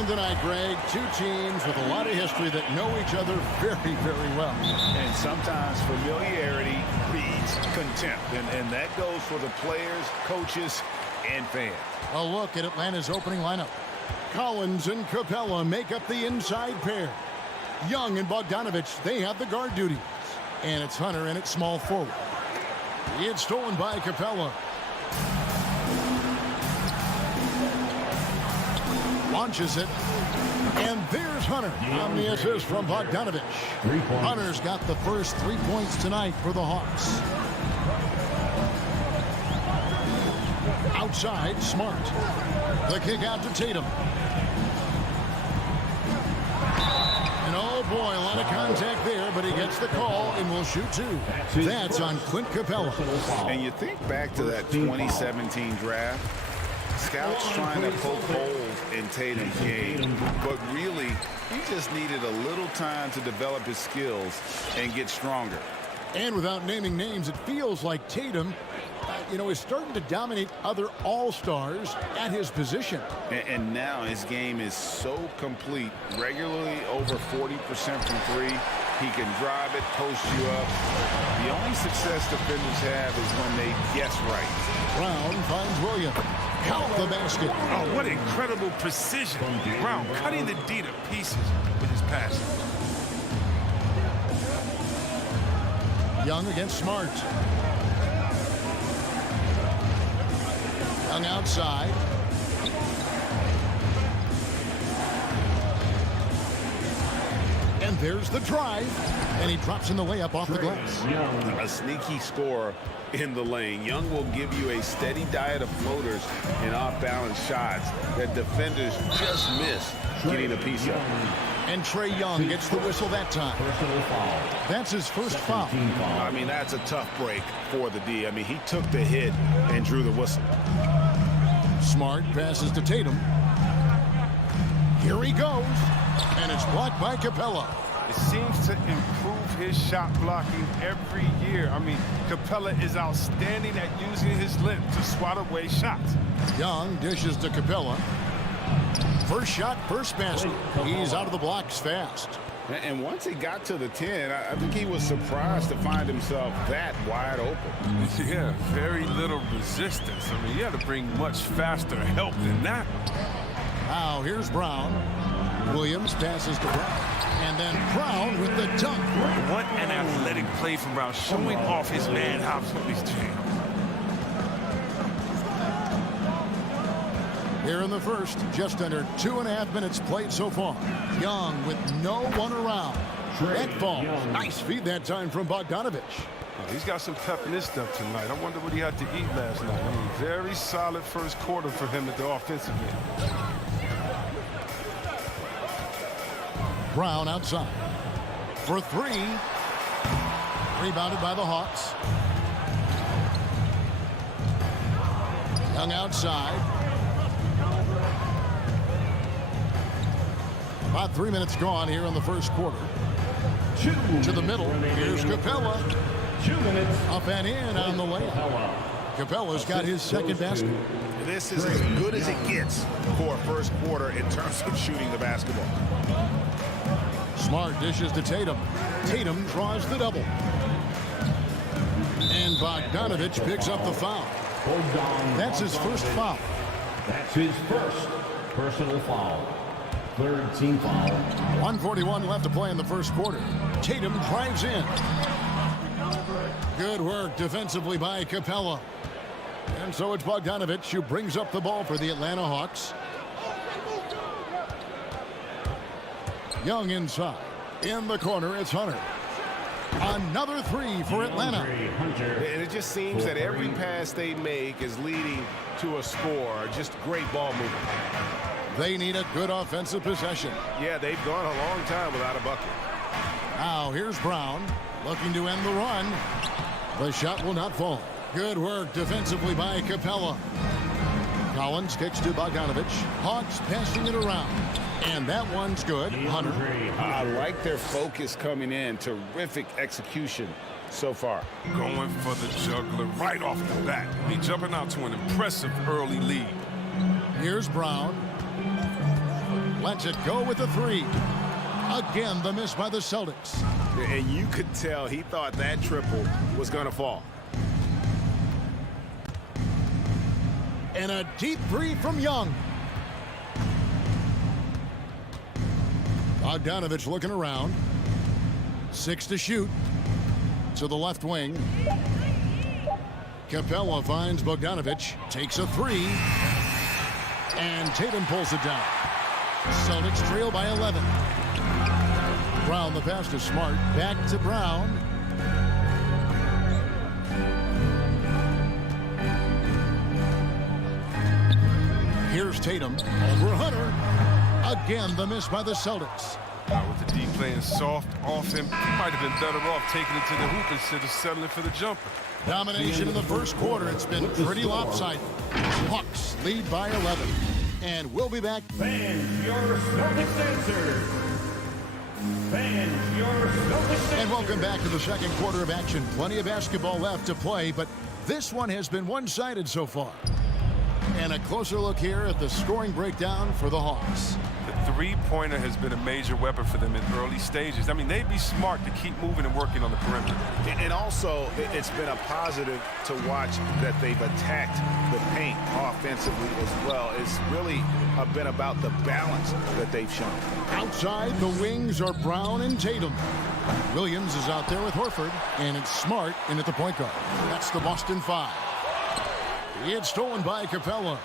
And tonight, Greg, two teams with a lot of history that know each other very, very well. And sometimes familiarity breeds contempt. And that goes for the players, coaches, and fans. A look at Atlanta's opening lineup. Collins and Capella make up the inside pair. Young and Bogdanovich, they have the guard duties. And it's Hunter in at small forward. It's stolen by Capella. Launches it. And there's Hunter on the assist from Bogdanovich. Hunter's got the first 3 points tonight for the Hawks. Outside, Smart. The kick out to Tatum. And oh boy, a lot of contact there, but he gets the call and will shoot two. That's on Clint Capella. And you think back to that 2017 draft, scouts trying to poke holes in Tatum's game, but really, he just needed a little time to develop his skills and get stronger. And without naming names, it feels like Tatum, is starting to dominate other all-stars at his position. And now his game is so complete, regularly over 40% from three. He can drive it, post you up. The only success defenders have is when they guess right. Brown finds Williams. Count the basket. Oh, what incredible precision. Brown cutting the D to pieces with his passing. Young against Smart. Young outside. And there's the drive. And he drops in the layup off the glass. A sneaky scorer in the lane. Young will give you a steady diet of floaters and off-balance shots that defenders just miss getting a piece of. And Trae Young gets the whistle that time. That's his first foul. I mean, that's a tough break for the D. I mean, he took the hit and drew the whistle. Smart passes to Tatum. Here he goes. And it's blocked by Capella. It seems to improve his shot blocking every year. I mean, Capella is outstanding at using his length to swat away shots. Young dishes to Capella. First shot, first basket. He's out of the blocks fast. And once he got to the 10, I think he was surprised to find himself that wide open. Yeah, very little resistance. I mean, you had to bring much faster help than that. Now here's Brown. Williams passes to Brown. And then Brown with the dunk. What an athletic play from Brown, showing off his man hops with his jam. Here in the first, just under 2.5 minutes played so far. Young with no one around. That falls. Nice feed that time from Bogdanovich. Oh, he's got some pep in his step tonight. I wonder what he had to eat last night. I mean, very solid first quarter for him at the offensive end. Brown outside. For three. Rebounded by the Hawks. Young outside. About 3 minutes gone here in the first quarter. To the middle. Here's Capella. 2 minutes. Up and in on the layup. Capella's got his second basket. This is as good as it gets for a first quarter in terms of shooting the basketball. Smart dishes to Tatum. Tatum draws the double. And Bogdanovich picks up the foul. That's his first foul. That's his first personal foul. Third team foul. 1:41 left to play in the first quarter. Tatum drives in. Good work defensively by Capella. And so it's Bogdanovich who brings up the ball for the Atlanta Hawks. Young inside. In the corner, it's Hunter. Another three for Atlanta. And it just seems that every pass they make is leading to a score. Just great ball movement. They need a good offensive possession. Yeah, they've gone a long time without a bucket. Now here's Brown looking to end the run. The shot will not fall. Good work defensively by Capella. Collins kicks to Bogdanovich. Hawks passing it around. And that one's good. Hunter. I like their focus coming in. Terrific execution so far. Going for the juggler right off the bat. He jumping out to an impressive early lead. Here's Brown. Lets it go with the three. Again, the miss by the Celtics. And you could tell he thought that triple was going to fall. And a deep three from Young. Bogdanovich looking around. 6 to shoot. To the left wing. Capella finds Bogdanovich. Takes a three. And Tatum pulls it down. Celtics trail by 11. Brown the pass to Smart. Back to Brown. Here's Tatum over Hunter. Again, the miss by the Celtics. With the D playing soft off him, he might have been better off taking it to the hoop instead of settling for the jumper. Domination in the first quarter. It's been pretty lopsided. Hawks lead by 11. And we'll be back. Fans, your Celtics answer. Fans, your Celtics answer. And welcome back to the second quarter of action. Plenty of basketball left to play, but this one has been one-sided so far. And a closer look here at the scoring breakdown for the Hawks. The three-pointer has been a major weapon for them in early stages. I mean, they'd be smart to keep moving and working on the perimeter. And also, it's been a positive to watch that they've attacked the paint offensively as well. It's really been about the balance that they've shown. Outside, the wings are Brown and Tatum. Williams is out there with Horford, and it's Smart in at the point guard. That's the Boston 5. It's stolen by Capella.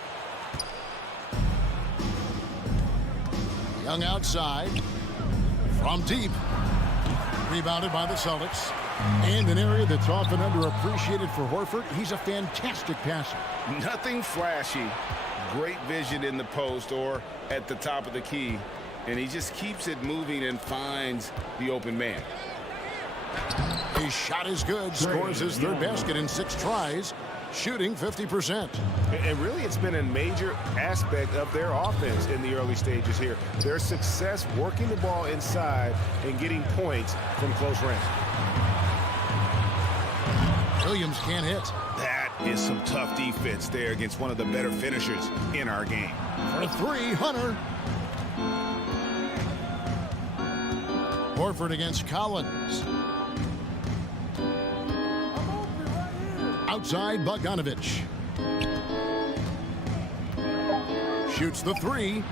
Young outside. From deep. Rebounded by the Celtics. And an area that's often underappreciated for Horford. He's a fantastic passer. Nothing flashy. Great vision in the post or at the top of the key. And he just keeps it moving and finds the open man. His shot is good. Scores his third basket in 6 tries. Shooting 50%. And really, it's been a major aspect of their offense in the early stages here. Their success working the ball inside and getting points from close range. Williams can't hit. That is some tough defense there against one of the better finishers in our game. For 3, Hunter. Horford against Collins. Outside, Bogdanovich. Shoots the 3.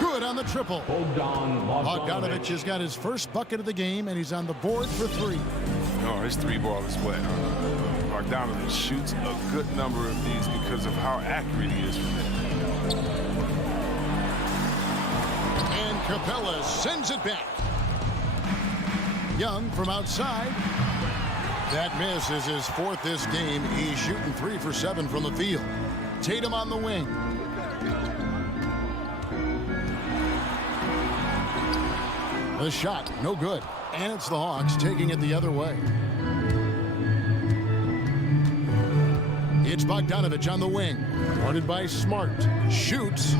Good on the triple. Bogdanovich has got his first bucket of the game, and he's on the board for 3. Oh, his three-ball is wet. Bogdanovich shoots a good number of these because of how accurate he is from it. And Capella sends it back. Young from outside. That miss is his 4th this game. He's shooting 3 for 7 from the field. Tatum on the wing. The shot, no good. And it's the Hawks taking it the other way. It's Bogdanovich on the wing. Guarded by Smart. Shoots.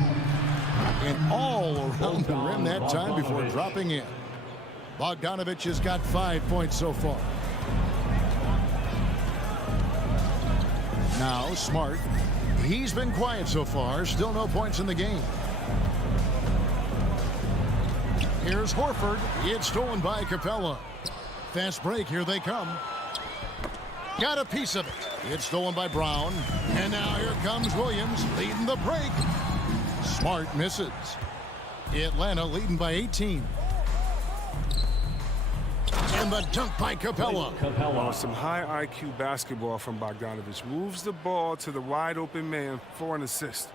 And all around the rim that time before dropping in. Bogdanovich has got 5 points so far. Now, Smart. He's been quiet so far. Still no points in the game. Here's Horford. It's stolen by Capella. Fast break. Here they come. Got a piece of it. It's stolen by Brown. And now here comes Williams leading the break. Smart misses. Atlanta leading by 18. And the dunk by Capella. Some high IQ basketball from Bogdanovich. Moves the ball to the wide open man for an assist.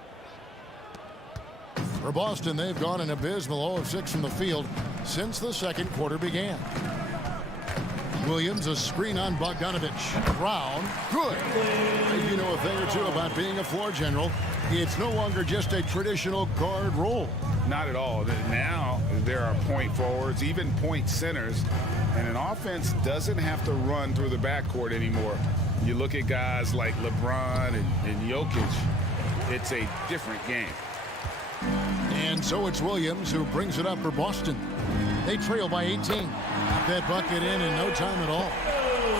For Boston, they've gone an abysmal 0 of 6 from the field since the second quarter began. Williams, a screen on Bogdanovich. Brown, good. You know a thing or two about being a floor general. It's no longer just a traditional guard role. Not at all. Now there are point forwards, even point centers, and an offense doesn't have to run through the backcourt anymore. You look at guys like LeBron and Jokic, it's a different game. And so it's Williams who brings it up for Boston. They trail by 18. That bucket in no time at all.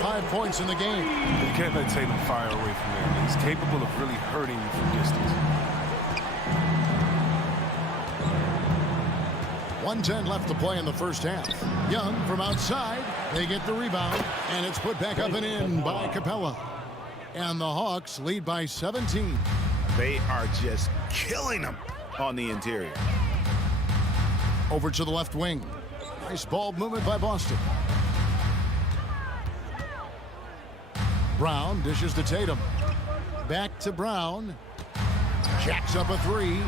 5 points in the game. You can't let Tatum fire away from there. He's capable of really hurting you from distance. 1:10 left to play in the first half. Young from outside. They get the rebound, and it's put back up and in by Capella. And the Hawks lead by 17. They are just killing them on the interior. Over to the left wing. Nice ball movement by Boston. Brown dishes to Tatum. Back to Brown. Jacks up a three.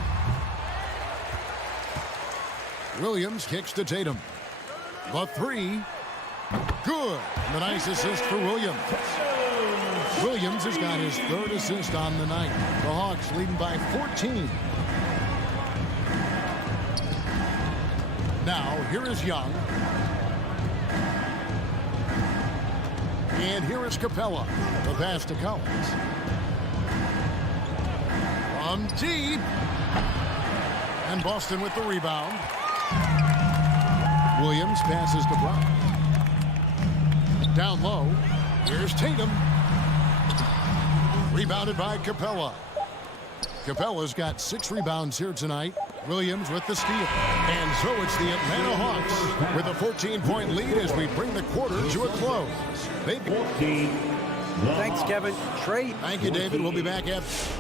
Williams kicks to Tatum. The three. Good. And the nice assist for Williams. Williams has got his third assist on the night. The Hawks leading by 14. Now, here is Young. And here is Capella. The pass to Collins. From deep. And Boston with the rebound. Williams passes to Brown. Down low. Here's Tatum. Rebounded by Capella. Capella's got 6 rebounds here tonight. Williams with the steal. And so it's the Atlanta Hawks with a 14-point lead as we bring the quarter to a close. Thanks, Kevin. Trey. Thank you, David. We'll be back after.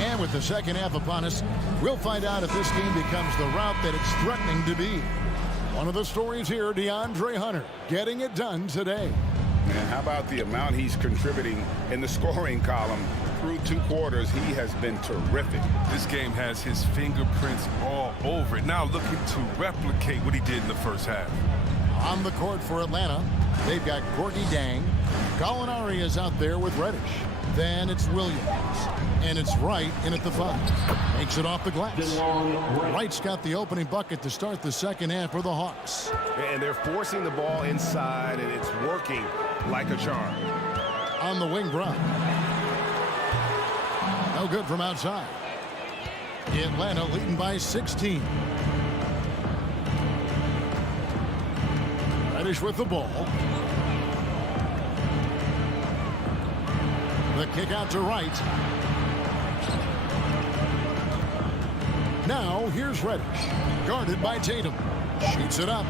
And with the second half upon us, we'll find out if this game becomes the route that it's threatening to be. One of the stories here, DeAndre Hunter, getting it done today. And how about the amount he's contributing in the scoring column? Through 2 quarters, he has been terrific. This game has his fingerprints all over it. Now looking to replicate what he did in the first half. On the court for Atlanta, they've got Gorgie Dang. Gallinari is out there with Reddish. Then it's Williams. And it's Wright in at the 5. Makes it off the glass. Wright's got the opening bucket to start the second half for the Hawks. And they're forcing the ball inside, and it's working like a charm. On the wing, Brown. No good from outside. Atlanta leading by 16. Reddish with the ball. The kick out to Wright. Now here's Reddish. Guarded by Tatum. Shoots it up.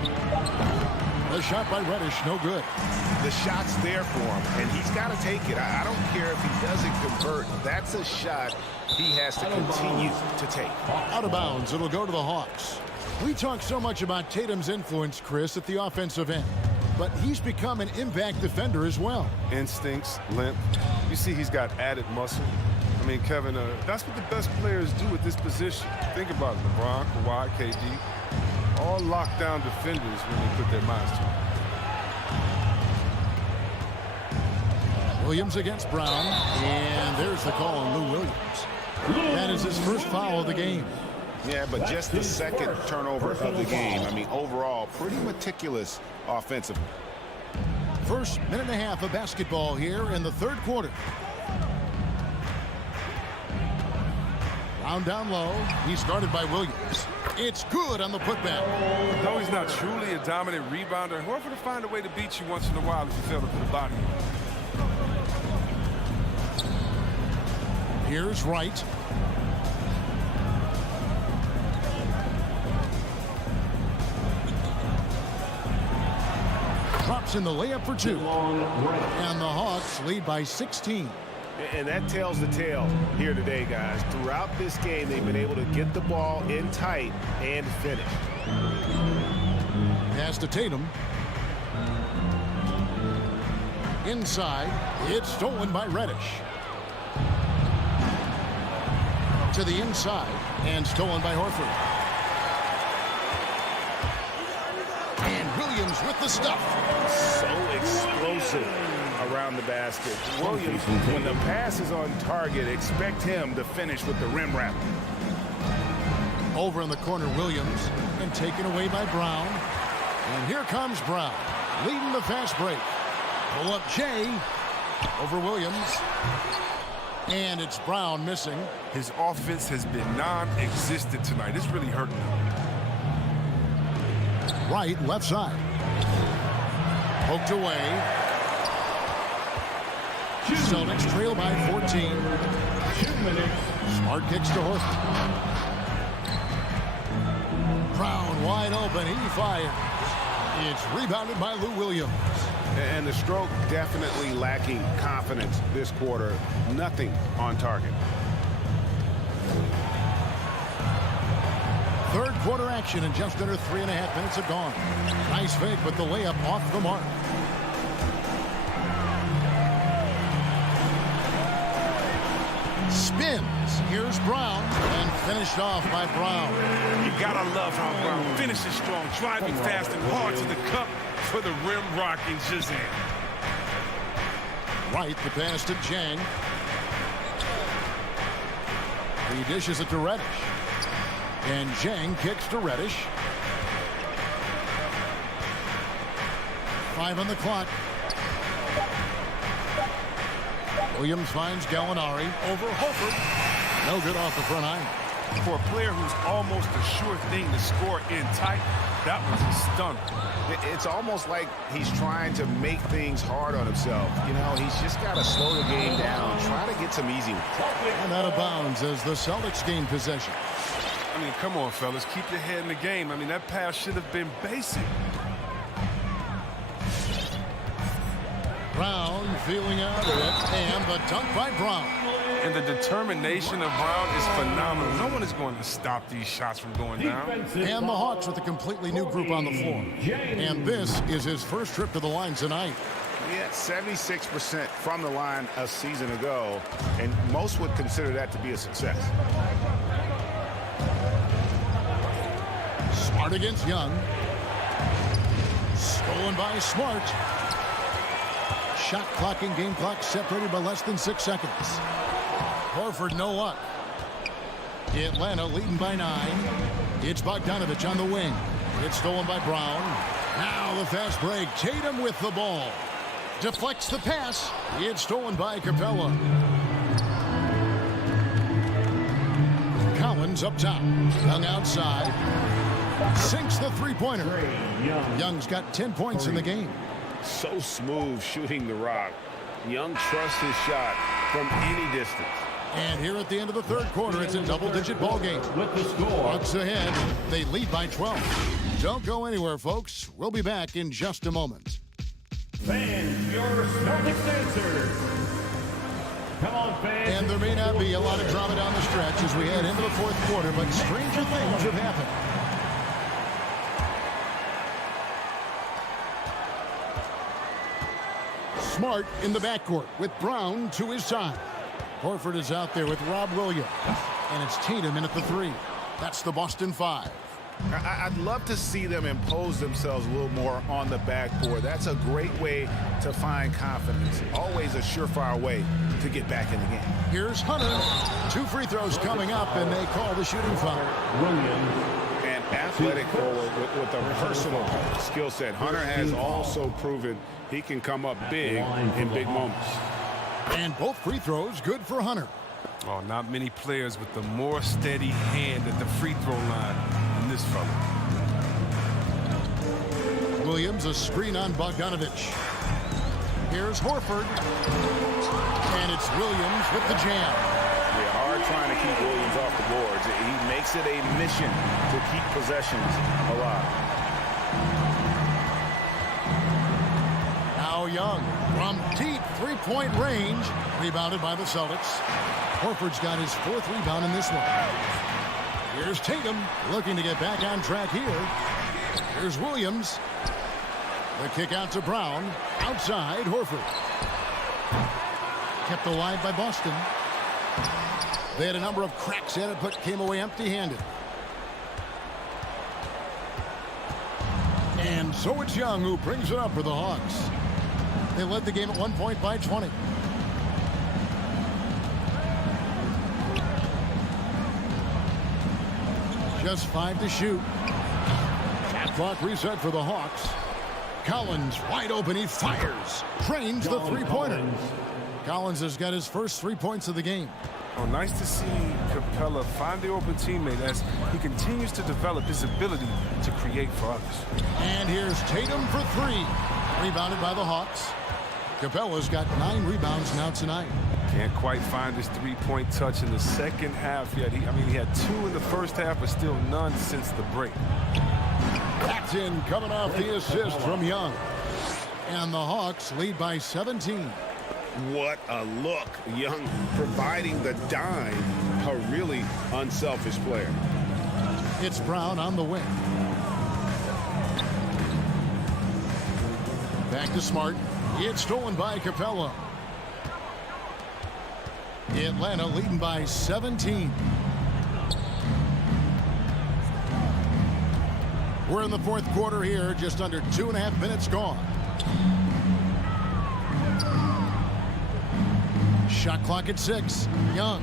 The shot by Reddish, no good. The shot's there for him, and he's got to take it. I don't care if he doesn't convert. That's a shot he has to continue to take. Out of bounds, it'll go to the Hawks. We talk so much about Tatum's influence, Chris, at the offensive end. But he's become an impact defender as well. Instincts, length. You see he's got added muscle. I mean, Kevin, that's what the best players do at this position. Think about it. LeBron, Kawhi, KD. All lockdown defenders when they put their minds to it. Williams against Brown. And there's the call on Lou Williams. That is his first foul of the game. Yeah, but just the second turnover of the game. I mean, overall, pretty meticulous offensively. First minute and a half of basketball here in the third quarter. Brown down low. He's guarded by Williams. It's good on the putback. Though he's not truly a dominant rebounder, whoever to find a way to beat you once in a while if you fail to put a body on. Here's Wright. Drops in the layup for 2. And the Hawks lead by 16. And that tells the tale here today, guys. Throughout this game, they've been able to get the ball in tight and finish. Pass to Tatum. Inside. It's stolen by Reddish. To the inside. And stolen by Horford. And Williams with the stuff. So explosive around the basket. Williams, when the pass is on target, expect him to finish with the rim wrap. Over in the corner, Williams. And taken away by Brown. And here comes Brown. Leading the fast break. Pull up Jay. Over Williams. And it's Brown missing. His offense has been non-existent tonight. It's really hurting him. Right, left side. Poked away. Celtics trail by 14. 2 minutes. Smart kicks to Horford. Brown wide open. He fires. It's rebounded by Lou Williams. And the stroke definitely lacking confidence this quarter. Nothing on target. Third quarter action in just under 3.5 minutes have gone. Nice fake, but the layup off the mark. Spins. Here's Brown, and finished off by Brown. You gotta love how Brown finishes strong, driving fast and hard to the cup for the rim rocking Shazam. Right, the pass to Jang. He dishes it to Reddish. And Jang kicks to Reddish. 5 on the clock. Williams finds Gallinari over Horford. No good off the front iron. For a player who's almost a sure thing to score in tight, that was a stunner. It's almost like he's trying to make things hard on himself. You know, he's just got to slow the game down, try to get some easy ones. And out of bounds as the Celtics gain possession. I mean, come on, fellas. Keep your head in the game. I mean, that pass should have been basic. Brown feeling out of it, and the dunk by Brown. And the determination of Brown is phenomenal. No one is going to stop these shots from going down. And the Hawks with a completely new group on the floor. And this is his first trip to the line tonight. He had 76% from the line a season ago, and most would consider that to be a success. Smart against Young. Stolen by Smart. Shot clock and game clock separated by less than 6 seconds. Horford no luck. Atlanta leading by 9. It's Bogdanovich on the wing. It's stolen by Brown. Now the fast break. Tatum with the ball. Deflects the pass. It's stolen by Capella. Collins up top. Young outside. Sinks the three-pointer. Young's got 10 points in the game. So smooth shooting the rock. Young trusts his shot from any distance. And here at the end of the third quarter, it's a double-digit ball game. With the score. Bucks ahead. They lead by 12. Don't go anywhere, folks. We'll be back in just a moment. Fans, your Celtics answers. Come on, fans. And there may not be a lot of drama down the stretch as we head into the fourth quarter, but stranger things have happened. Smart in the backcourt with Brown to his side. Horford is out there with Rob Williams. And it's Tatum in at the 3. That's the Boston 5. I'd love to see them impose themselves a little more on the backboard. That's a great way to find confidence. Always a surefire way to get back in the game. Here's Hunter. 2 free throws coming up, and they call the shooting foul. Williams. And athletic forward with a personal skill set. Hunter has also proven he can come up big in big moments. And both free throws good for Hunter. Oh, not many players with the more steady hand at the free throw line than this fella. Williams, a screen on Bogdanovich. Here's Horford. And it's Williams with the jam. They're hard trying to keep Williams off the boards. He makes it a mission to keep possessions alive. Now Young from deep three-point range. Rebounded by the Celtics. Horford's got his 4th rebound in this one. Here's Tatum looking to get back on track here. Here's Williams. The kick out to Brown. Outside, Horford. Kept alive by Boston. They had a number of cracks at it, but came away empty-handed. And so it's Young who brings it up for the Hawks. They led the game at 1 point by 20. Just 5 to shoot. Shot clock reset for the Hawks. Collins wide open. He fires. Trains the three-pointer. Collins has got his first 3 points of the game. Oh, nice to see Capella find the open teammate as he continues to develop his ability to create for others. And here's Tatum for 3. Rebounded by the Hawks. Capella's got 9 rebounds now tonight. Can't quite find his three-point touch in the second half yet. He had 2 in the first half, but still none since the break. Captain coming off the assist from Young. And the Hawks lead by 17. What a look. Young providing the dime. A really unselfish player. It's Brown on the wing. Back to Smart. It's stolen by Capella. Atlanta leading by 17. We're in the fourth quarter here, just under 2.5 minutes gone. Shot clock at 6. Young.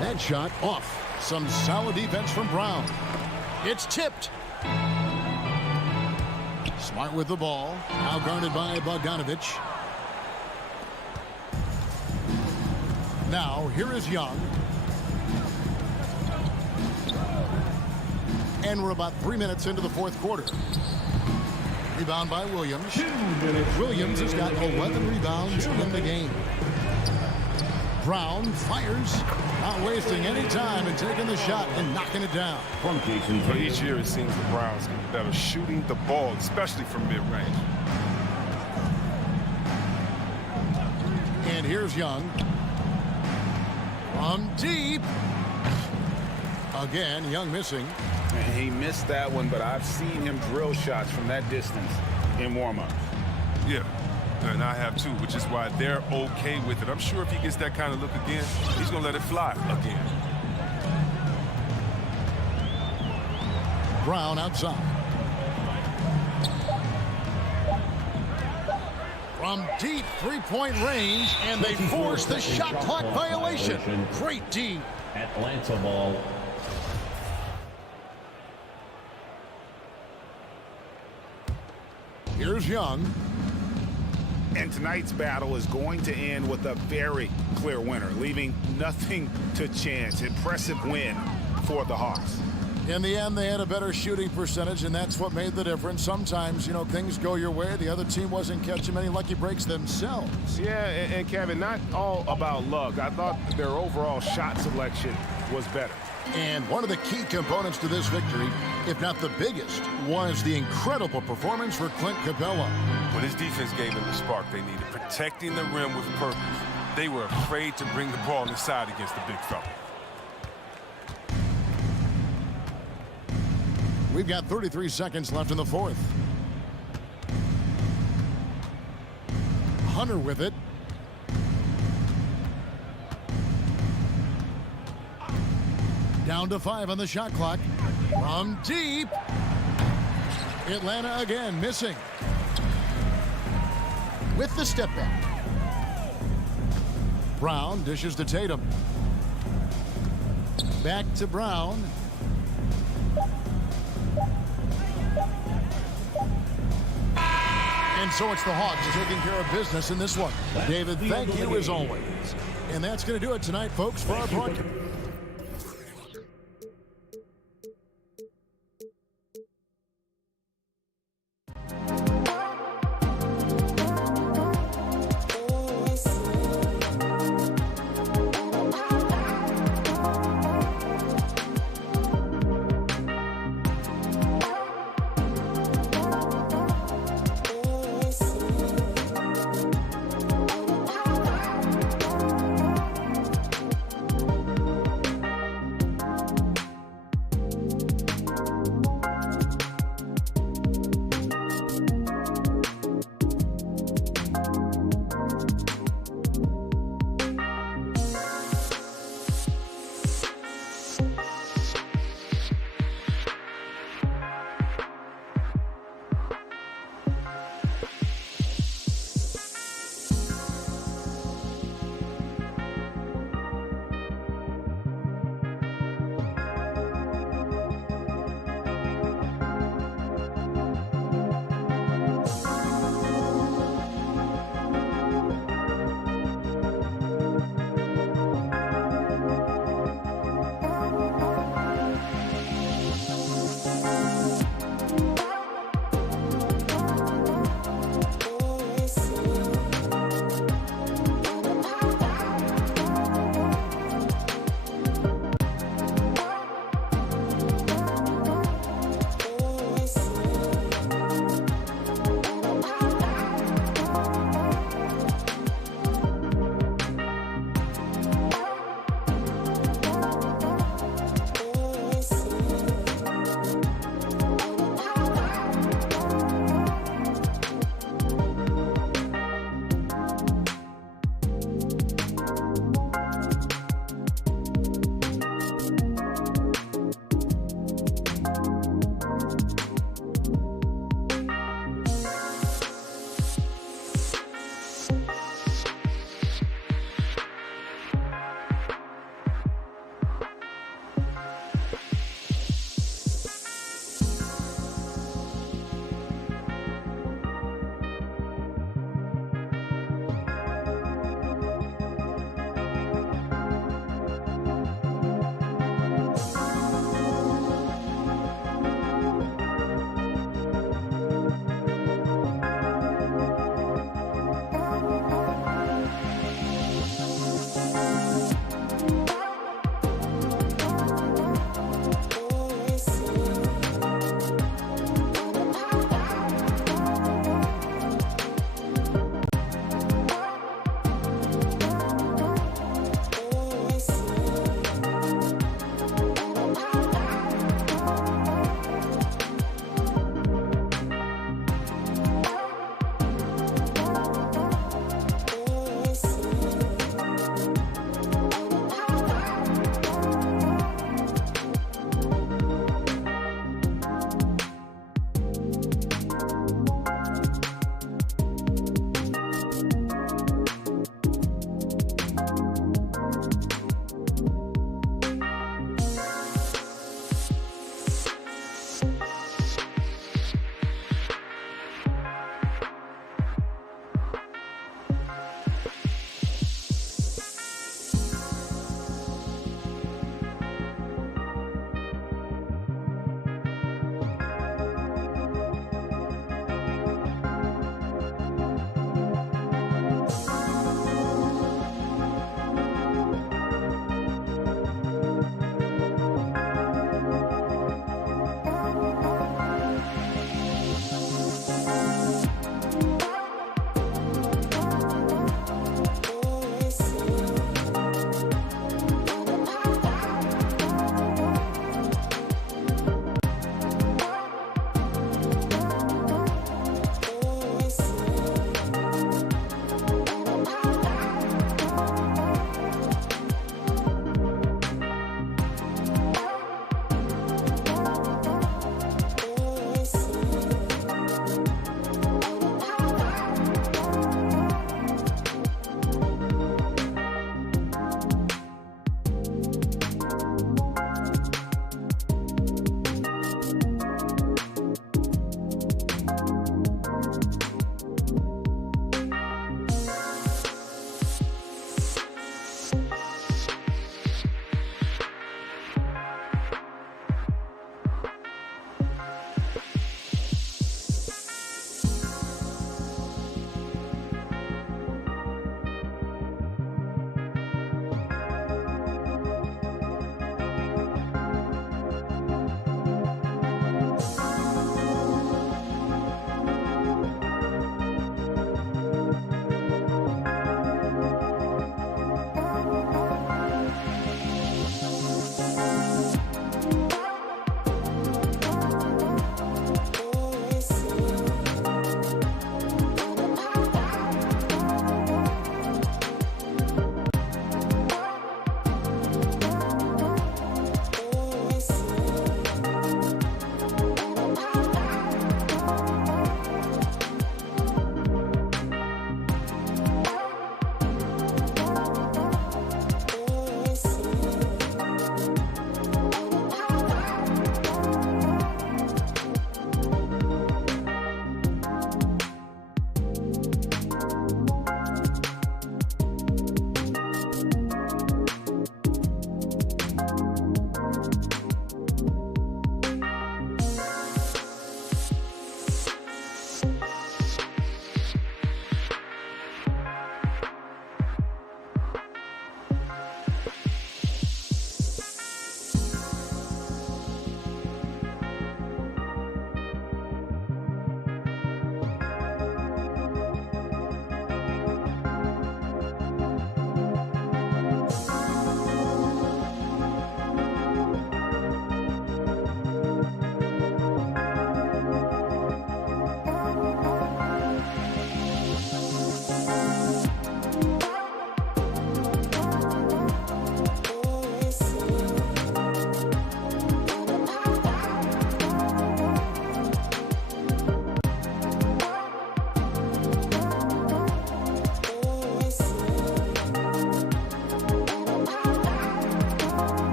That shot off. Some solid defense from Brown. It's tipped. Smart with the ball. Now guarded by Bogdanovich. Now, here is Young. And we're about 3 minutes into the fourth quarter. Rebound by Williams. Williams has got 11 rebounds in the game. Brown fires, not wasting any time and taking the shot and knocking it down. For each year, it seems the Browns get better shooting the ball, especially from mid-range. And here's Young. From deep. Again, Young missing. And he missed that one, but I've seen him drill shots from that distance in warm-ups. Yeah, and I have too, which is why they're okay with it. I'm sure if he gets that kind of look again, he's going to let it fly again. Brown outside. From deep three-point range, and they force the shot clock violation. Great D. Atlanta ball. Here's Young. And tonight's battle is going to end with a very clear winner, leaving nothing to chance. Impressive win for the Hawks. In the end, they had a better shooting percentage, and that's what made the difference. Sometimes, you know, things go your way. The other team wasn't catching many lucky breaks themselves. Yeah, and Kevin, not all about luck. I thought their overall shot selection was better. And one of the key components to this victory, if not the biggest, was the incredible performance for Clint Capella. But his defense gave them the spark they needed, protecting the rim with purpose. They were afraid to bring the ball inside against the big fella. We've got 33 seconds left in the fourth. Hunter with it. Down to 5 on the shot clock. From deep. Atlanta again missing. With the step back. Brown dishes to Tatum. Back to Brown. And so it's the Hawks taking care of business in this one. David, thank you as always. And that's going to do it tonight, folks, for our broadcast.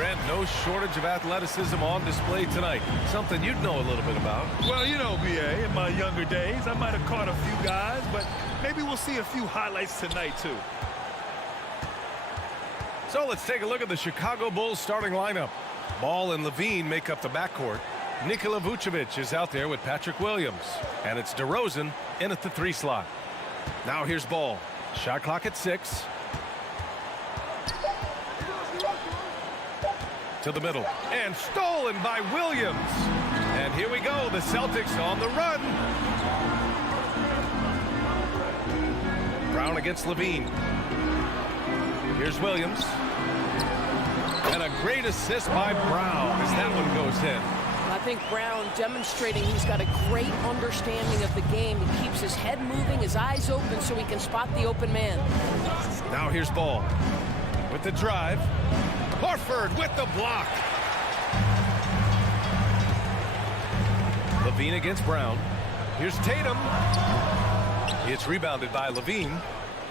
Grant, no shortage of athleticism on display tonight. Something you'd know a little bit about. Well, you know, B.A., in my younger days, I might have caught a few guys, but maybe we'll see a few highlights tonight, too. So let's take a look at the Chicago Bulls starting lineup. Ball and Levine make up the backcourt. Nikola Vucevic is out there with Patrick Williams. And it's DeRozan in at the 3 slot. Now here's Ball. Shot clock at 6. To the middle. And stolen by Williams. And here we go. The Celtics on the run. Brown against Levine. Here's Williams. And a great assist by Brown as that one goes in. I think Brown demonstrating he's got a great understanding of the game. He keeps his head moving, his eyes open so he can spot the open man. Now here's Ball with the drive. Horford with the block. Levine against Brown. Here's Tatum. It's rebounded by Levine.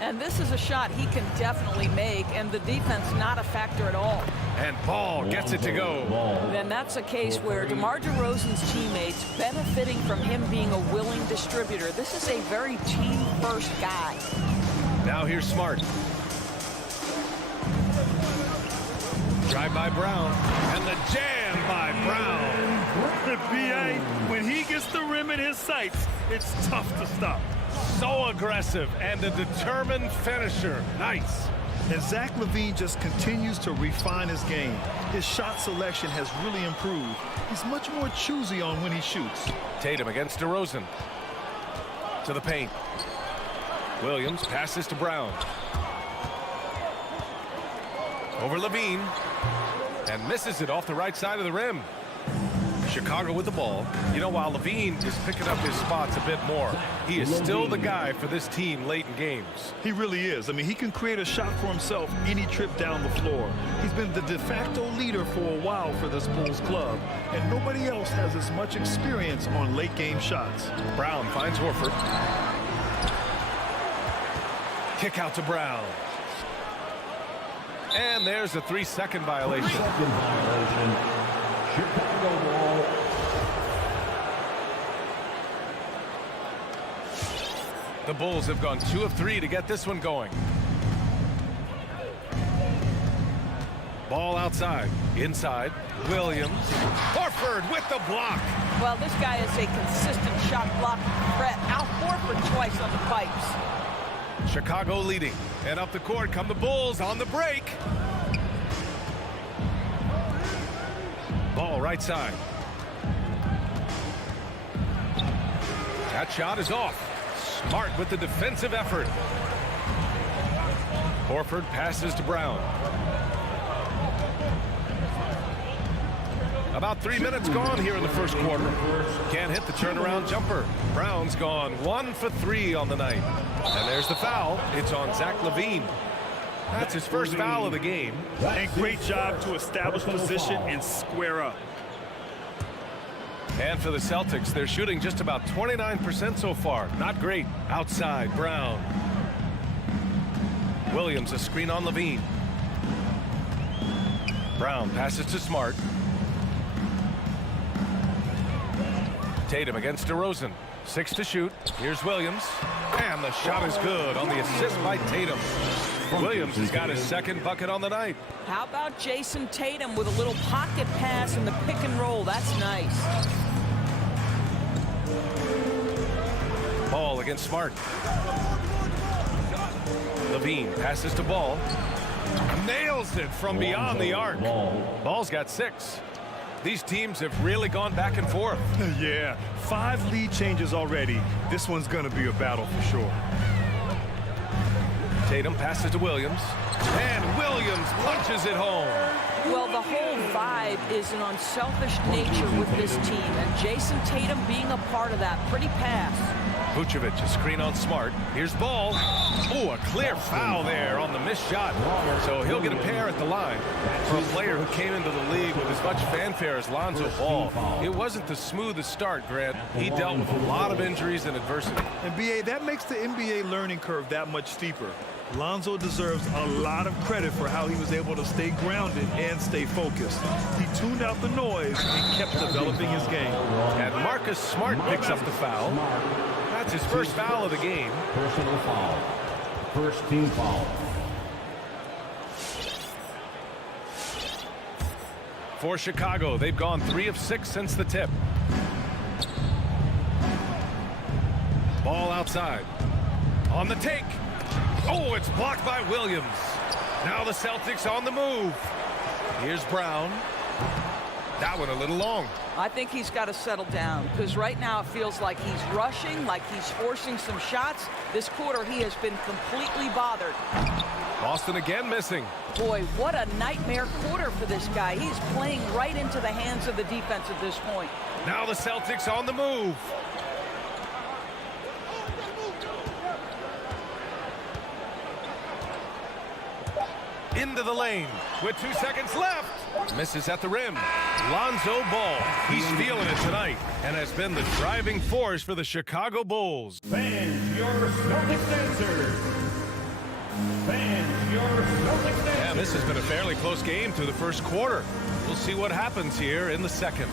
And this is a shot he can definitely make, and the defense not a factor at all. And Ball gets it to go. Then that's a case where DeMar DeRozan's teammates benefiting from him being a willing distributor. This is a very team-first guy. Now here's Smart. Drive by Brown. And the jam by Brown. B.A., when he gets the rim in his sights, it's tough to stop. So aggressive and a determined finisher. Nice. And Zach LaVine just continues to refine his game. His shot selection has really improved. He's much more choosy on when he shoots. Tatum against DeRozan. To the paint. Williams passes to Brown. Over Levine. And misses it off the right side of the rim. Chicago with the ball. You know, while Levine is picking up his spots a bit more, he is still the guy for this team late in games. He really is. I mean, he can create a shot for himself any trip down the floor. He's been the de facto leader for a while for this Bulls club, and nobody else has as much experience on late game shots. Brown finds Horford. Kick out to Brown. And there's a 3-second violation. Second violation. Chicago ball. The Bulls have gone 2 of 3 to get this one going. Ball outside. Inside. Williams. Horford with the block. Well, this guy is a consistent shot blocking threat. Al Horford twice on the pipes. Chicago leading. And up the court come the Bulls on the break. Ball right side. That shot is off. Smart with the defensive effort. Horford passes to Brown. About 3 minutes gone here in the first quarter. Can't hit the turnaround jumper. Brown's gone 1 for 3 on the night. And there's the foul. It's on Zach LaVine. That's his first foul of the game. And great job to establish position and square up. And for the Celtics, they're shooting just about 29% so far. Not great. Outside, Brown. Williams, a screen on LaVine. Brown passes to Smart. Tatum against DeRozan. 6 to shoot. Here's Williams. And the shot is good on the assist by Tatum. Williams has got his second bucket on the night. How about Jason Tatum with a little pocket pass in the pick and roll? That's nice. Ball against Smart. Levine passes to Ball. Nails it from beyond the arc. Ball's got 6. These teams have really gone back and forth. Yeah, 5 lead changes already. This one's going to be a battle for sure. Tatum passes to Williams. And Williams punches it home. Well, the whole vibe is an unselfish nature with this team, and Jason Tatum being a part of that. Pretty pass. Vucevic, a screen on Smart. Here's Ball. Oh, a clear foul there on the missed shot. So he'll get a pair at the line. For a player who came into the league with as much fanfare as Lonzo Ball, it wasn't the smoothest start, Grant. He dealt with a lot of injuries and adversity. And, B.A., that makes the NBA learning curve that much steeper. Lonzo deserves a lot of credit for how he was able to stay grounded and stay focused. He tuned out the noise and kept developing his game. And Marcus Smart picks up the foul. That's his first foul of the game. Personal foul. First team foul. For Chicago, they've gone 3 of 6 since the tip. Ball outside. On the take. Oh, it's blocked by Williams. Now the Celtics on the move. Here's Brown. That one a little long. I think he's got to settle down because right now it feels like he's rushing, like he's forcing some shots. This quarter he has been completely bothered. Boston again missing. Boy, what a nightmare quarter for this guy. He's playing right into the hands of the defense at this point. Now the Celtics on the move. Into the lane with 2 seconds left. Misses at the rim. Lonzo Ball. He's feeling it tonight and has been the driving force for the Chicago Bulls. Fans, your Celtics answer. Fans, your Celtics answer. Yeah, this has been a fairly close game through the first quarter. We'll see what happens here in the second.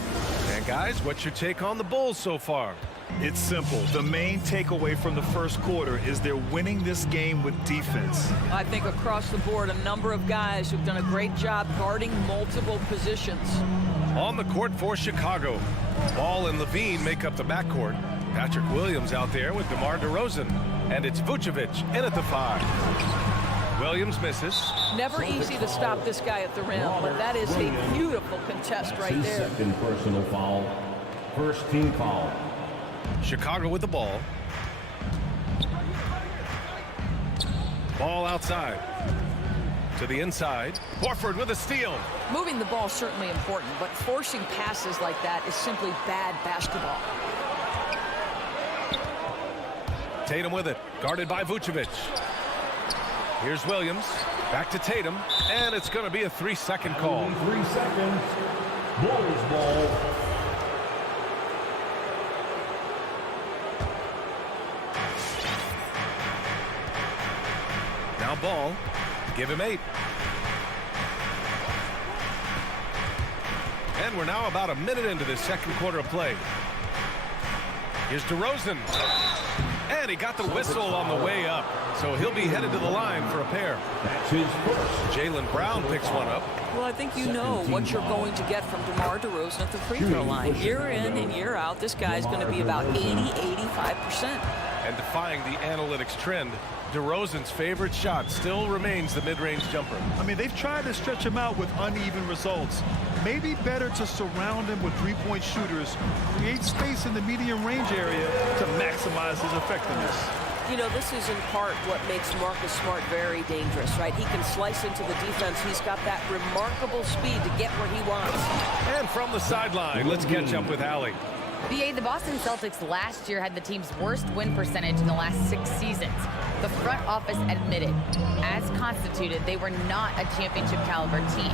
And guys, what's your take on the Bulls so far? It's simple. The main takeaway from the first quarter is they're winning this game with defense. I think across the board, a number of guys who've done a great job guarding multiple positions. On the court for Chicago, Ball and Levine make up the backcourt. Patrick Williams out there with DeMar DeRozan. And it's Vucevic in at the 5. Williams misses. Never easy to stop this guy at the rim, but that is a beautiful contest right there. Second personal foul. First team foul. Chicago with the ball. Ball outside. To the inside. Horford with a steal. Moving the ball is certainly important, but forcing passes like that is simply bad basketball. Tatum with it. Guarded by Vucevic. Here's Williams. Back to Tatum. And it's going to be a 3-second call. 3 seconds. Bulls ball. Now Ball. Give him 8. And we're now about a minute into this second quarter of play. Here's DeRozan. And he got the whistle on the way up. So he'll be headed to the line for a pair. That's his first. Jaylen Brown picks one up. Well, I think you know what you're going to get from DeMar DeRozan at the free throw line. Year in and year out, this guy's going to be about 80-85%. And defying the analytics trend, DeRozan's favorite shot still remains the mid-range jumper. I mean, they've tried to stretch him out with uneven results. Maybe better to surround him with three-point shooters, create space in the medium range area to maximize his effectiveness. You know, this is in part what makes Marcus Smart very dangerous, right? He can slice into the defense. He's got that remarkable speed to get where he wants. And from the sideline, let's catch up with Allie. BA, the Boston Celtics last year had the team's worst win percentage in the last 6 seasons. The front office admitted, as constituted, they were not a championship caliber team.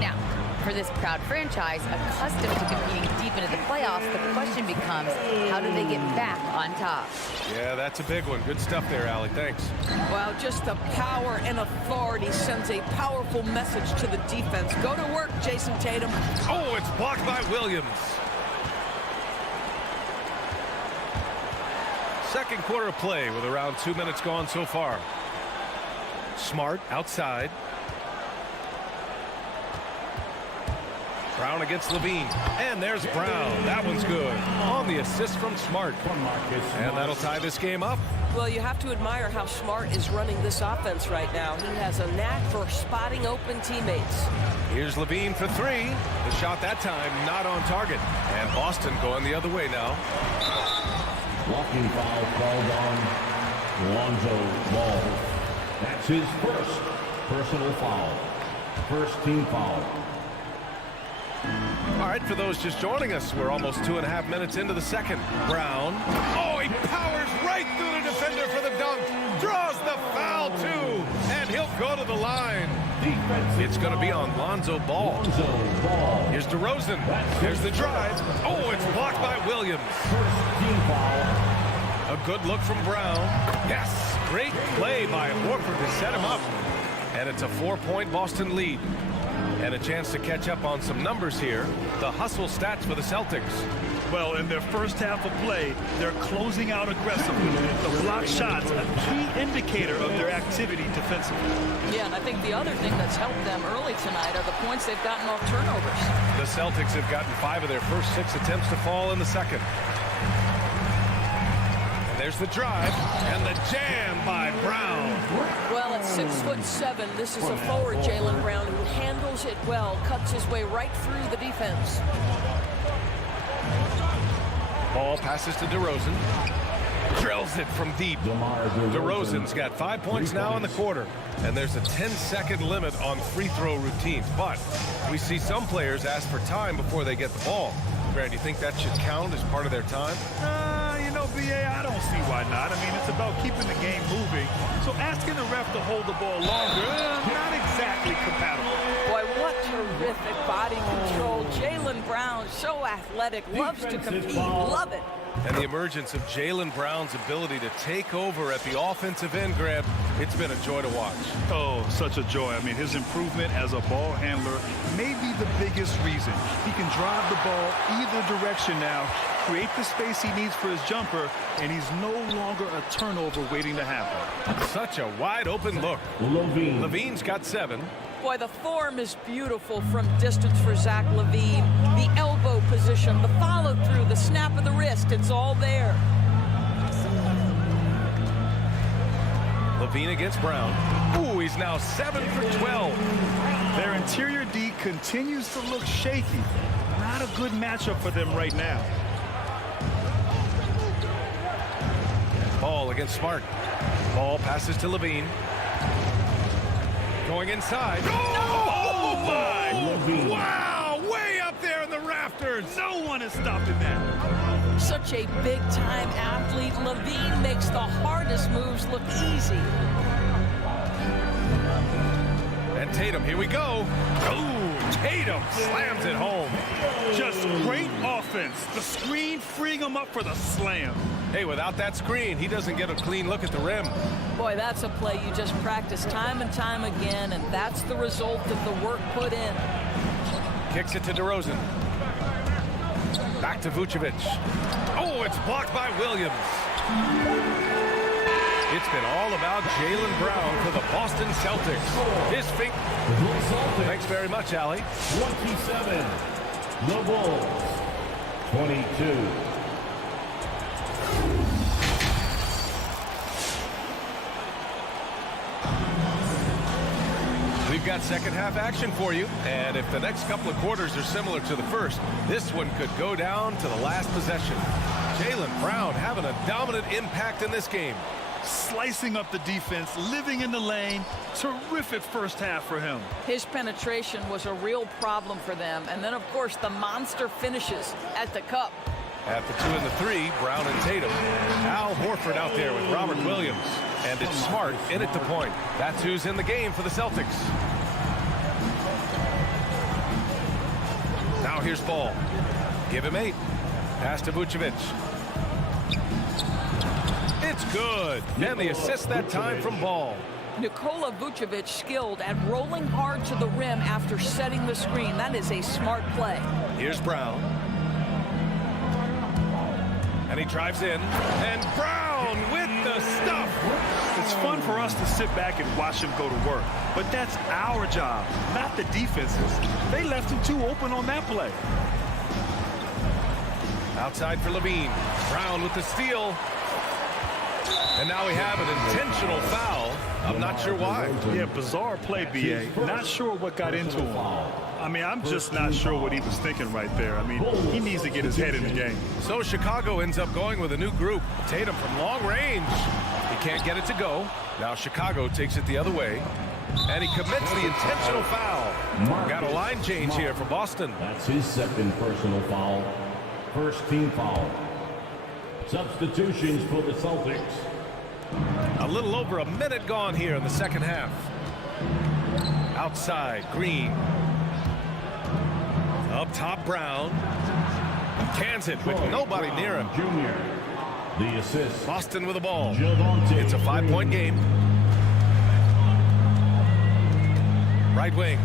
Now, for this proud franchise, accustomed to competing deep into the playoffs, the question becomes, how do they get back on top? Yeah, that's a big one. Good stuff there, Allie. Thanks. Well, just the power and authority sends a powerful message to the defense. Go to work, Jason Tatum. Oh, it's blocked by Williams. Second quarter of play with around 2 minutes gone so far. Smart outside. Brown against Levine. And there's Brown. That one's good. On the assist from Smart. And that'll tie this game up. Well, you have to admire how Smart is running this offense right now. He has a knack for spotting open teammates. Here's Levine for 3. The shot that time not on target. And Boston going the other way now. Walking foul called on Lonzo Ball. That's his first personal foul. First team foul. All right, for those just joining us, we're almost 2.5 minutes into the second. Brown. Oh, he powers right through the defender for the dunk. Draws the foul, too. And he'll go to the line. It's going to be on Lonzo Ball. Here's DeRozan. Here's the drive. Oh, it's blocked by Williams. First team foul. A A good look from Brown. Yes, great play by Horford to set him up. And it's a 4-point Boston lead. And a chance to catch up on some numbers here. The hustle stats for the Celtics. Well, in their first half of play, they're closing out aggressively. The block shots, a key indicator of their activity defensively. Yeah, and I think the other thing that's helped them early tonight are the points they've gotten off turnovers. The Celtics have gotten 5 of their first 6 attempts to fall in the second. And there's the drive and the jam by Brown. Well, at 6'7", this is a forward, Jaylen Brown, who handles it well, cuts his way right through the defense. Ball passes to DeRozan. Drills it from deep. DeRozan's got 5 points now in the quarter. And there's a 10-second limit on free throw routines. But we see some players ask for time before they get the ball. Brad, do you think that should count as part of their time? You know, B.A., I don't see why not. I mean, it's about keeping the game moving. So asking the ref to hold the ball longer, not exactly compatible. Boy, what terrific body control. Jaylen Brown, so athletic, loves to compete, love it. And the emergence of Jaylen Brown's ability to take over at the offensive end, Grab, it's been a joy to watch. Oh, such a joy. I mean, his improvement as a ball handler may be the biggest reason. He can drive the ball either direction now, create the space he needs for his jumper, and he's no longer a turnover waiting to happen. Such a wide open look. Levine's got 7. Boy, the form is beautiful from distance for Zach LaVine. The elbow position, the follow through, the snap of the wrist, it's all there. LaVine against Brown. Ooh, he's now 7 for 12. Their interior D continues to look shaky. Not a good matchup for them right now. Ball against Smart. Ball passes to LaVine. Going inside. Oh, my! Wow! Way up there in the rafters. No one is stopping that. Such a big-time athlete. LaVine makes the hardest moves look easy. And Tatum, here we go. Ooh, Tatum slams it home. Just great offense. The screen freeing him up for the slam. Hey, without that screen, he doesn't get a clean look at the rim. Boy, that's a play you just practice time and time again, and that's the result of the work put in. Kicks it to DeRozan. Back to Vucevic. Oh, it's blocked by Williams. It's been all about Jaylen Brown for the Boston Celtics. His feet. Thanks very much, Allie. 27. The Bulls. 22. We've got second half action for you, and if the next couple of quarters are similar to the first, this one could go down to the last possession. Jaylen Brown having a dominant impact in this game. Slicing up the defense, living in the lane. Terrific first half for him. His penetration was a real problem for them, and then, of course, the monster finishes at the cup. At the 2 and the 3, Brown and Tatum. Al Horford out there with Robert Williams. And it's Smart in at the point. That's who's in the game for the Celtics. Now here's Ball. Give him 8. Pass to Vucevic. It's good. And the assist that time from Ball. Nikola Vucevic skilled at rolling hard to the rim after setting the screen. That is a smart play. Here's Brown. And he drives in. And Brown with the stuff. It's fun for us to sit back and watch him go to work. But that's our job, not the defense's. They left him too open on that play. Outside for Levine. Brown with the steal. And now we have an intentional foul. I'm not sure why. Yeah, bizarre play, B.A. Not sure what got into him. I mean, I'm just not sure what he was thinking right there. I mean, he needs to get his head in the game. So Chicago ends up going with a new group. Tatum from long range. He can't get it to go. Now Chicago takes it the other way. And he commits the intentional foul. Got a line change here for Boston. That's his second personal foul. First team foul. Substitutions for the Celtics. A little over a minute gone here in the second half. Outside, Green. Up top, Brown. Cans it with nobody near him. Junior. The assist. Boston with the ball. Javonte. It's a 5-point game. Right wing.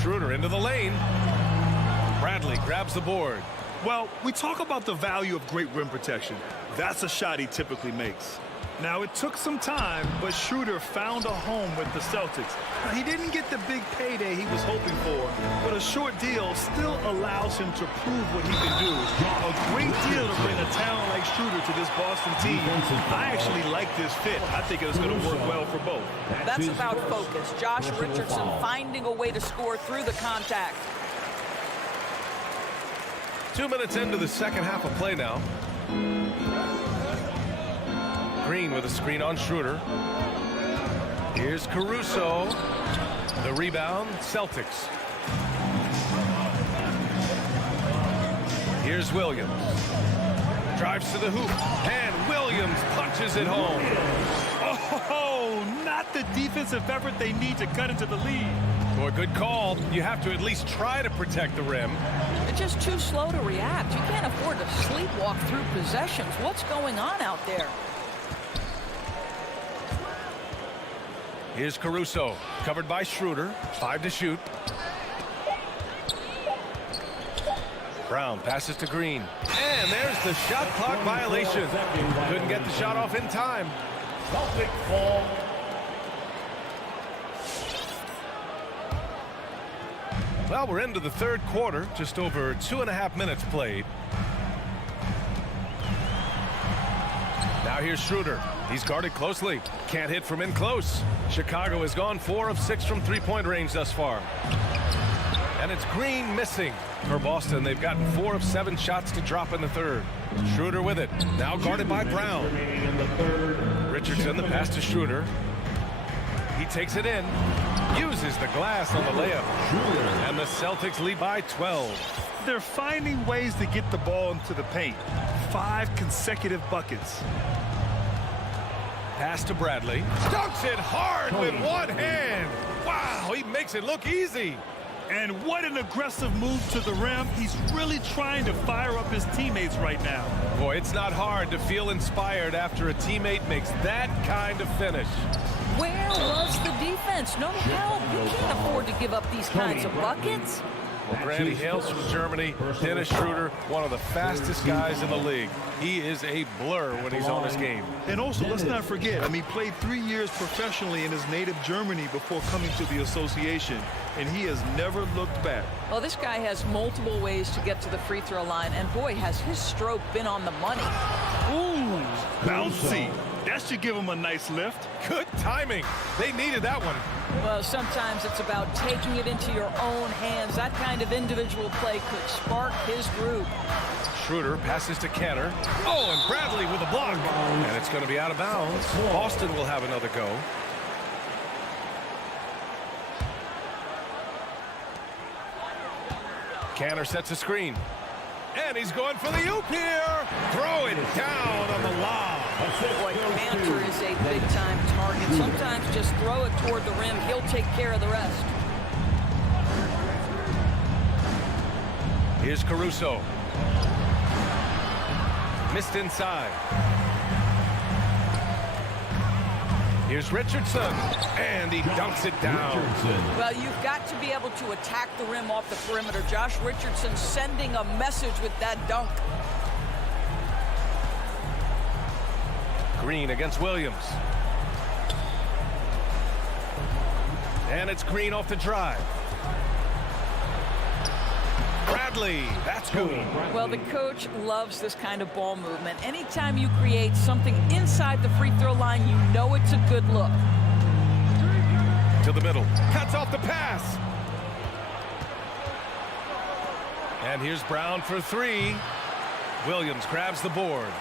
Schroeder into the lane. Bradley grabs the board. Well, we talk about the value of great rim protection. That's a shot he typically makes. Now, it took some time, but Schroeder found a home with the Celtics. Now, he didn't get the big payday he was hoping for, but a short deal still allows him to prove what he can do. A great deal to bring a talent like Schroeder to this Boston team. I actually like this fit. I think it's going to work well for both. That's about focus. Josh Richardson finding a way to score through the contact. 2 minutes into the second half of play now. Green with a screen on Schroeder. Here's Caruso. The rebound, Celtics. Here's Williams. Drives to the hoop, and Williams punches it home. Oh, not the defensive effort they need to cut into the lead. Boy, good call. You have to at least try to protect the rim. They're just too slow to react. You can't afford to sleepwalk through possessions. What's going on out there? Here's Caruso, covered by Schroeder. 5 to shoot. Brown passes to Green. And there's the shot clock violation. Couldn't get the shot off in time. Celtic ball. Well, we're into the third quarter. Just over 2.5 minutes played. Now here's Schroeder. He's guarded closely. Can't hit from in close. Chicago has gone 4 of 6 from three-point range thus far. And it's Green missing. For Boston, they've gotten 4 of 7 shots to drop in the third. Schroeder with it. Now guarded by Brown. Richardson, the pass to Schroeder. He takes it in. Uses the glass on the layup. And the Celtics lead by 12. They're finding ways to get the ball into the paint. 5 consecutive buckets. Pass to Bradley. Dunks it hard with one hand. Wow, he makes it look easy. And what an aggressive move to the rim. He's really trying to fire up his teammates right now. Boy, it's not hard to feel inspired after a teammate makes that kind of finish. Where was the defense? No help. You can't afford to give up these kinds of buckets. Well, Grant, he hails from Germany. Dennis Schroeder, one of the fastest guys in the league. He is a blur when he's on his game. And also, let's not forget, he played 3 years professionally in his native Germany before coming to the association, and he has never looked back. Well, this guy has multiple ways to get to the free throw line, and boy, has his stroke been on the money. Ooh, bouncy. That should give him a nice lift. Good timing. They needed that one. Well, sometimes it's about taking it into your own hands. That kind of individual play could spark his group. Schroeder passes to Canner. Oh, and Bradley with a block. And it's going to be out of bounds. Boston will have another go. Canner sets a screen. And he's going for the oop here. Throw it down on the lob. Boy, Cantor is a big-time target. Sometimes just throw it toward the rim. He'll take care of the rest. Here's Caruso. Missed inside. Here's Richardson. And he dunks it down. Well, you've got to be able to attack the rim off the perimeter. Josh Richardson sending a message with that dunk. Green against Williams. And it's Green off the drive. Bradley, that's good. Well, the coach loves this kind of ball movement. Anytime you create something inside the free throw line, you know it's a good look. To the middle, cuts off the pass. And here's Brown for 3. Williams grabs the board.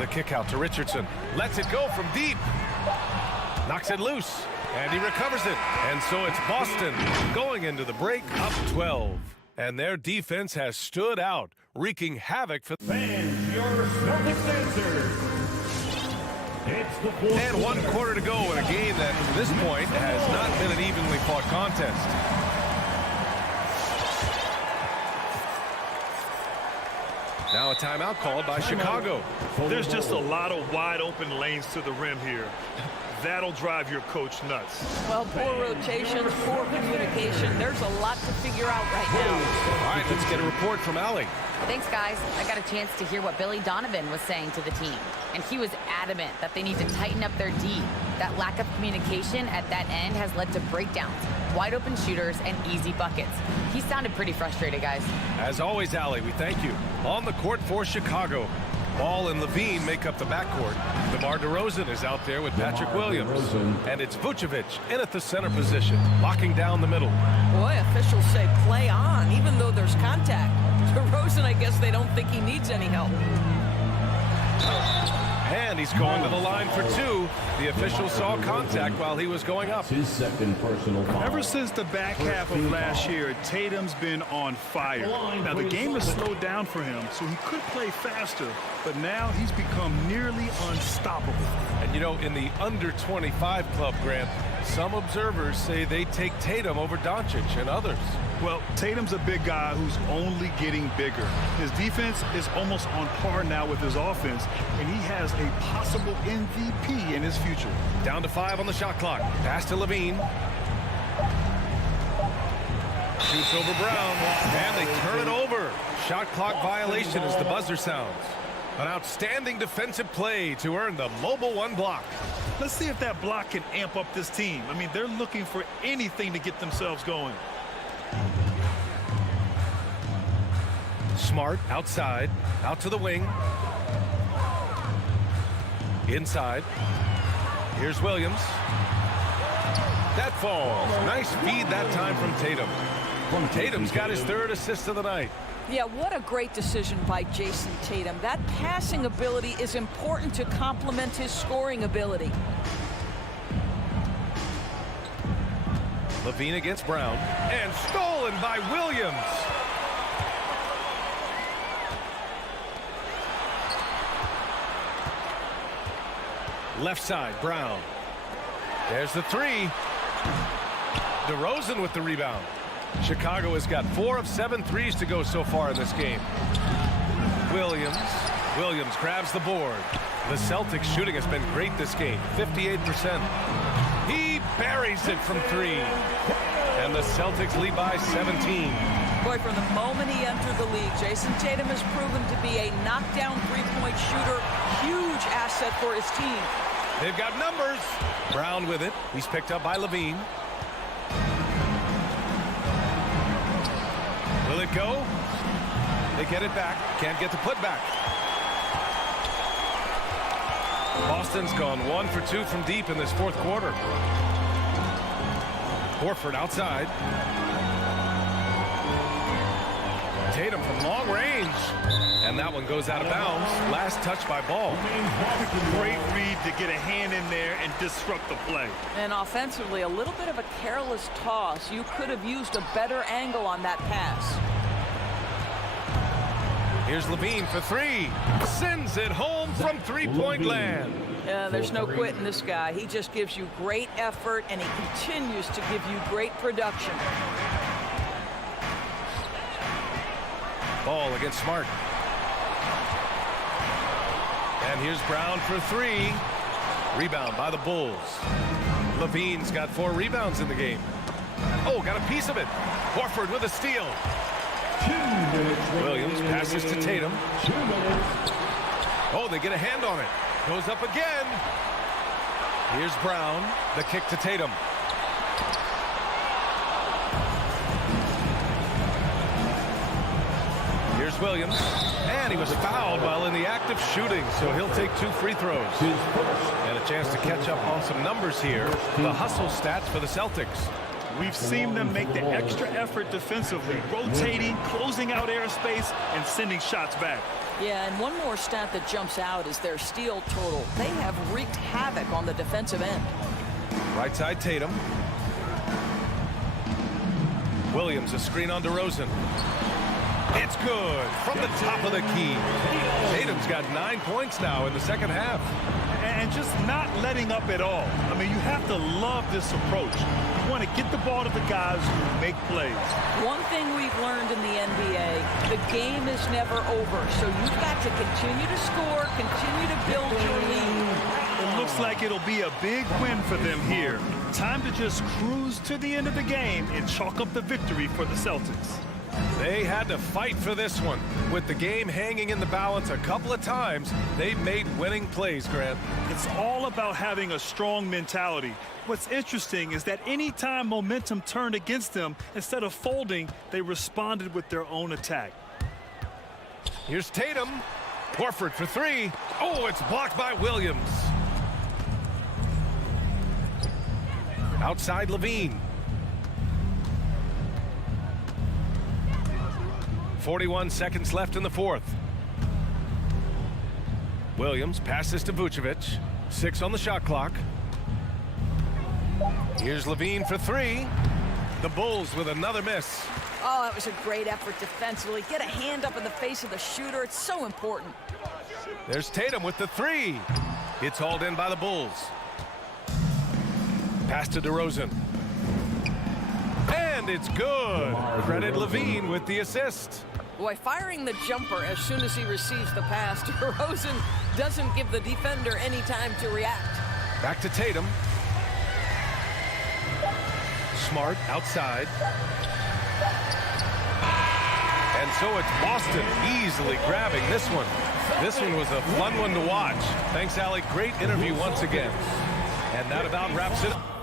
The kick out to Richardson. Lets it go from deep. Knocks it loose. And he recovers it. And so it's Boston going into the break up 12. And their defense has stood out, wreaking havoc for Fans, your Celtics answer. It's the fourth and 1 quarter to go in a game that, to this point, has not been an evenly fought contest. Now a timeout called by Chicago. There's just a lot of wide open lanes to the rim here. That'll drive your coach nuts. Well, poor rotations, poor communication. There's a lot to figure out right now. All right, let's get a report from Allie. Thanks, guys. I got a chance to hear what Billy Donovan was saying to the team. And he was adamant that they need to tighten up their D. That lack of communication at that end has led to breakdowns, wide open shooters, and easy buckets. He sounded pretty frustrated, guys. As always, Allie, we thank you. On the court for Chicago. Ball and Levine make up the backcourt. DeMar DeRozan is out there with Patrick Williams. And it's Vucevic in at the center position, locking down the middle. Boy, officials say play on, even though there's contact. DeRozan, I guess they don't think he needs any help. And he's going to the line for two. The official saw contact while he was going up. His second personal foul. Ever since the back half of last year, Tatum's been on fire. Now, the game has slowed down for him, so he could play faster, but now he's become nearly unstoppable. And, you know, in the under 25 club, Grant, some observers say they take Tatum over Doncic and others. Well, Tatum's a big guy who's only getting bigger. His defense is almost on par now with his offense, and he has a possible MVP in his future. Down to 5 on the shot clock. Pass to Levine. Shoots over Brown, and they turn it over. Shot clock violation as the buzzer sounds. An outstanding defensive play to earn the Mobile One block. Let's see if that block can amp up this team. I mean, they're looking for anything to get themselves going. Smart outside, out to the wing. Inside. Here's Williams. That falls. Nice feed that time from Tatum. Tatum's got his third assist of the night. Yeah, what a great decision by Jason Tatum. That passing ability is important to complement his scoring ability. Levine against Brown. And stolen by Williams. Left side, Brown. There's the three. DeRozan with the rebound. Chicago has got 4 of 7 threes to go so far in this game. Williams grabs the board. The Celtics shooting has been great this game, 58%. He buries it from 3. And the Celtics lead by 17. Boy, from the moment he entered the league, Jason Tatum has proven to be a knockdown three-point shooter. Huge asset for his team. They've got numbers. Brown with it. He's picked up by Levine. Will it go? They get it back. Can't get the putback. Boston's gone 1 for 2 from deep in this fourth quarter. Horford outside. Tatum from long range. And that one goes out of bounds. Last touch by Ball. Great read to get a hand in there and disrupt the play. And offensively, a little bit of a careless toss. You could have used a better angle on that pass. Here's Levine for 3. Sends it home from three-point land. There's no quitting this guy. He just gives you great effort, and he continues to give you great production. Ball against Smart. And here's Brown for 3. Rebound by the Bulls. Levine's got 4 rebounds in the game. Oh, got a piece of it. Horford with a steal. Williams passes to Tatum. Oh, they get a hand on it. Goes up again. Here's Brown. The kick to Tatum. Here's Williams. And he was fouled while in the act of shooting, so he'll take 2 free throws. And a chance to catch up on some numbers here. The hustle stats for the Celtics. We've seen them make the extra effort defensively, rotating, closing out airspace, and sending shots back. Yeah, and one more stat that jumps out is their steal total. They have wreaked havoc on the defensive end. Right side, Tatum. Williams, a screen on DeRozan. It's good from the top of the key. Tatum's got 9 points now in the second half. and just not letting up at all. I mean, you have to love this approach. You want to get the ball to the guys who make plays. One thing we've learned in the NBA, the game is never over. So you've got to continue to score, continue to build your lead. It looks like it'll be a big win for them here. Time to just cruise to the end of the game and chalk up the victory for the Celtics. They had to fight for this one. With the game hanging in the balance a couple of times, they've made winning plays, Grant. It's all about having a strong mentality. What's interesting is that anytime momentum turned against them, instead of folding, they responded with their own attack. Here's Tatum. Horford for three. Oh, it's blocked by Williams. Outside Levine. 41 seconds left in the fourth. Williams passes to Vucevic. 6 on the shot clock. Here's Levine for three. The Bulls with another miss. Oh, that was a great effort defensively. Get a hand up in the face of the shooter. It's so important. There's Tatum with the three. It's hauled in by the Bulls. Pass to DeRozan. And it's good. Credit Levine with the assist. Boy, firing the jumper as soon as he receives the pass to DeRozan doesn't give the defender any time to react. Back to Tatum. Smart outside. And so it's Boston easily grabbing this one. This one was a fun one to watch. Thanks, Allie. Great interview once again. And that about wraps it up.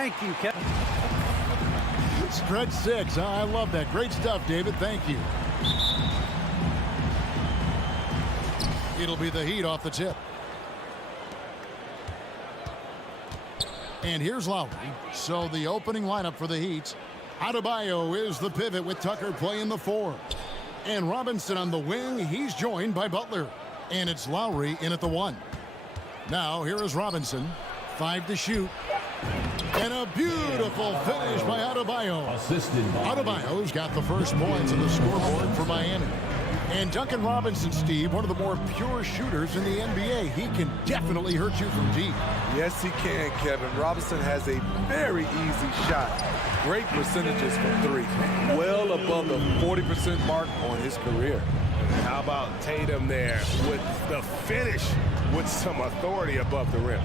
Thank you, Kevin. Stretch 6. I love that. Great stuff, David. Thank you. It'll be the Heat off the tip. And here's Lowry. So the opening lineup for the Heat. Adebayo is the pivot with Tucker playing the 4. And Robinson on the wing. He's joined by Butler. And it's Lowry in at the 1. Now here is Robinson. 5 to shoot. And a beautiful finish by Adebayo. Adebayo's got the first points on the scoreboard for Miami. And Duncan Robinson, Steve, one of the more pure shooters in the NBA. He can definitely hurt you from deep. Yes, he can, Kevin. Robinson has a very easy shot. Great percentages from 3. Well above the 40% mark on his career. How about Tatum there with the finish with some authority above the rim.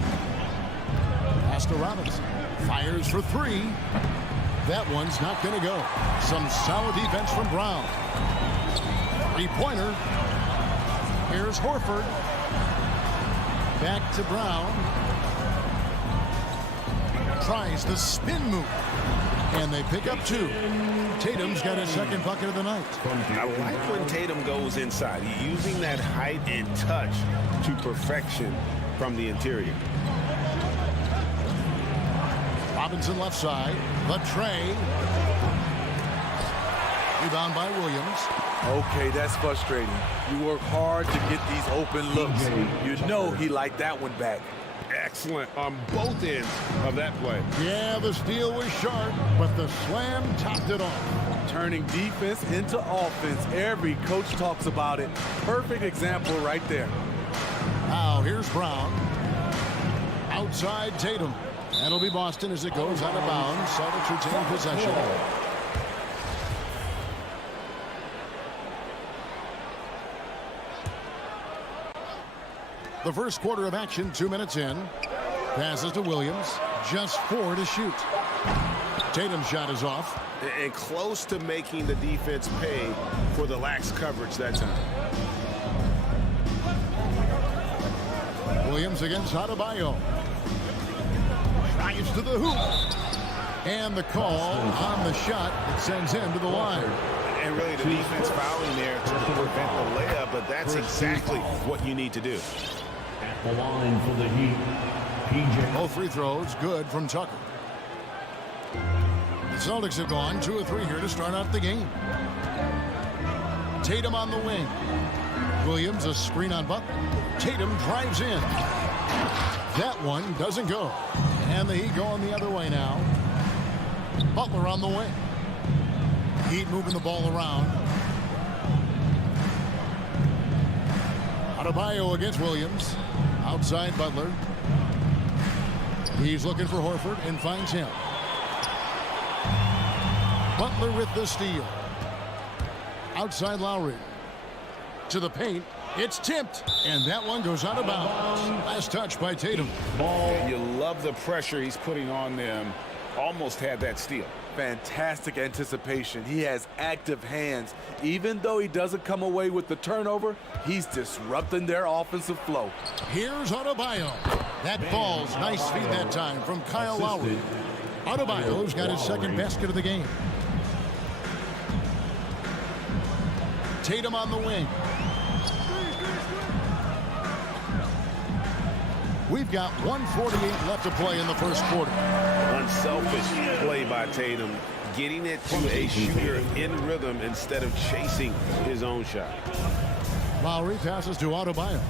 Pass to Robinson. Fires for 3. That one's not going to go. Some solid defense from Brown. 3-pointer. Here's Horford. Back to Brown. Tries the spin move. And they pick up 2. Tatum's got his second bucket of the night. I like when Tatum goes inside. He's using that height and touch to perfection from the interior. Robinson left side. The tray. Rebound by Williams. Okay, that's frustrating. You work hard to get these open looks. You know he liked that one back. Excellent on both ends of that play. Yeah, the steal was sharp, but the slam topped it off. Turning defense into offense. Every coach talks about it. Perfect example right there. Now here's Brown. Outside Tatum. That'll be Boston as it goes out of bounds. Celtics retain possession. The first quarter of action, 2 minutes in. Passes to Williams. Just 4 to shoot. Tatum's shot is off. And close to making the defense pay for the lax coverage that time. Williams against Adebayo. Tries to the hoop. And the call on the shot that sends him to the line. And really the defense fouling there to prevent the layup, but that's exactly what you need to do. At the line for the Heat, PJ. Both free throws good from Tucker. The Celtics have gone 2 of 3 here to start out the game. Tatum on the wing. Williams a screen on Butler. Tatum drives in. That one doesn't go. And the Heat going the other way now. Butler on the wing. Heat moving the ball around. Adebayo against Williams. Outside Butler. He's looking for Horford and finds him. Butler with the steal. Outside Lowry. To the paint. It's tipped. And that one goes out of bounds. Last touch by Tatum. And you love the pressure he's putting on them. Almost had that steal. Fantastic anticipation. He has active hands. Even though he doesn't come away with the turnover, he's disrupting their offensive flow. Here's Adebayo. That falls. Nice feed that time from Kyle Lowry. Adebayo's got his second basket of the game. Tatum on the wing. We've got 1:48 left to play in the first quarter. Unselfish play by Tatum, getting it to a shooter in rhythm instead of chasing his own shot. Lowry passes to Adebayo.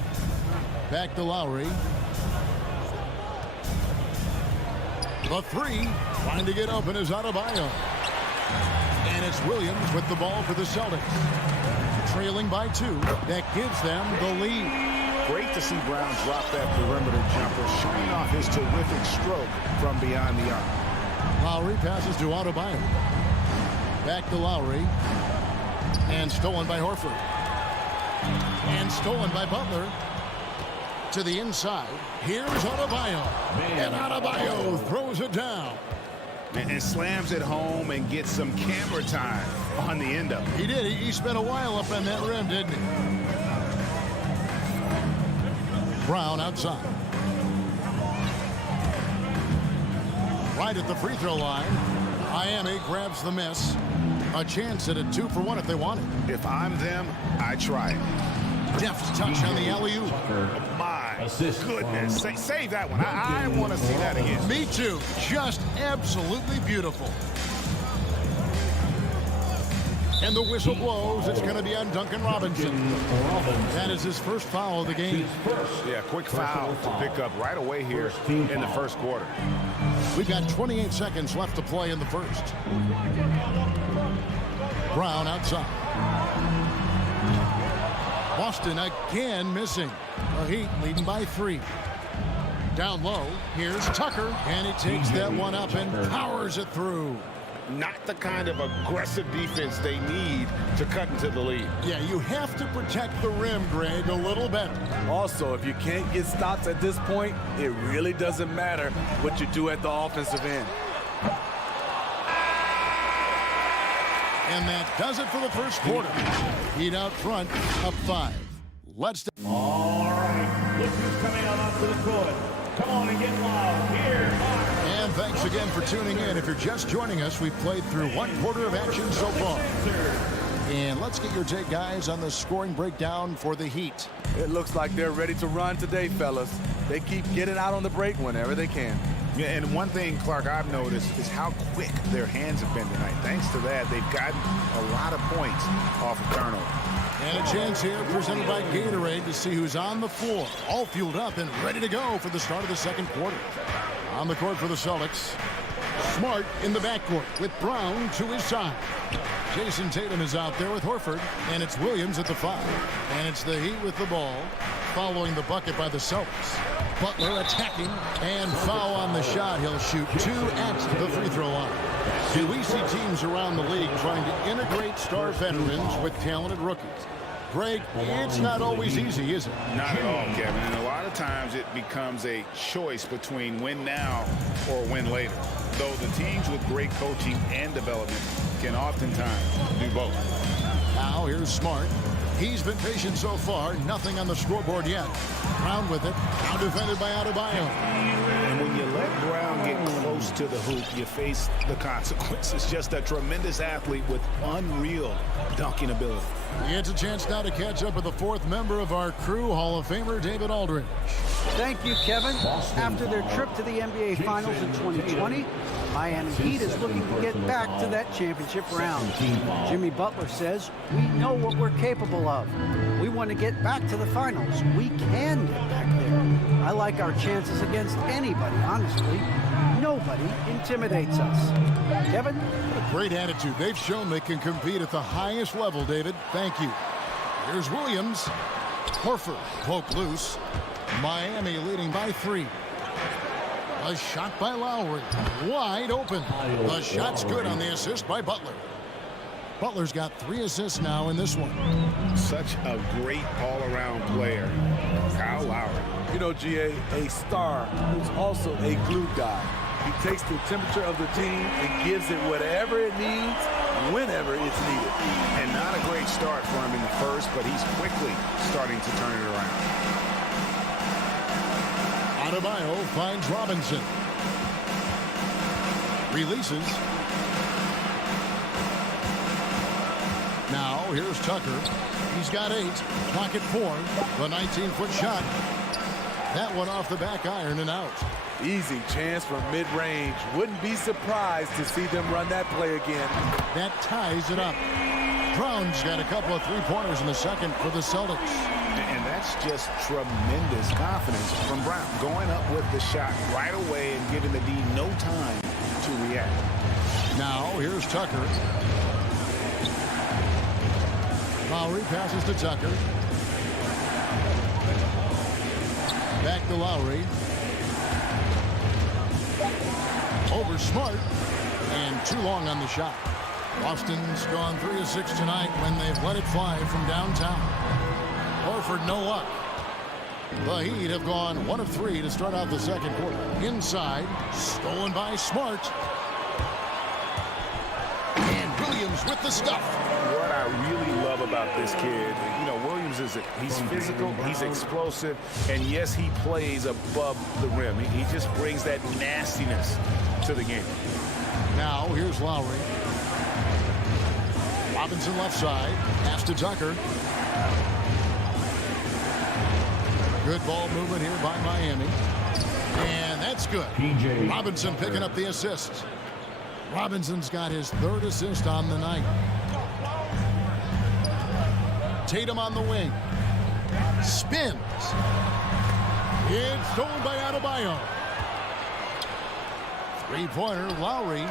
Back to Lowry. The 3, trying to get open is Adebayo. And it's Williams with the ball for the Celtics. Trailing by 2. That gives them the lead. Great to see Brown drop that perimeter jumper, showing off his terrific stroke from beyond the arc. Lowry passes to Adebayo. Back to Lowry. And stolen by Horford. And stolen by Butler. To the inside. Here's Adebayo. And Adebayo throws it down. And slams it home and gets some camera time on the end of it. He did. He spent a while up on that rim, didn't he? Brown outside. right at the free throw line. Miami grabs the miss. A chance at a 2-for-1 if they want it. If I'm them, I try it. Deft touch on the alley-oop. My goodness. Save that one. I want to see that again. Me too. Just absolutely beautiful. And the whistle blows. It's going to be on Duncan Robinson. That is his first foul of the game. Yeah, quick foul to pick up right away here in the first quarter. We've got 28 seconds left to play in the first. Brown outside. Boston again missing. The Heat leading by 3. Down low, here's Tucker, and he takes that one up and powers it through. Not the kind of aggressive defense they need to cut into the lead. Yeah, you have to protect the rim, Greg, a little better. Also, if you can't get stops at this point, it really doesn't matter what you do at the offensive end. And that does it for the first quarter. Heat out front, up 5. Let's... All right, look who's coming out onto the court. Come on and get loud. Here are... And thanks again for tuning in. If you're just joining us, we've played through 1 quarter of action so far. And let's get your take, guys, on the scoring breakdown for the Heat. It looks like they're ready to run today, fellas. They keep getting out on the break whenever they can. Yeah, and one thing, Clark, I've noticed is how quick their hands have been tonight. Thanks to that, they've gotten a lot of points off of turnover. And a chance here presented by Gatorade to see who's on the floor. All fueled up and ready to go for the start of the second quarter. On the court for the Celtics. Smart in the backcourt with Brown to his side. Jason Tatum is out there with Horford, and it's Williams at the 5. And it's the Heat with the ball, following the bucket by the Celtics. Butler attacking, and foul on the shot. He'll shoot 2 at the free throw line. Do we see teams around the league trying to integrate star veterans with talented rookies? Greg, it's not always easy, is it? Not at all, Kevin. And a lot of times it becomes a choice between win now or win later. Though the teams with great coaching and development can oftentimes do both. Now here's Smart. He's been patient so far. Nothing on the scoreboard yet. Brown with it. Now defended by Adebayo. And when you let Brown get close to the hoop, you face the consequences. Just a tremendous athlete with unreal dunking ability. He gets a chance now to catch up with the 4th member of our crew, Hall of Famer David Aldridge. Thank you, Kevin. After their trip to the NBA Finals in 2020, Miami Heat is looking to get back to that championship round. Jimmy Butler says, we know what we're capable of. We want to get back to the finals. We can get back there. I like our chances against anybody, honestly. Nobody intimidates us. Kevin? What a great attitude. They've shown they can compete at the highest level, David. Thank you. Here's Williams. Horford poked loose. Miami leading by 3. A shot by Lowry. Wide open. The shot's good on the assist by Butler. Butler's got 3 assists now in this one. Such a great all-around player, Kyle Lowry. You know, GA, a star who's also a glue guy. He takes the temperature of the team and gives it whatever it needs, whenever it's needed. And not a great start for him in the first, but he's quickly starting to turn it around. Adebayo finds Robinson. Releases. Now here's Tucker. He's got 8. Clock at 4. The 19-foot shot. That one off the back iron and out. Easy chance from mid-range. Wouldn't be surprised to see them run that play again. That ties it up. Brown's got a couple of 3-pointers in the second for the Celtics. And that's just tremendous confidence from Brown. Going up with the shot right away and giving the D no time to react. Now here's Tucker. Lowry passes to Tucker. Back to Lowry. Over Smart. And too long on the shot. Boston's gone 3 of 6 tonight when they've let it fly from downtown. Horford no luck. The Heat have gone 1 of 3 to start out the second quarter. Inside, stolen by Smart. And Williams with the stuff. What I really love about this kid, you know, Williams he's physical, he's explosive, and yes, he plays above the rim. He just brings that nastiness to the game. Now, here's Lowry. Robinson left side. Pass to Tucker. Good ball movement here by Miami. And that's good. Robinson picking up the assist. Robinson's got his 3rd assist on the night. Tatum on the wing. Spins. It's stolen by Adebayo. Three-pointer, Lowry.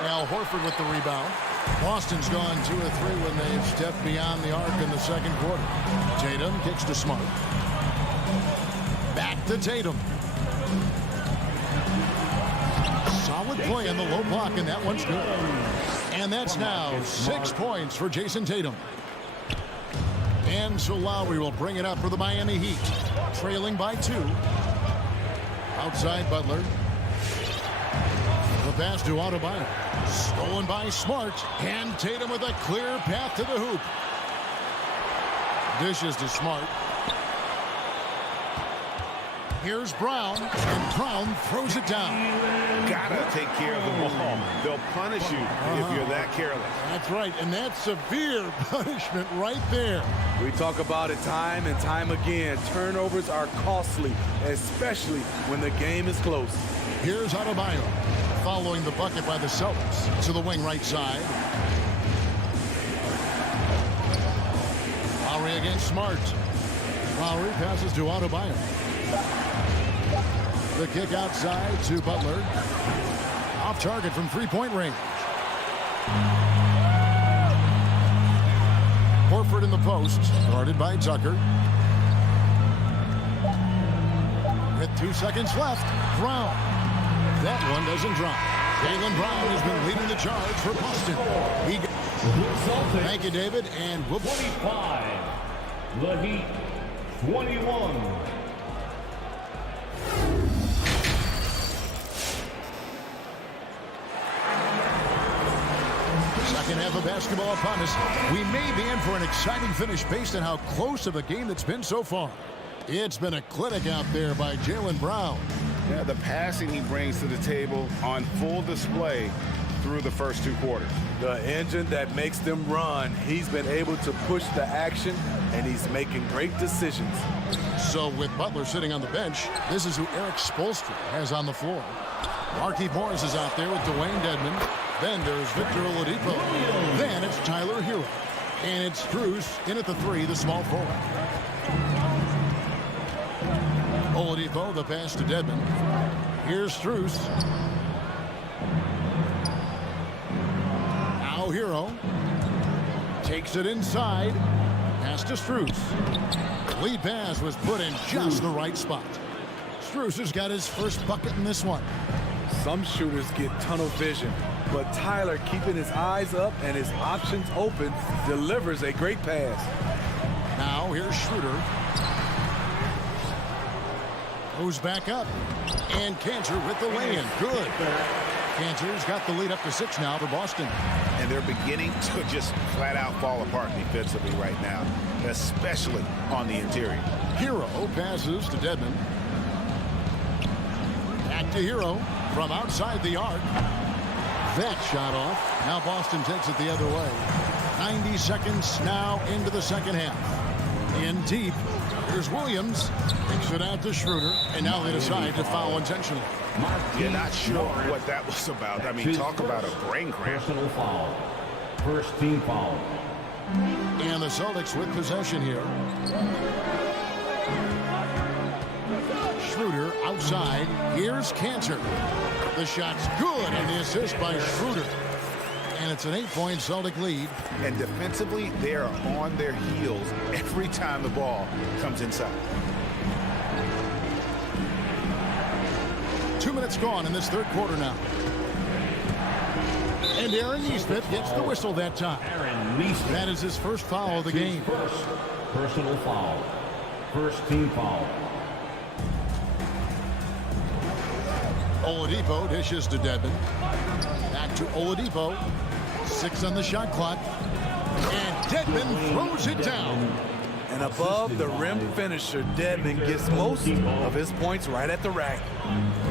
Al Horford with the rebound. Boston's gone 2 of 3 when they've stepped beyond the arc in the second quarter. Tatum kicks to Smart. Back to Tatum. Solid play on the low block, and that one's good. And that's now 6 points for Jason Tatum. And so Lowry will bring it up for the Miami Heat. Trailing by 2. Outside Butler. The pass to Adebayo. Stolen by Smart. And Tatum with a clear path to the hoop. Dishes to Smart. Here's Brown, and Brown throws it down. Gotta take care of the ball. They'll punish you if you're that careless. That's right, and that's severe punishment right there. We talk about it time and time again. Turnovers are costly, especially when the game is close. Here's Adebayo, following the bucket by the Celtics to the wing right side. Lowry against Smart. Lowry passes to Adebayo. The kick outside to Butler. Off target from three-point range. Horford in the post, guarded by Tucker. With 2 seconds left, Brown. That one doesn't drop. Jaylen Brown has been leading the charge for Boston. Thank you, David. And 25. The Heat, 21. Second half of basketball upon us. We may be in for an exciting finish based on how close of a game that's been so far. It's been a clinic out there by Jaylen Brown. Yeah, the passing he brings to the table on full display through the first 2 quarters. The engine that makes them run. He's been able to push the action, and he's making great decisions. So with Butler sitting on the bench, this is who Eric Spoelstra has on the floor. Markieff Morris is out there with Dwayne Dedmon. Then there's Victor Oladipo. Then it's Tyler Hero. And it's Cruz in at the 3, the small forward. Oladipo, the pass to Dedmon. Here's Strus. Now Hero. Takes it inside. Pass to Strus. Lead pass was put in just the right spot. Strus has got his first bucket in this one. Some shooters get tunnel vision, but Tyler, keeping his eyes up and his options open, delivers a great pass. Now here's Schroeder. Goes back up. And Cantor with the lay-in. Good. Cantor's got the lead up to 6 now for Boston. And they're beginning to just flat out fall apart defensively right now, especially on the interior. Hero passes to Dedmon. Back to Hero from outside the arc. That shot off. Now Boston takes it the other way. 90 seconds now into the second half. In deep. Here's Williams. Takes it out to Schroeder. And now they decide to foul intentionally. You're not sure what that was about. I mean, talk about a brain cramp. Personal foul. First team foul. And the Celtics with possession here. Schroeder outside. Here's Cantor. The shot's good, and the assist by Schroeder. And it's an 8-point Celtic lead. And defensively, they are on their heels every time the ball comes inside. 2 minutes gone in this third quarter now. And Aaron Nesmith gets the whistle that time. Aaron Nesmith. That is his first foul of the game. First personal foul. First team foul. Oladipo dishes to Dedmon. Back to Oladipo. 6 on the shot clock. And Dedmon throws it down. And above the rim finisher, Dedmon gets most of his points right at the rack.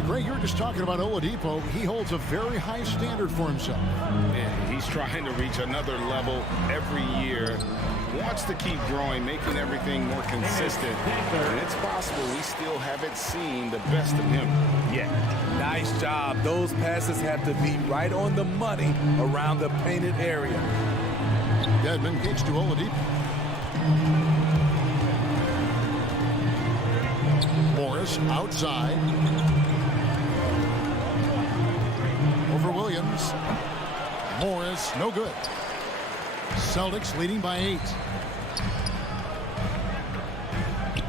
Greg, you were just talking about Oladipo. He holds a very high standard for himself. Yeah, he's trying to reach another level every year. Wants to keep growing, making everything more consistent. And it's possible we still haven't seen the best of him yet. Nice job. Those passes have to be right on the money around the painted area. Dedmon kicks to Oladipo. Morris outside. Over Williams. Morris, no good. Celtics leading by 8.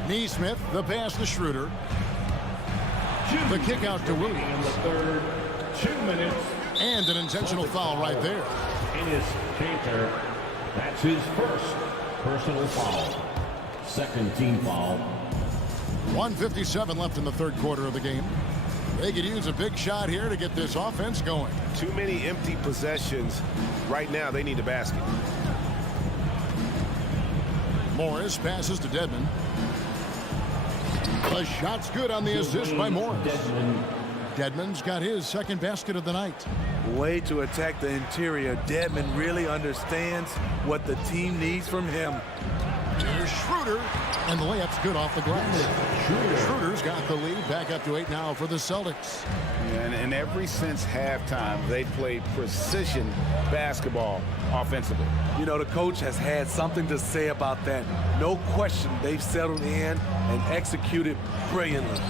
Neesmith, the pass to Schroeder. The kick out to Williams. In the third, 2 minutes. And an intentional foul right there. Enes Kanter, that's his first personal foul. Second team foul. 1:57 left in the third quarter of the game. They could use a big shot here to get this offense going. Too many empty possessions. Right now, they need a basket. Morris passes to Dedmon. The shot's good on the assist by Morris. Dedmon's got his second basket of the night. Way to attack the interior. Dedmon really understands what the team needs from him. Here's Schroeder, and the layup's good off the glass. Schroeder's got the lead, back up to 8 now for the Celtics. And ever since halftime, they played precision basketball offensively. You know, the coach has had something to say about that. No question, they've settled in and executed brilliantly.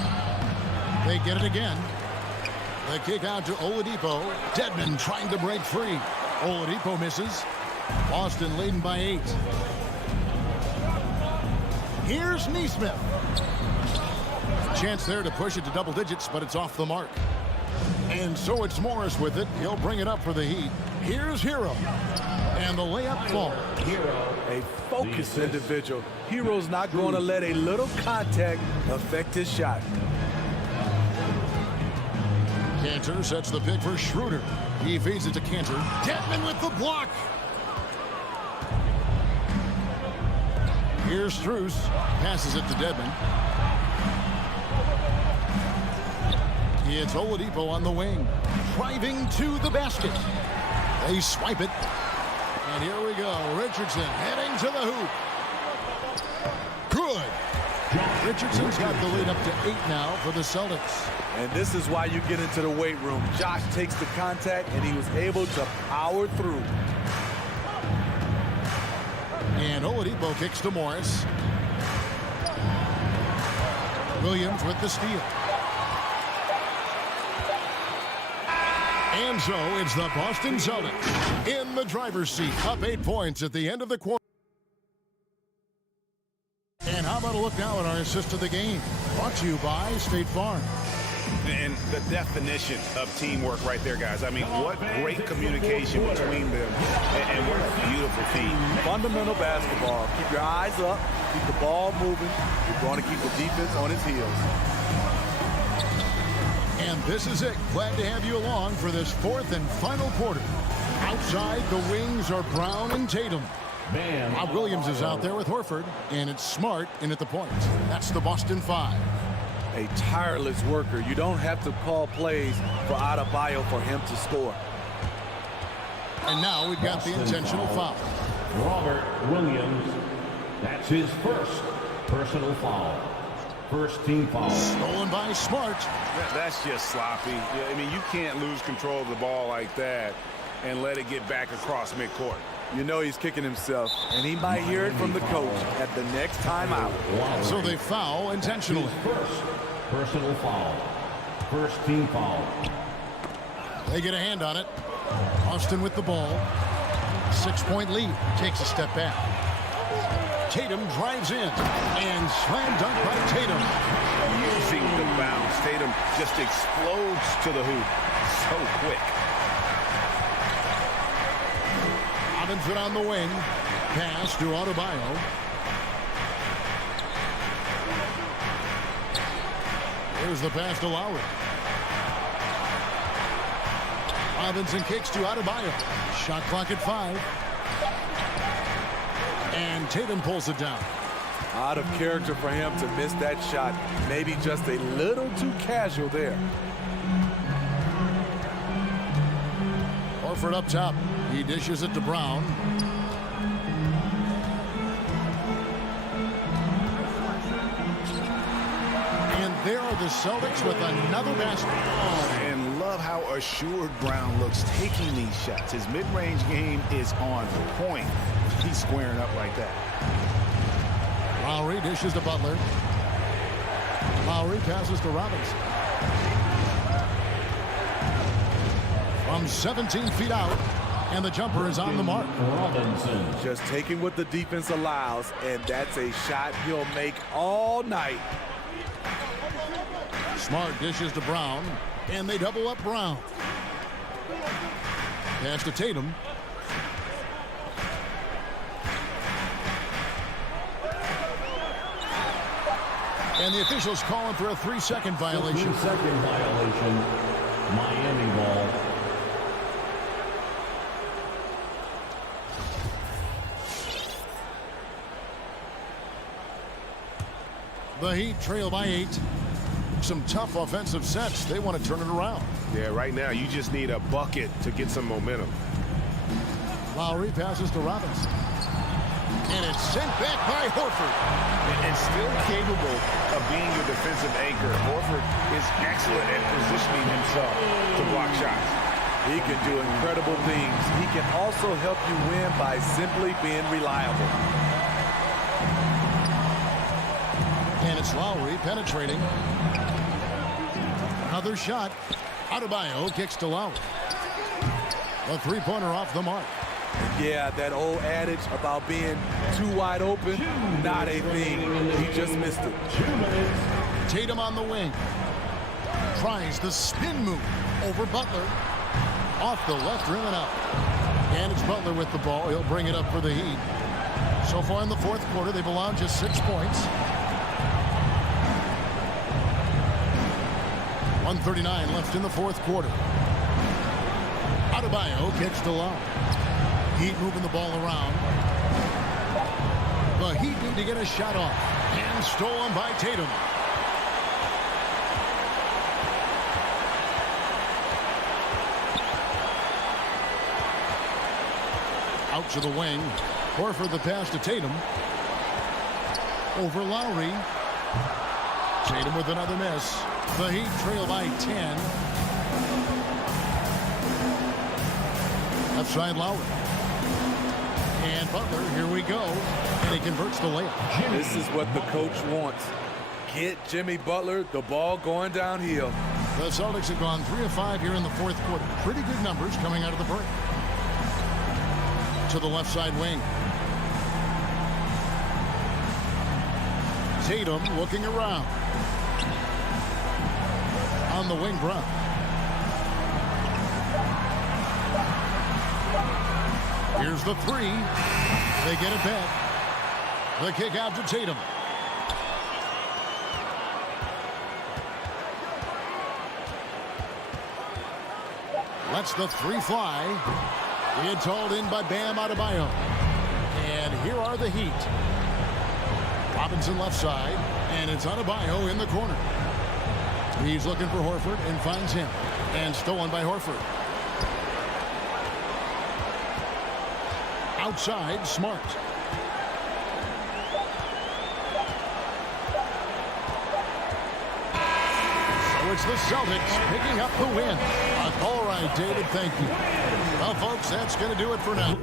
They get it again. The kick out to Oladipo. Dedmon trying to break free. Oladipo misses. Boston leading by 8. Here's Neesmith. Chance there to push it to double digits, but it's off the mark. And so it's Morris with it. He'll bring it up for the Heat. Here's Hero. And the layup falls. A focused individual. Hero's not going to let a little contact affect his shot. Kanter sets the pick for Schroeder. He feeds it to Kanter. Dedmon with the block. Here's Strus. Passes it to Dedmon. It's Oladipo on the wing. Driving to the basket. They swipe it. And here we go. Richardson heading to the hoop. Good. Richardson's got the lead up to 8 now for the Celtics. And this is why you get into the weight room. Josh takes the contact, and he was able to power through. And Oladipo kicks to Morris. Williams with the steal. And so it's the Boston Celtics in the driver's seat, up 8 points at the end of the quarter. And how about a look now at our assist of the game? Brought to you by State Farm. And the definition of teamwork right there, guys. I mean, what great communication between them. And what a beautiful team. Fundamental basketball. Keep your eyes up. Keep the ball moving. You're going to keep the defense on its heels. And this is it. Glad to have you along for this fourth and final quarter. Outside, the wings are Brown and Tatum. Bob Williams is out there with Horford, and it's Smart in at the point. That's the Boston 5. A tireless worker. You don't have to call plays for Adebayo for him to score. And now we've got the intentional foul. Robert Williams, that's his first personal foul. First team foul. Stolen by Smart. That's just sloppy. Yeah, I mean, you can't lose control of the ball like that and let it get back across midcourt. You know he's kicking himself, and he might hear it from the coach at the next timeout. So they foul intentionally. First personal foul. First team foul. They get a hand on it. Austin with the ball. 6-point lead. Takes a step back. Tatum drives in. And slam dunk by Tatum. Using the bounce. Tatum just explodes to the hoop. So quick. Robinson on the wing. Pass to Adebayo. Here's the pass to Lowry. Robinson kicks to Adebayo. Shot clock at 5. And Tatum pulls it down. Out of character for him to miss that shot. Maybe just a little too casual there. Horford up top. He dishes it to Brown. And there are the Celtics with another basket. And love how assured Brown looks taking these shots. His mid-range game is on point. He's squaring up like that. Lowry dishes to Butler. Lowry passes to Robinson. From 17 feet out, and the jumper is on the mark. Robinson. Just taking what the defense allows, and that's a shot he'll make all night. Smart dishes to Brown, and they double up Brown. Pass to Tatum. And the officials calling for a 3-second violation. 3-second violation. Miami ball. The Heat trail by 8. Some tough offensive sets. They want to turn it around. Yeah, right now you just need a bucket to get some momentum. Lowry passes to Robinson. And it's sent back by Horford. And still capable of being your defensive anchor. Horford is excellent at positioning himself to block shots. He can do incredible things. He can also help you win by simply being reliable. And it's Lowry penetrating. Another shot. Adebayo kicks to Lowry. A three-pointer off the mark. Yeah, that old adage about being too wide open, not a thing. He just missed it. Tatum on the wing. Tries the spin move over Butler. Off the left rim and out. And it's Butler with the ball. He'll bring it up for the Heat. So far in the fourth quarter, they've allowed just 6 points. 1:39 left in the fourth quarter. Adebayo kicks to Lowry. Heat moving the ball around. The Heat need to get a shot off. And stolen by Tatum. Out to the wing. Horford the pass to Tatum. Over Lowry. Tatum with another miss. The Heat trail by 10. Left side Lowry. And Butler, here we go. And he converts the layup. This is what the coach wants. Get Jimmy Butler the ball going downhill. The Celtics have gone 3 of 5 here in the fourth quarter. Pretty good numbers coming out of the break. To the left side wing. Tatum looking around. On the wing, Brown. Here's the three. They get it back. The kick out to Tatum. Lets the three fly. It's hauled in by Bam Adebayo. And here are the Heat. Robinson left side. And it's Adebayo in the corner. He's looking for Horford and finds him. And stolen by Horford. Outside, Smart. So it's the Celtics picking up the win. All right, David, thank you. Well, folks, that's going to do it for now.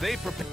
they prepare.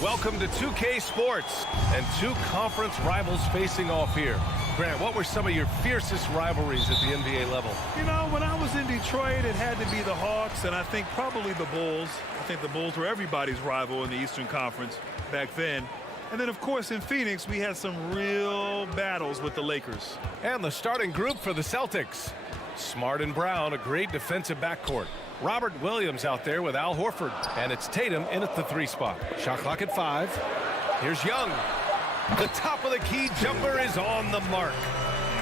Welcome to 2K Sports and two conference rivals facing off here. Grant, what were some of your fiercest rivalries at the NBA level? You know, when I was in Detroit, it had to be the Hawks, and I think probably the Bulls. I think the Bulls were everybody's rival in the Eastern Conference back then. And then, of course, in Phoenix, we had some real battles with the Lakers. And the starting group for the Celtics. Smart and Brown, a great defensive backcourt. Robert Williams out there with Al Horford. And it's Tatum in at the 3 spot. Shot clock at 5. Here's Young. The top of the key jumper is on the mark.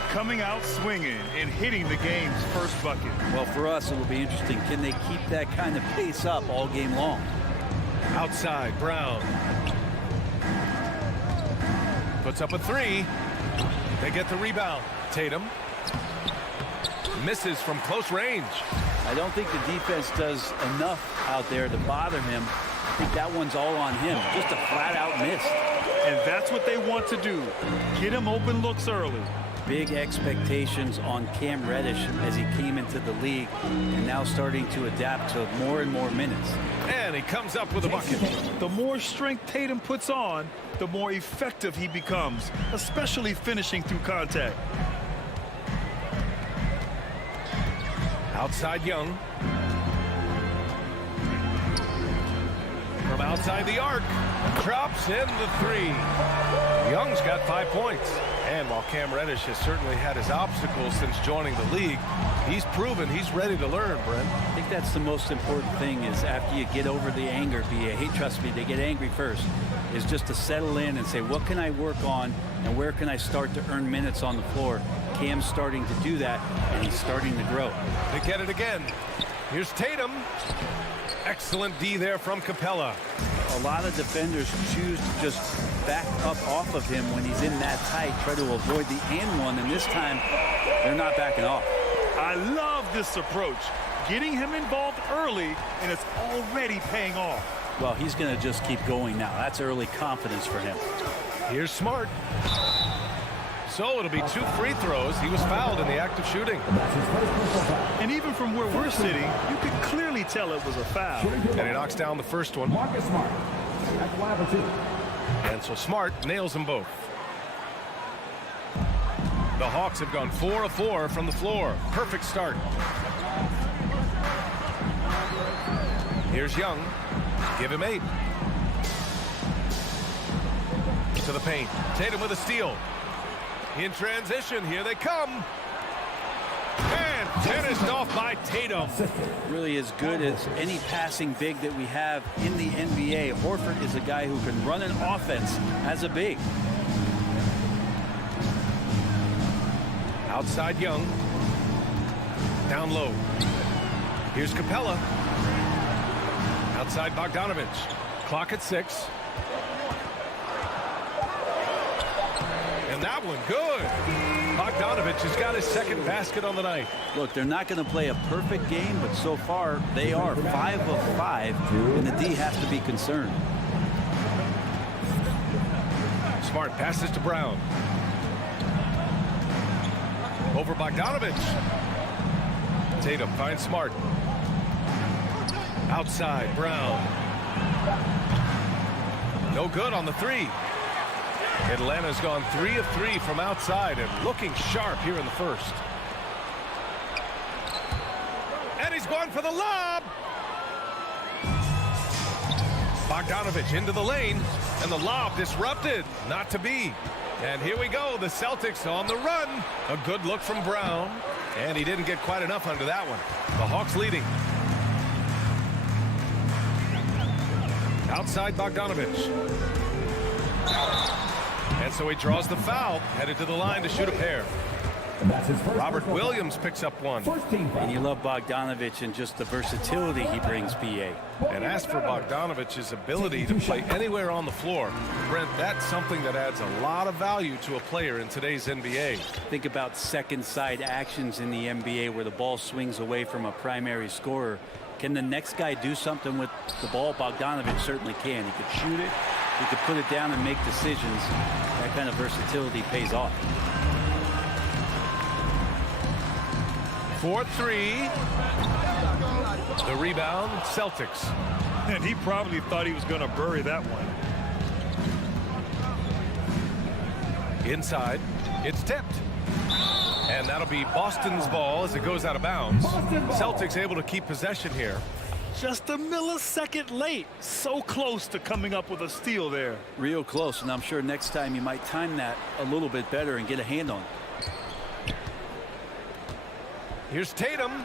Coming out swinging and hitting the game's first bucket. Well, for us, it'll be interesting. Can they keep that kind of pace up all game long? Outside, Brown. Puts up a 3. They get the rebound. Tatum. Misses from close range. I don't think the defense does enough out there to bother him. I think that one's all on him. Just a flat-out miss. And that's what they want to do. Get him open looks early. Big expectations on Cam Reddish as he came into the league and now starting to adapt to more and more minutes. And he comes up with a bucket. The more strength Tatum puts on, the more effective he becomes, especially finishing through contact. Outside Young. From outside the arc. Drops in the 3. Young's got 5 points. And while Cam Reddish has certainly had his obstacles since joining the league, he's proven he's ready to learn, Brent. I think that's the most important thing is after you get over the anger, hey, trust me, they get angry first, is just to settle in and say, what can I work on and where can I start to earn minutes on the floor? Cam's starting to do that, and he's starting to grow. They get it again. Here's Tatum. Excellent D there from Capella. A lot of defenders choose to just back up off of him when he's in that tight, try to avoid the and one, and this time they're not backing off. I love this approach. Getting him involved early, and it's already paying off. Well, he's going to just keep going now. That's early confidence for him. Here's Smart. So it'll be 2 free throws. He was fouled in the act of shooting. And even from where we're sitting, you could clearly tell it was a foul. And he knocks down the first one. Marcus Smart. That's 5 or 2. And so Smart nails them both. The Hawks have gone 4 of 4 from the floor. Perfect start. Here's Young. Give him 8. To the paint. Tatum with a steal. In transition, here they come. And finished off by Tatum. Really as good as any passing big that we have in the NBA. Horford is a guy who can run an offense as a big. Outside Young. Down low. Here's Capella. Outside Bogdanovich. Clock at 6. And that one good. Bogdanovich has got his second basket on the night. Look, they're not going to play a perfect game, but so far they are 5 of 5, and the D has to be concerned. Smart passes to Brown. Over Bogdanovich. Tatum finds Smart. Outside, Brown. No good on the 3. Atlanta's gone 3 of 3 from outside and looking sharp here in the first. And he's going for the lob. Bogdanovich into the lane, and the lob disrupted. Not to be. And here we go, the Celtics on the run. A good look from Brown, and he didn't get quite enough under that one. The Hawks leading. Outside Bogdanovich. And so he draws the foul, headed to the line to shoot a pair. Robert Williams picks up one. And you love Bogdanovich and just the versatility he brings, BA. And as for Bogdanovich's ability to play anywhere on the floor, Brent, that's something that adds a lot of value to a player in today's NBA. Think about second side actions in the NBA where the ball swings away from a primary scorer. Can the next guy do something with the ball? Bogdanovich certainly can. He could shoot it. He could put it down and make decisions. That that kind of versatility pays off. 4-3. The rebound, Celtics. And he probably thought he was going to bury that one. Inside, it's tipped. And that'll be Boston's ball as it goes out of bounds. Celtics able to keep possession here. Just a millisecond late. So close to coming up with a steal there. Real close, and I'm sure next time you might time that a little bit better and get a hand on it. Here's Tatum.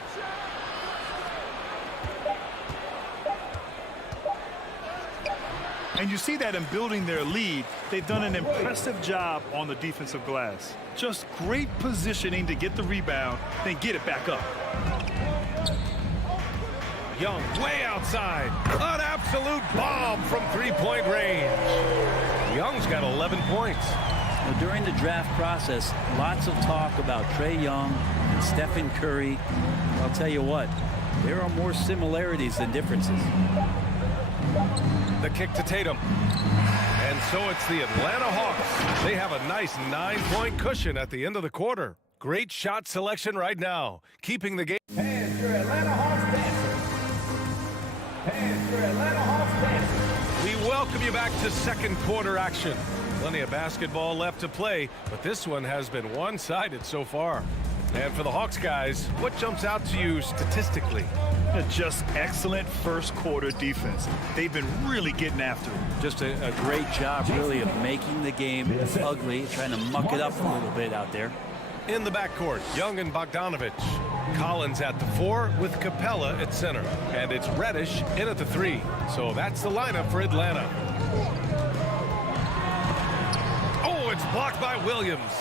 And you see that in building their lead, they've done an impressive job on the defensive glass. Just great positioning to get the rebound, then get it back up. Young way outside. An absolute bomb from three-point range. Young's got 11 points. Now, during the draft process, lots of talk about Trae Young and Stephen Curry. I'll tell you what, there are more similarities than differences. The kick to Tatum. And so it's the Atlanta Hawks. They have a nice 9-point cushion at the end of the quarter. Great shot selection right now, keeping the game. And your Atlanta Hawks dancers. And your Atlanta Hawks dancers. We welcome you back to second quarter action. Plenty of basketball left to play, but this one has been one-sided so far. And for the Hawks guys, what jumps out to you statistically? Just excellent first quarter defense. They've been really getting after it. Just a great job, really, of making the game ugly, trying to muck it up a little bit out there. In the backcourt, Young and Bogdanovich. Collins at the 4 with Capella at center. And it's Reddish in at the 3. So that's the lineup for Atlanta. Oh, it's blocked by Williams.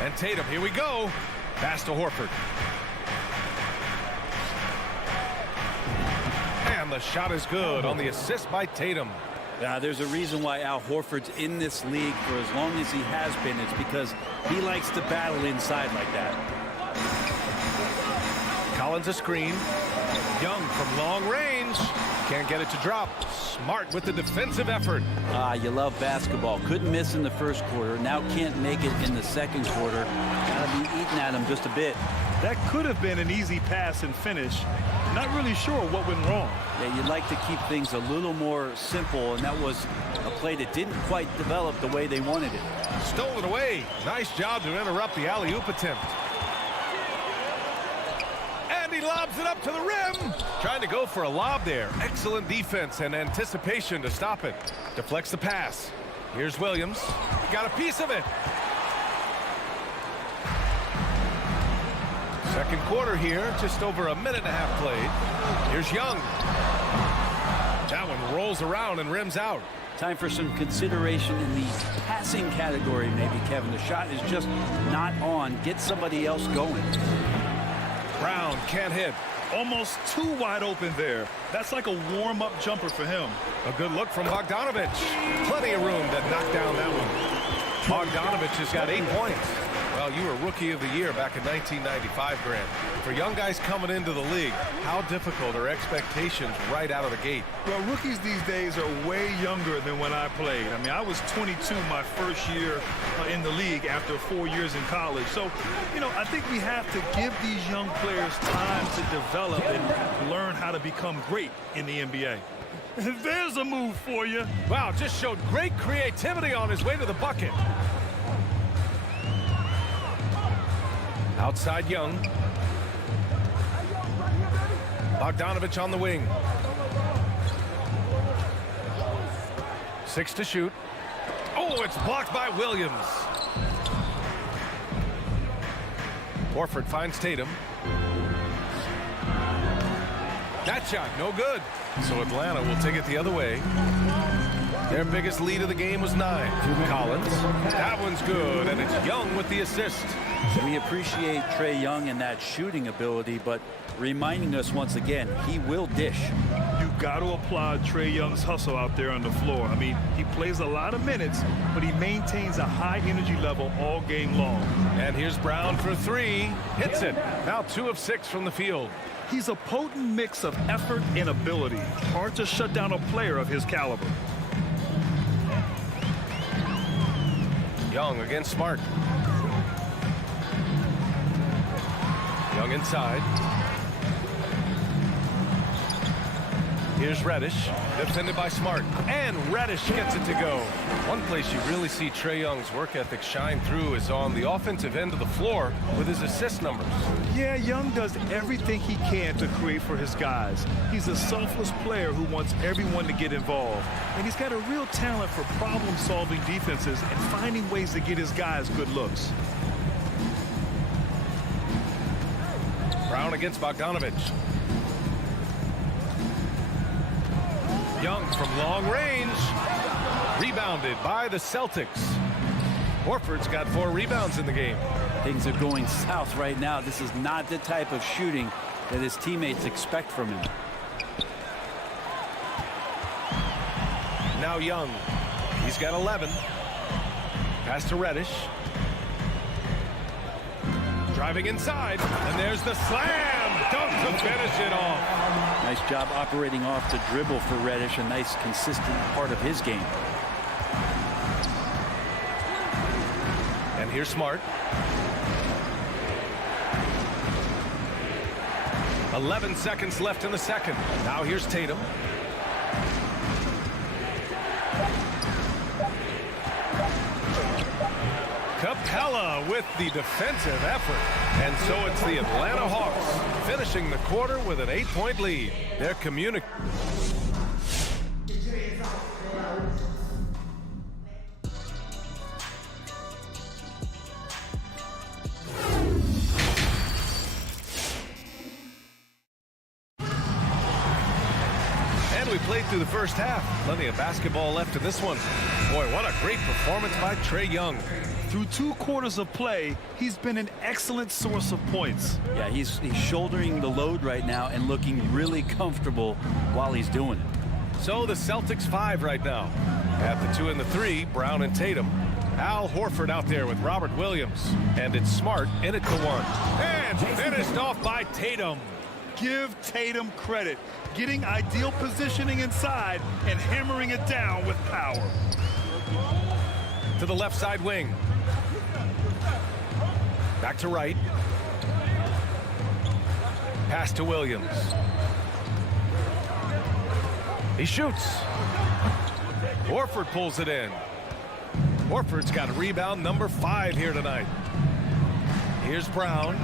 And Tatum, here we go. Pass to Horford. And the shot is good on the assist by Tatum. There's a reason why Al Horford's in this league for as long as he has been. It's because he likes to battle inside like that. Collins a screen. Young from long range. Can't get it to drop. Smart with the defensive effort. You love basketball. Couldn't miss in the first quarter. Now can't make it in the second quarter. Gotta be eating at him just a bit. That could have been an easy pass and finish. Not really sure what went wrong. Yeah, you'd like to keep things a little more simple, and that was a play that didn't quite develop the way they wanted it. Stole it away. Nice job to interrupt the alley-oop attempt. And he lobs it up to the rim. Trying to go for a lob there. Excellent defense and anticipation to stop it. Deflects the pass. Here's Williams. Got a piece of it. Second quarter here, just over a minute and a half played. Here's Young. That one rolls around and rims out. Time for some consideration in the passing category, maybe, Kevin. The shot is just not on. Get somebody else going. Brown can't hit. Almost too wide open there. That's like a warm-up jumper for him. A good look from Bogdanovich. Plenty of room to knock down that one. Bogdanovich has got 8 points. Well, you were Rookie of the Year back in 1995, Grant. For young guys coming into the league, how difficult are expectations right out of the gate? Well, rookies these days are way younger than when I played. I mean, I was 22 my first year in the league after 4 years in college. So, you know, I think we have to give these young players time to develop and learn how to become great in the NBA. There's a move for you. Wow, just showed great creativity on his way to the bucket. Outside Young. Bogdanovich on the wing. 6 to shoot. Oh, it's blocked by Williams. Horford finds Tatum. That shot, no good. So Atlanta will take it the other way. Their biggest lead of the game was 9. Collins. That one's good, and it's Young with the assist. We appreciate Trae Young and that shooting ability, but reminding us once again, he will dish. You got to applaud Trae Young's hustle out there on the floor. I mean, he plays a lot of minutes, but he maintains a high energy level all game long. And here's Brown for 3. Hits it. Now 2 of 6 from the field. He's a potent mix of effort and ability. Hard to shut down a player of his caliber. Young against Smart. Young inside. Here's Reddish, defended by Smart, and Reddish gets it to go. One place you really see Trae Young's work ethic shine through is on the offensive end of the floor with his assist numbers. Yeah, Young does everything he can to create for his guys. He's a selfless player who wants everyone to get involved. And he's got a real talent for problem-solving defenses and finding ways to get his guys good looks. Brown against Bogdanovich. Young from long range. Rebounded by the Celtics. Horford's got 4 rebounds in the game. Things are going south right now. This is not the type of shooting that his teammates expect from him. Now Young. He's got 11. Pass to Reddish. Driving inside, and there's the slam dunk to finish it off. Nice job operating off the dribble for Reddish, a nice consistent part of his game. And here's Smart. 11 seconds left in the second. Now here's Tatum. Capella with the defensive effort. And so it's the Atlanta Hawks finishing the quarter with an 8-point lead. They're communicating. And we played through the first half. Plenty of basketball left in this one. Boy, what a great performance by Trae Young. Through 2 quarters of play, he's been an excellent source of points. Yeah, he's shouldering the load right now and looking really comfortable while he's doing it. So the Celtics 5 right now. At the 2 and the 3, Brown and Tatum. Al Horford out there with Robert Williams. And it's Smart in it to 1. And finished off by Tatum. Give Tatum credit. Getting ideal positioning inside and hammering it down with power. To the left side wing. Back to right. Pass to Williams. He shoots. Horford pulls it in. Horford's got a rebound number 5 here tonight. Here's Brown.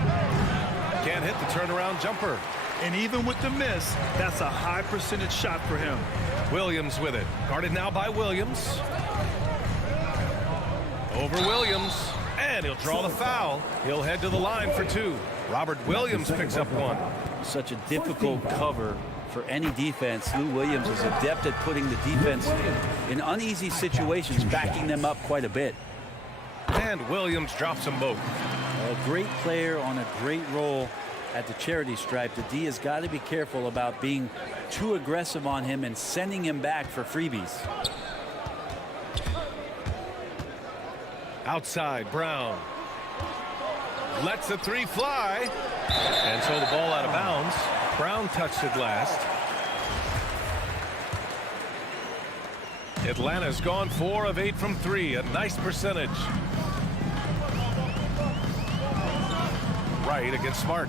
Can't hit the turnaround jumper. And even with the miss, that's a high percentage shot for him. Williams with it. Guarded now by Williams. Over Williams. And he'll draw the foul. He'll head to the line for 2. Robert Williams picks up 1. Such a difficult cover for any defense. Lou Williams is adept at putting the defense in uneasy situations, backing them up quite a bit. And Williams drops them both. A great player on a great role at the charity stripe. The D has got to be careful about being too aggressive on him and sending him back for freebies. Outside, Brown. Lets the 3 fly. And so the ball out of bounds. Brown touched it last. Atlanta's gone 4 of 8 from 3. A nice percentage. Right against Smart.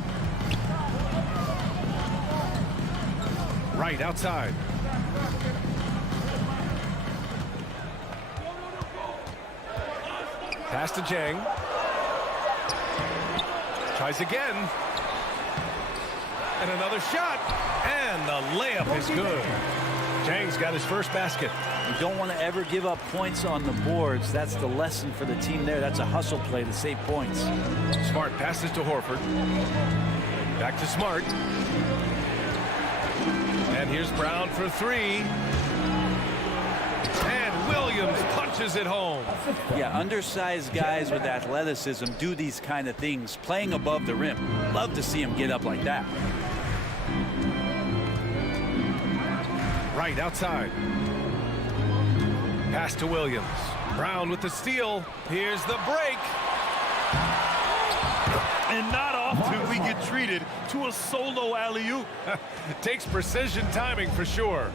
Right outside. Pass to Jang. Tries again. And another shot. And the layup is good. Jang's got his first basket. You don't want to ever give up points on the boards. That's the lesson for the team there. That's a hustle play to save points. Smart passes to Horford. Back to Smart. And here's Brown for 3. And Williams punches it home. Yeah, undersized guys with athleticism do these kind of things, playing above the rim. Love to see him get up like that. Right outside. Pass to Williams. Brown with the steal. Here's the break. And not often we get treated to a solo alley-oop. Takes precision timing for sure.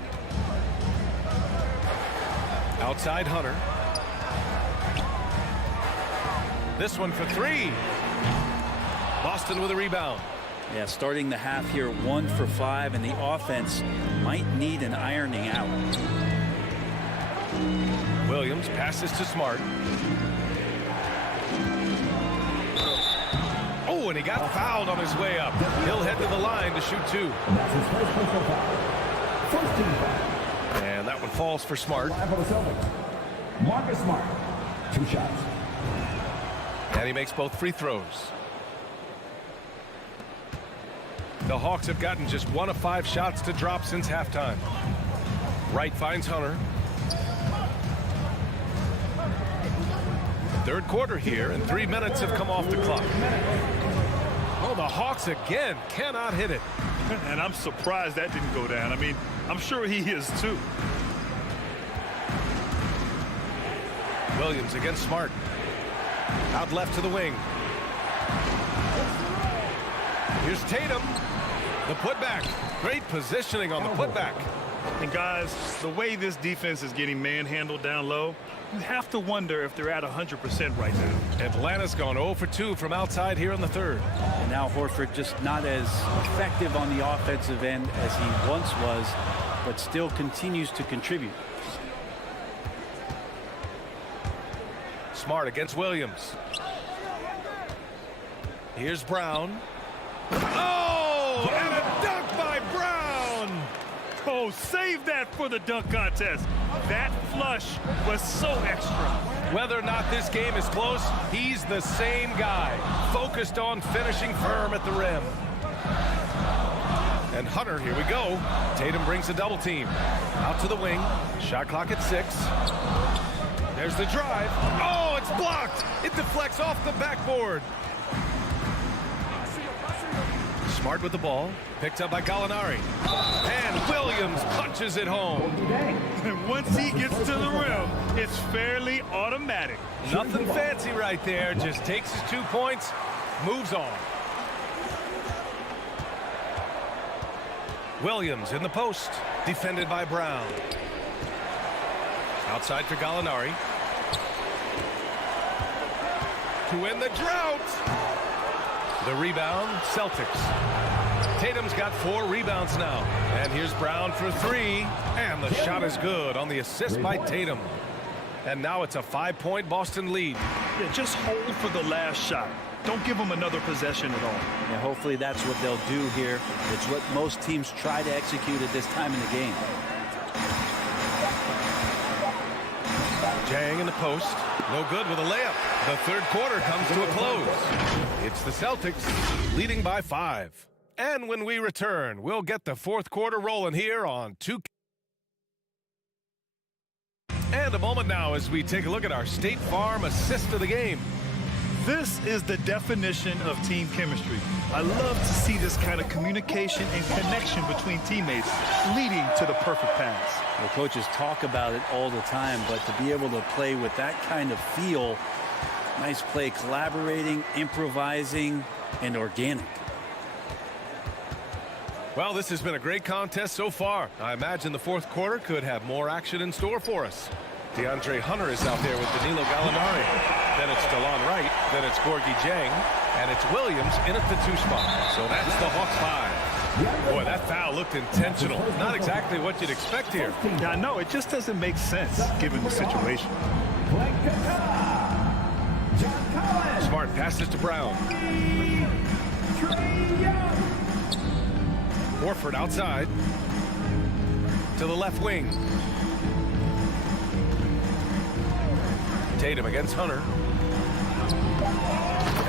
Outside Hunter. This one for three. Boston with a rebound. Yeah, starting the half here 1 for 5, and the offense might need an ironing out. Williams passes to Smart. Oh, and he got fouled on his way up. He'll head to the line to shoot 2. And that one falls for Smart. Marcus Smart, 2 shots. And he makes both free throws. The Hawks have gotten just 1 of 5 shots to drop since halftime. Wright finds Hunter. Third quarter here, and 3 minutes have come off the clock. Oh, the Hawks again cannot hit it. And I'm surprised that didn't go down. I mean, I'm sure he is too. Williams against Smart. Out left to the wing. Here's Tatum. The putback. Great positioning on the putback. And guys, the way this defense is getting manhandled down low, you have to wonder if they're at 100% right now. Atlanta's gone 0 for 2 from outside here in the third. And now Horford just not as effective on the offensive end as he once was, but still continues to contribute. Smart against Williams. Here's Brown. Oh, and a dunk by Brown. Oh, save that for the dunk contest. That flush was so extra. Whether or not this game is close, he's the same guy, focused on finishing firm at the rim. And Hunter, here we go. Tatum brings a double team. Out to the wing. Shot clock at 6. There's the drive. Oh, it's blocked. It deflects off the backboard. Smart with the ball. Picked up by Gallinari. And Williams punches it home. And once he gets to the rim, it's fairly automatic. Nothing fancy right there. Just takes his 2 points, moves on. Williams in the post. Defended by Brown. Outside for Gallinari. To win the drought. The rebound, Celtics. Tatum's got 4 rebounds now. And here's Brown for 3. And the shot is good on the assist by Tatum. And now it's a 5-point Boston lead. Yeah, just hold for the last shot. Don't give them another possession at all. And hopefully that's what they'll do here. It's what most teams try to execute at this time in the game. Jang in the post. No good with a layup. The third quarter comes to a close. It's the Celtics leading by 5. And when we return, we'll get the fourth quarter rolling here on 2K. And a moment now as we take a look at our State Farm assist of the game. This is the definition of team chemistry. I love to see this kind of communication and connection between teammates leading to the perfect pass. The coaches talk about it all the time, but to be able to play with that kind of feel, nice play, collaborating, improvising, and organic. Well, this has been a great contest so far. I imagine the fourth quarter could have more action in store for us. DeAndre Hunter is out there with Danilo Gallinari. Then it's DeLon Wright. Then it's Gorgie Jang. And it's Williams in at the 2 spot. So that's the Hawks 5. Boy, that foul looked intentional. Not exactly what you'd expect here. Yeah, no, it just doesn't make sense given the situation. Smart passes to Brown. Horford outside. To the left wing. Tatum against Hunter.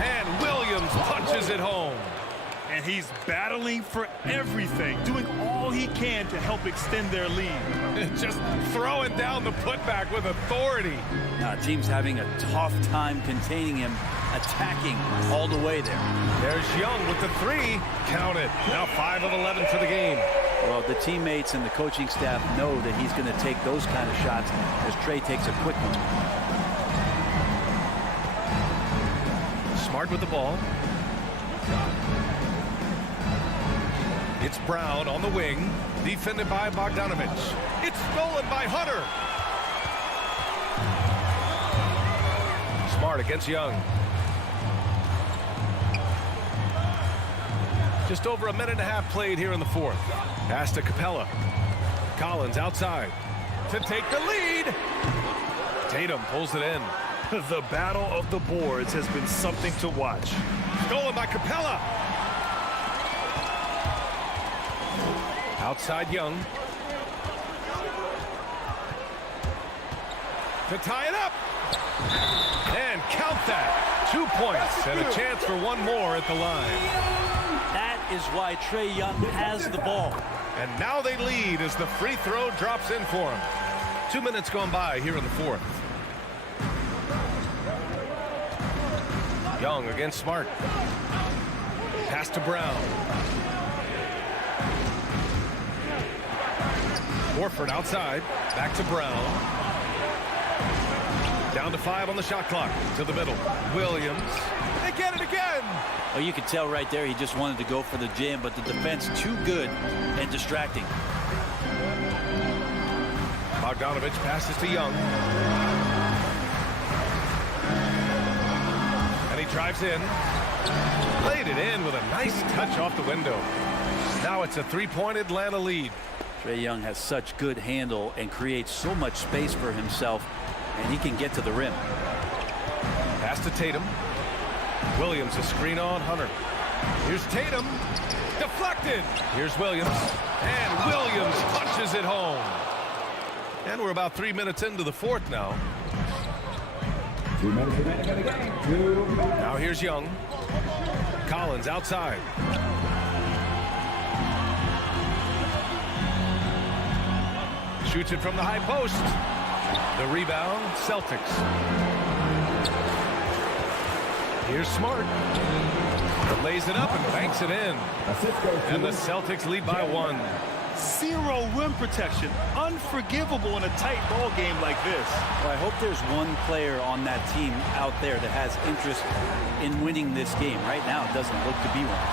And Williams punches it home. And he's battling for everything, doing all he can to help extend their lead. Just throwing down the putback with authority. Team's having a tough time containing him, attacking all the way there. There's Young with the 3. Count it. Now 5 of 11 for the game. Well, the teammates and the coaching staff know that he's going to take those kind of shots as Trey takes a quick one. Smart with the ball. It's Brown on the wing, defended by Bogdanovich. It's stolen by Hunter. Smart against Young. Just over a minute and a half played here in the fourth. Pass to Capella. Collins outside to take the lead. Tatum pulls it in. The battle of the boards has been something to watch. Stolen by Capella. Outside Young. To tie it up. And count that. 2 points and a chance for one more at the line. That is why Trae Young has the ball. And now they lead as the free throw drops in for him. 2 minutes gone by here in the fourth. Young against Smart. Pass to Brown. Horford outside. Back to Brown. Down to 5 on the shot clock. To the middle. Williams. They get it again. Oh, you could tell right there he just wanted to go for the jam, but the defense too good and distracting. Bogdanovich passes to Young. And he drives in. Laid it in with a nice touch off the window. Now it's a 3-point Atlanta lead. Trae Young has such good handle and creates so much space for himself, and he can get to the rim. Pass to Tatum. Williams a screen on Hunter. Here's Tatum. Deflected. Here's Williams. And Williams punches it home. And we're about 3 minutes into the fourth now. 2 minutes remaining in the game. Now here's Young. Collins outside. Shoots it from the high post. The rebound, Celtics. Here's Smart. Lays it up and banks it in. And the Celtics lead by 1. Zero rim protection. Unforgivable in a tight ball game like this. Well, I hope there's one player on that team out there that has interest in winning this game. Right now, it doesn't look to be one.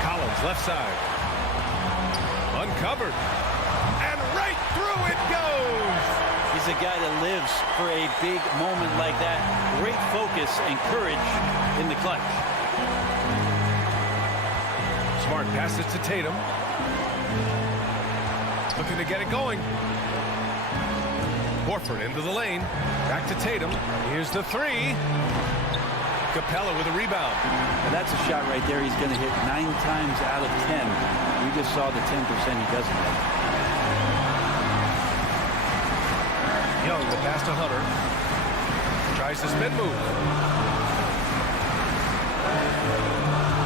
Collins left side. Uncovered. And right through it goes. He's a guy that lives for a big moment like that. Great focus and courage in the clutch. Smart passes to Tatum. Looking to get it going. Horford into the lane. Back to Tatum. Here's the 3. Capella with a rebound. Well, that's a shot right there he's going to hit 9 times out of 10. We just saw the 10% he doesn't hit. Young, the pass to Hunter. Tries the spin move.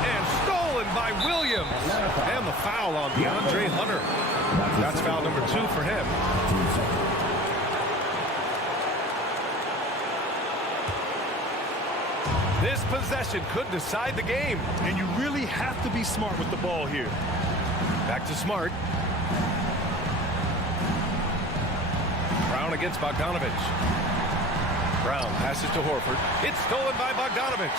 And stolen by Williams. And the foul on DeAndre Hunter. That's foul number 2 for him. This possession could decide the game. And you really have to be smart with the ball here. Back to Smart. Brown against Bogdanovich. Brown passes to Horford. It's stolen by Bogdanovich.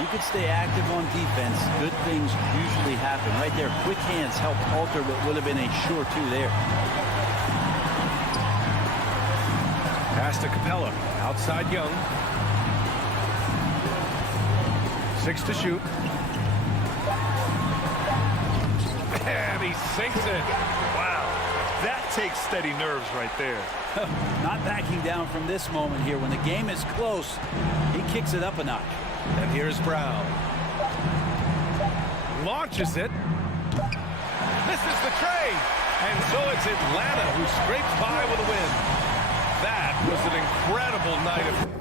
You could stay active on defense. Good things usually happen. Right there, quick hands helped alter what would have been a sure 2 there. Pass to Capella. Outside Young. 6 to shoot. And he sinks it. Wow. That takes steady nerves right there. Not backing down from this moment here. When the game is close, he kicks it up a notch. And here's Brown. Launches it. Misses the trade. And so it's Atlanta who scrapes by with a win. That was an incredible night of...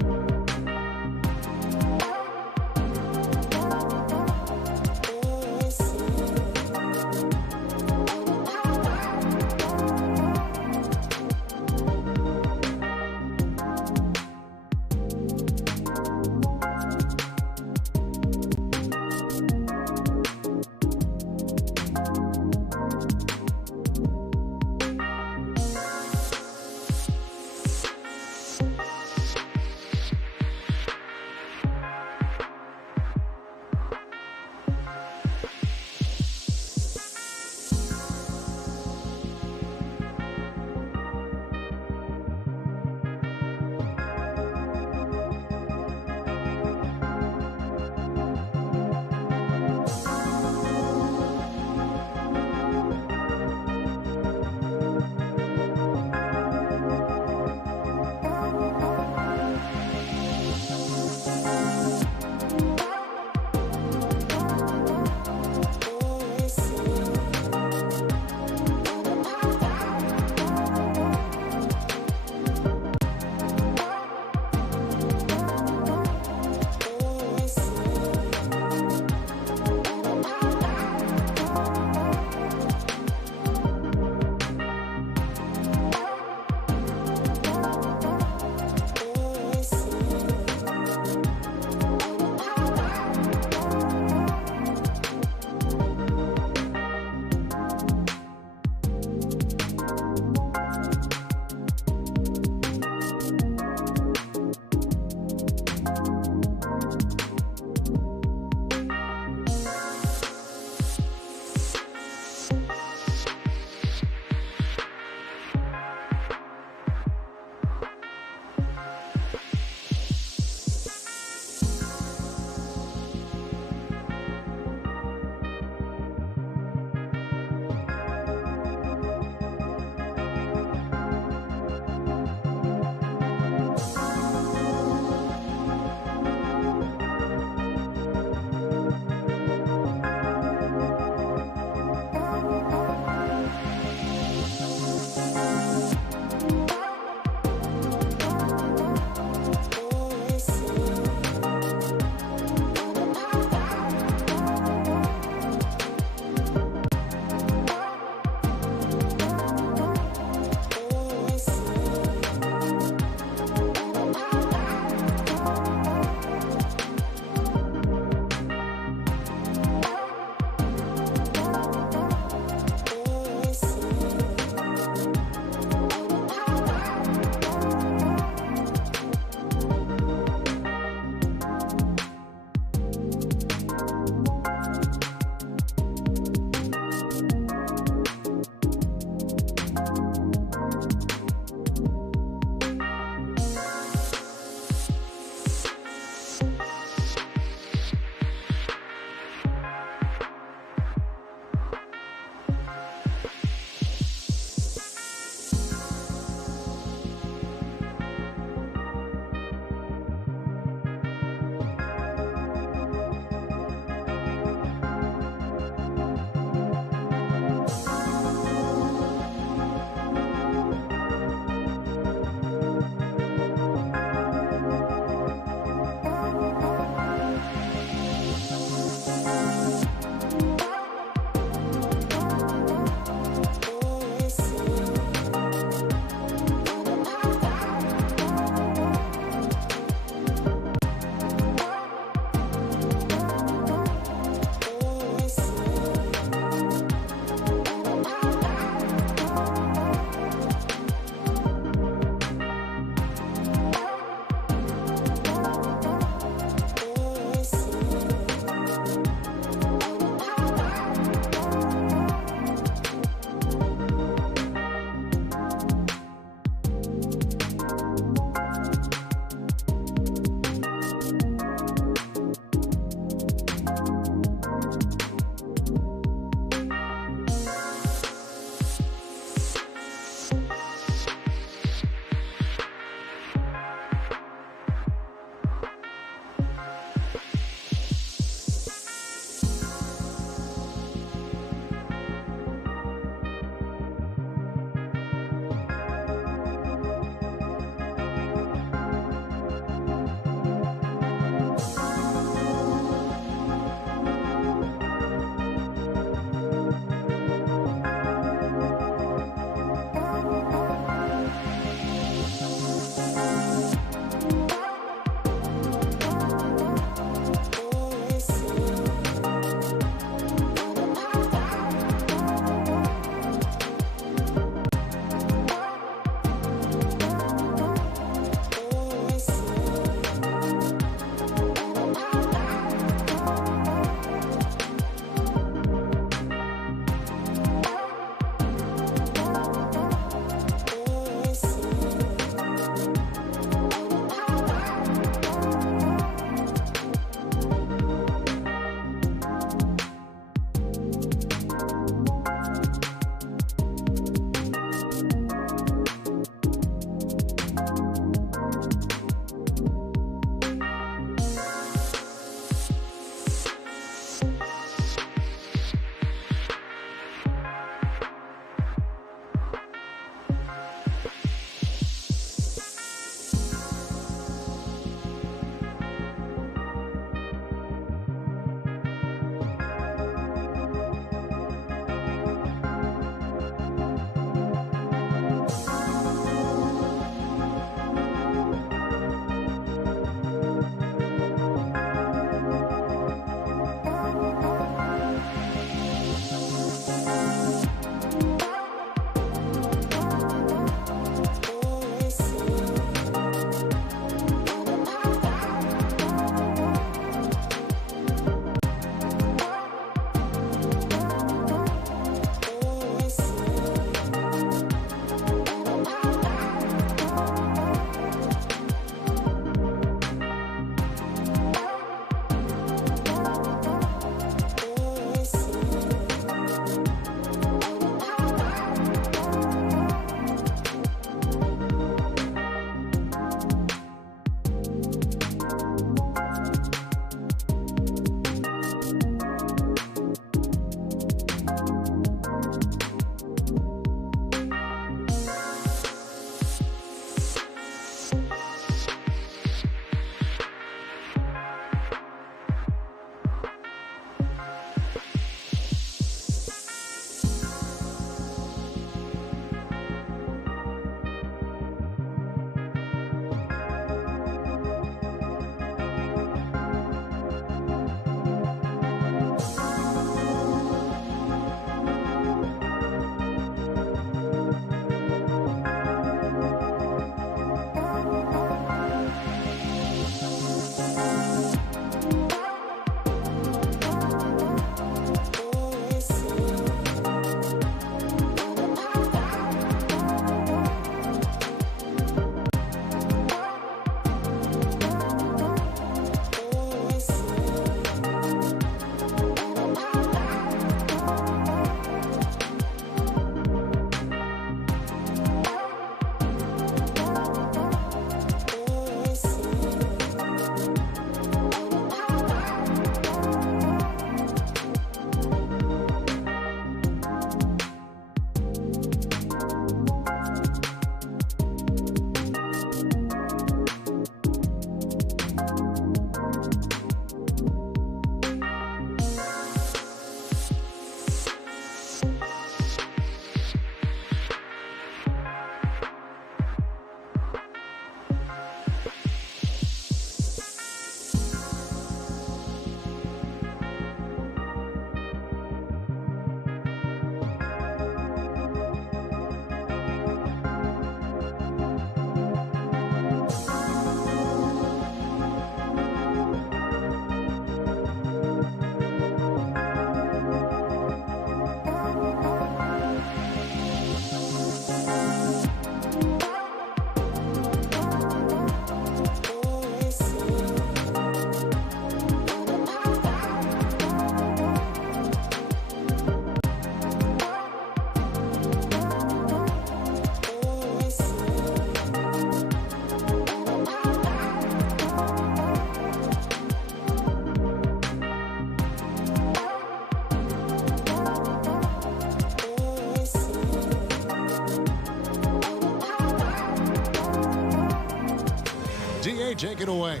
take it away.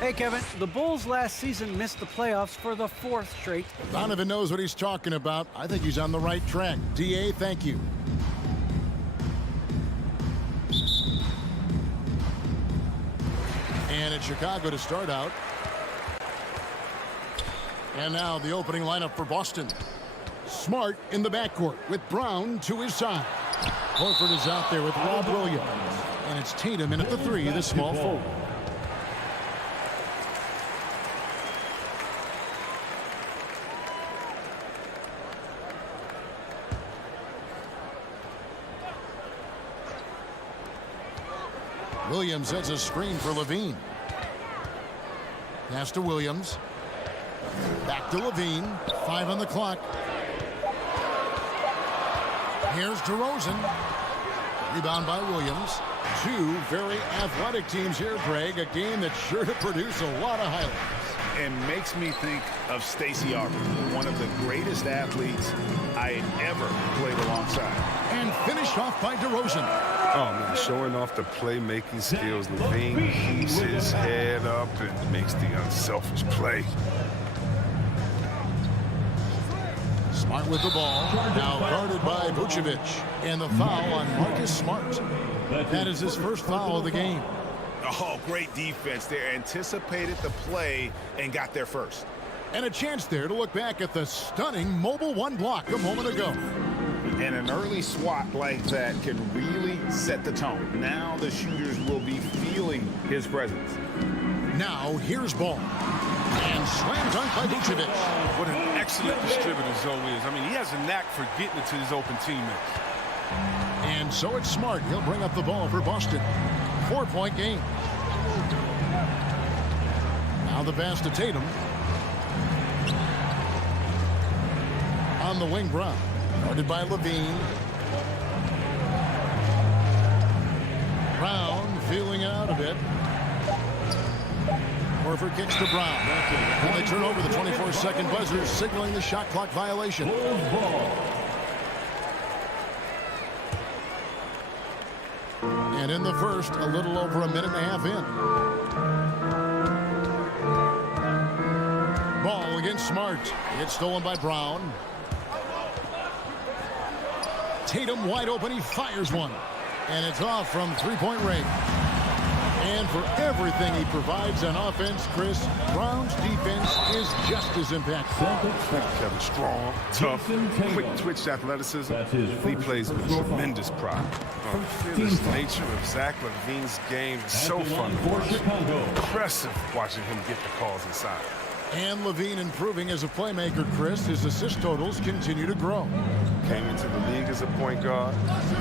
Hey, Kevin, the Bulls last season missed the playoffs for the 4th straight. Donovan knows what he's talking about. I think he's on the right track. DA, thank you. And it's Chicago to start out. And now the opening lineup for Boston. Smart in the backcourt with Brown to his side. Horford is out there with Rob Williams. And it's Tatum in at the 3, the small forward. Williams sets a screen for Levine. Pass to Williams. Back to Levine. 5 on the clock. Here's DeRozan. Rebound by Williams. 2 very athletic teams here, Greg. A game that's sure to produce a lot of highlights. And makes me think of Stacey Aubrey, one of the greatest athletes I had ever played alongside. And finished off by DeRozan. Oh, man, showing off the playmaking skills. Levine keeps his head up and makes the unselfish play. Smart with the ball. Now guarded by Vucevic. And the foul on Marcus Smart. That is his first foul of the game. Oh, great defense there. Anticipated the play and got there first. And a chance there to look back at the stunning mobile 1 block a moment ago. And an early swat like that can really set the tone. Now the shooters will be feeling his presence. Now here's Ball. And slam dunk by Vucevic. What an excellent distributor Zoe is. I mean, he has a knack for getting it to his open teammates. And so it's Smart. He'll bring up the ball for Boston. 4-point game. Now the pass to Tatum. On the wing, Brown. Guarded by Levine. Brown feeling out a bit. Horford kicks to Brown. And they turn over the 24-second buzzer, signaling the shot clock violation. And in the first, a little over a minute and a half in. Ball against Smart. It's stolen by Brown. Tatum wide open. He fires one. And it's off from 3-point range. And for everything he provides on offense, Chris, Brown's defense is just as impactful. Kevin, strong, tough, quick twitch athleticism. He plays with tremendous pride. The fearless nature of Zach LaVine's game is so fun to watch. Impressive watching him get the calls inside. And Levine improving as a playmaker, Chris. His assist totals continue to grow. Came into the league as a point guard.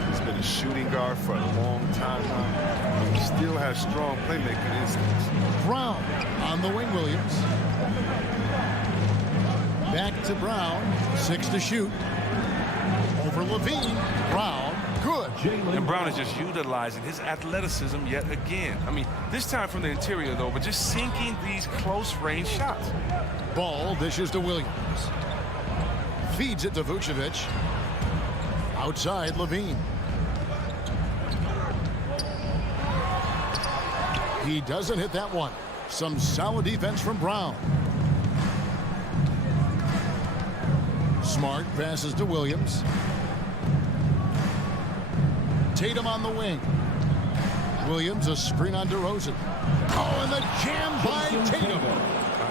He's been a shooting guard for a long time now. He still has strong playmaking instincts. Brown on the wing, Williams. Back to Brown. 6 to shoot. Over Levine. Brown. Good. And Brown is just utilizing his athleticism yet again. I mean, this time from the interior, though, but just sinking these close-range shots. Ball dishes to Williams. Feeds it to Vucevic. Outside, Levine. He doesn't hit that one. Some solid defense from Brown. Smart passes to Williams. Tatum on the wing. Williams, a screen on DeRozan. Oh, and the jam by Tatum.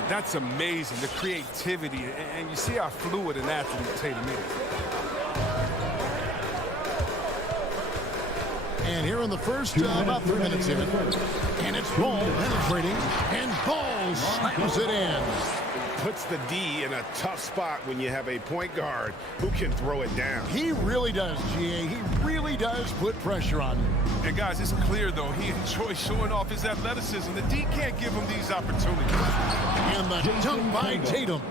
That's amazing, the creativity, and you see how fluid an athlete Tatum is. And here in the first, about 3 minutes in. And it's Ball penetrating, and Ball slams it in. Puts the D in a tough spot when you have a point guard who can throw it down. He really does, GA. He really does put pressure on you. And guys, it's clear, though, he enjoys showing off his athleticism. The D can't give him these opportunities. And the dunk by Tatum.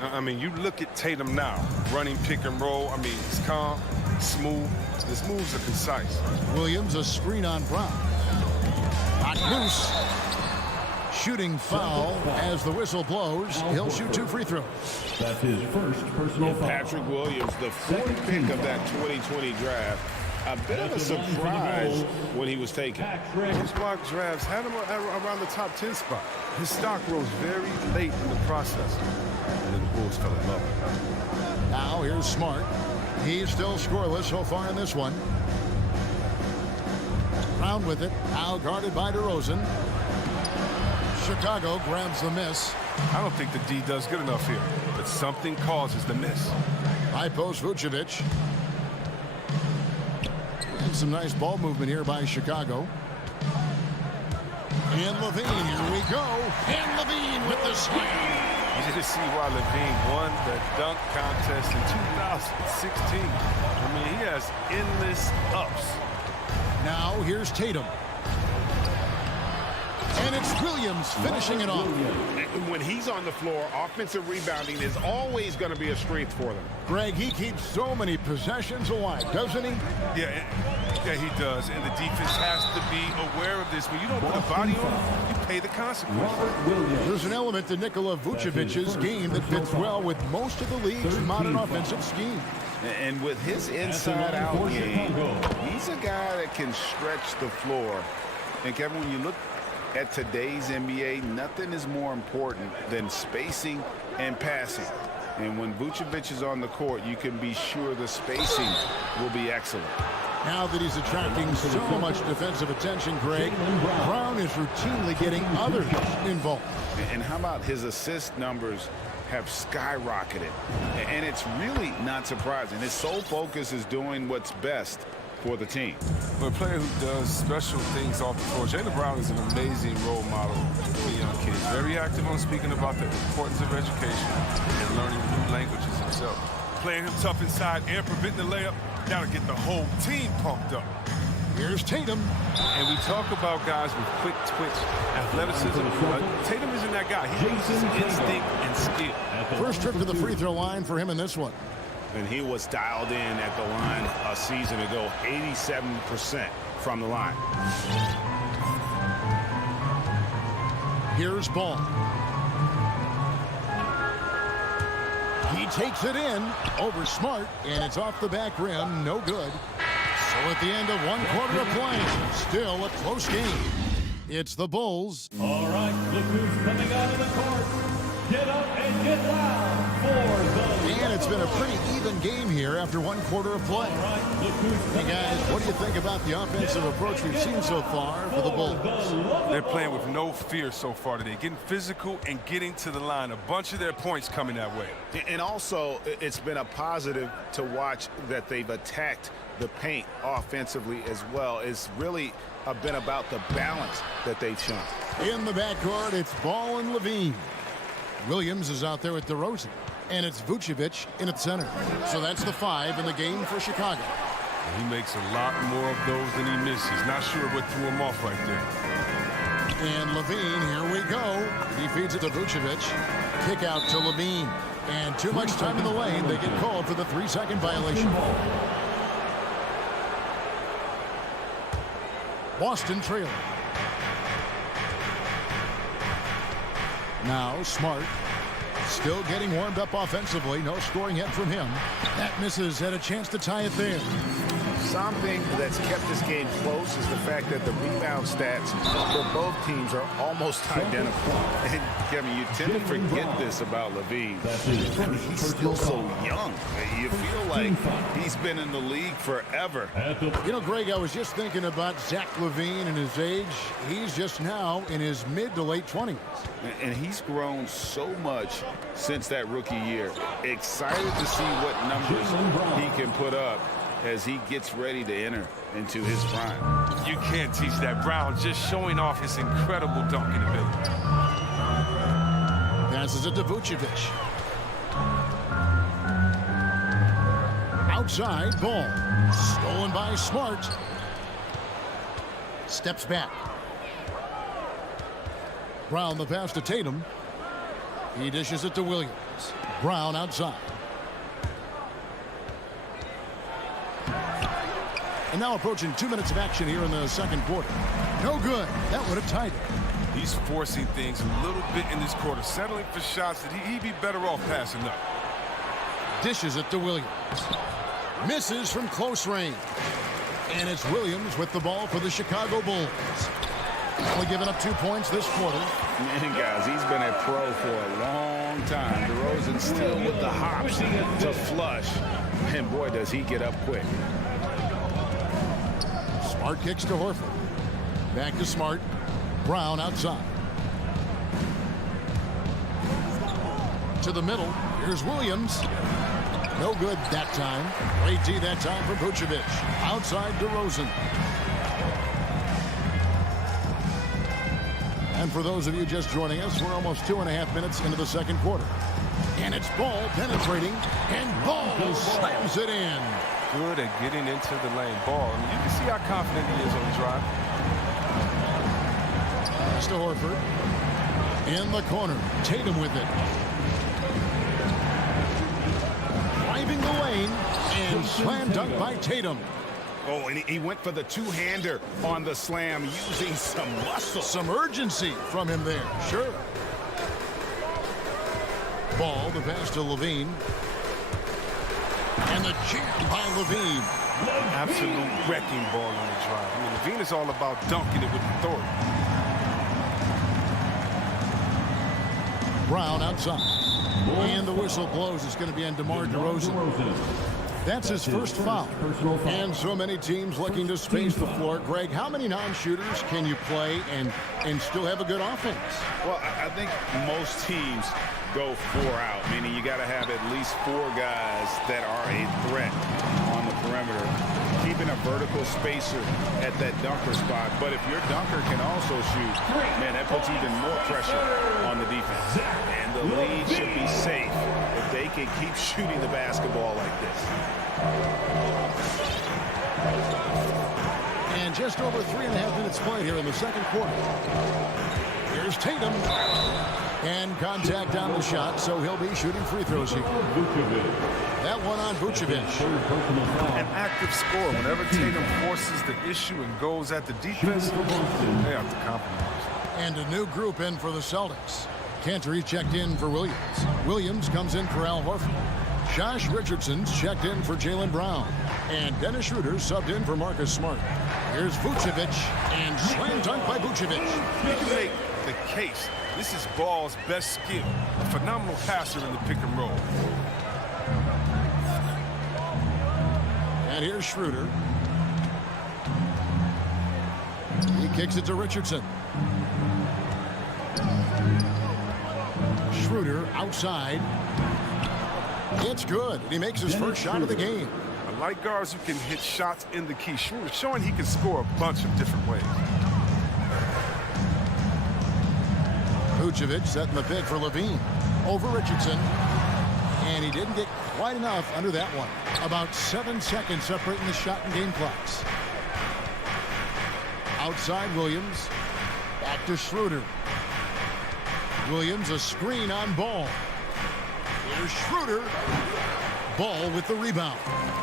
I mean, you look at Tatum now, running pick and roll. I mean, he's calm, smooth. His moves are concise. Williams, a screen on Brown. Knocked loose. Shooting foul as the whistle blows. He'll shoot 2 free throws. That's his first personal foul. Patrick Williams, the 4th pick of that 2020 draft. A bit of a surprise when he was taken. Most mock drafts had him around the top 10 spot. His stock rose very late in the process, and then the Bulls fell in love with him. Now here's Smart. He's still scoreless so far in this one. Brown with it. Now guarded by DeRozan. Chicago grabs the miss. I don't think the D does good enough here, but something causes the miss. High post Vucevic. And some nice ball movement here by Chicago. And Levine, here we go. And Levine with the slam. You just see why Levine won the dunk contest in 2016. I mean, he has endless ups. Now here's Tatum. And it's Williams finishing it off. When he's on the floor, offensive rebounding is always going to be a strength for them. Greg, he keeps so many possessions alive, doesn't he? Yeah, he does. And the defense has to be aware of this. When you don't put a body on him, you pay the consequences. There's an element to Nikola Vucevic's game that fits well with most of the league's modern offensive scheme. And with his inside-out game, he's a guy that can stretch the floor. And Kevin, when you look at today's NBA, nothing is more important than spacing and passing. And when Vucevic is on the court, you can be sure the spacing will be excellent. Now that he's attracting so much defensive attention, Greg, Brown is routinely getting others involved. And how about his assist numbers have skyrocketed? And it's really not surprising. His sole focus is doing what's best for the team. For a player who does special things off the floor, Jaylen Brown is an amazing role model for young kids. Very active on speaking about the importance of education and learning new languages himself. Playing him tough inside and preventing the layup, that'll get the whole team pumped up. Here's Tatum. And we talk about guys with quick twitch, athleticism. Tatum isn't that guy. He uses instinct and skill. First trip to the free throw line for him in this one. And he was dialed in at the line a season ago, 87% from the line. Here's Ball. He takes it in over Smart, and it's off the back rim. No good. So at the end of one quarter of play, still a close game. It's the Bulls. All right, look who's coming out of the court. Get up and get loud for the... And it's been a pretty even game here after one quarter of play. Hey guys, what do you think about the offensive approach we've seen so far for the Bulls? They're playing with no fear so far today, getting physical and getting to the line. A bunch of their points coming that way. And also, it's been a positive to watch that they've attacked the paint offensively as well. It's really been about the balance that they've shown. In the backcourt, it's Ball and Levine. Williams is out there with DeRozan. And it's Vucevic in at center. So that's the 5 in the game for Chicago. He makes a lot more of those than he misses. Not sure what threw him off right there. And Levine, here we go. He feeds it to Vucevic. Kick out to Levine. And too much time in the lane. They get called for the 3-second violation. Boston trailing. Now Smart. Still getting warmed up offensively. No scoring yet from him. That misses. Had a chance to tie it there. Something that's kept this game close is the fact that the rebound stats for both teams are almost identical. And Kevin, you tend to forget this about Levine. He's still so young. You feel like he's been in the league forever. You know, Greg, I was just thinking about Zach LaVine and his age. He's just now in his mid to late 20s. And he's grown so much since that rookie year. Excited to see what numbers he can put up as he gets ready to enter into his prime. You can't teach that. Brown just showing off his incredible dunking ability. Passes it to Vucevic. Outside, Ball. Stolen by Smart. Steps back. Brown the pass to Tatum. He dishes it to Williams. Brown outside. And now approaching 2 minutes of action here in the second quarter. No good. That would have tied it. He's forcing things a little bit in this quarter, settling for shots that he'd be better off passing up. Dishes it to Williams. Misses from close range. And it's Williams with the ball for the Chicago Bulls. Only giving up 2 points this quarter. Man, guys, he's been a pro for a long time. DeRozan still with the hops to flush. And boy, does he get up quick. Smart kicks to Horford. Back to Smart. Brown outside. To the middle. Here's Williams. No good that time. Great D that time for Vucevic. Outside DeRozan. And for those of you just joining us, we're almost 2.5 minutes into the second quarter. And it's Ball penetrating. And Ball slams it in. Good at getting into the lane. Ball. I mean, you can see how confident he is on the drive. Pass to Horford. In the corner. Tatum with it. Driving the lane. And slam dunk by Tatum. Oh, and he went for the two-hander on the slam using some muscle. Some urgency from him there. Sure. Ball, the pass to Levine. And the jam by Levine. Absolute wrecking ball on the drive. I mean, Levine is all about dunking it with authority. Brown outside. And the whistle blows. It's going to be on DeMar DeRozan. That's his first foul. And so many teams looking to space the floor. Greg, how many non-shooters can you play and still have a good offense? Well, I think most teams go 4 out, meaning you got to have at least 4 guys that are a threat on the perimeter, keeping a vertical spacer at that dunker spot. But if your dunker can also shoot, man, that puts even more pressure on the defense. And the lead should be safe if they can keep shooting the basketball like this. And just over 3.5 minutes played here in the second quarter. Here's Tatum. And contact on the shot, so he'll be shooting free throws here. That one on Vucevic. An active scorer. Whenever Tatum forces the issue and goes at the defense, they have to compromise. And a new group in for the Celtics. Cantor checked in for Williams. Williams comes in for Al Horford. Josh Richardson's checked in for Jaylen Brown. And Dennis Schroeder subbed in for Marcus Smart. Here's Vucevic, and slam dunk by Vucevic. You can make the case. This is Ball's best skill. A phenomenal passer in the pick and roll. And here's Schroeder. He kicks it to Richardson. Schroeder outside. It's good. He makes his first shot of the game. I like guards who can hit shots in the key. Schroeder showing he can score a bunch of different ways. Vucevic setting the pick for Levine. Over Richardson. And he didn't get quite enough under that one. About 7 seconds separating the shot and game clocks. Outside Williams. Back to Schroeder. Williams a screen on Ball. Here's Schroeder. Ball with the rebound.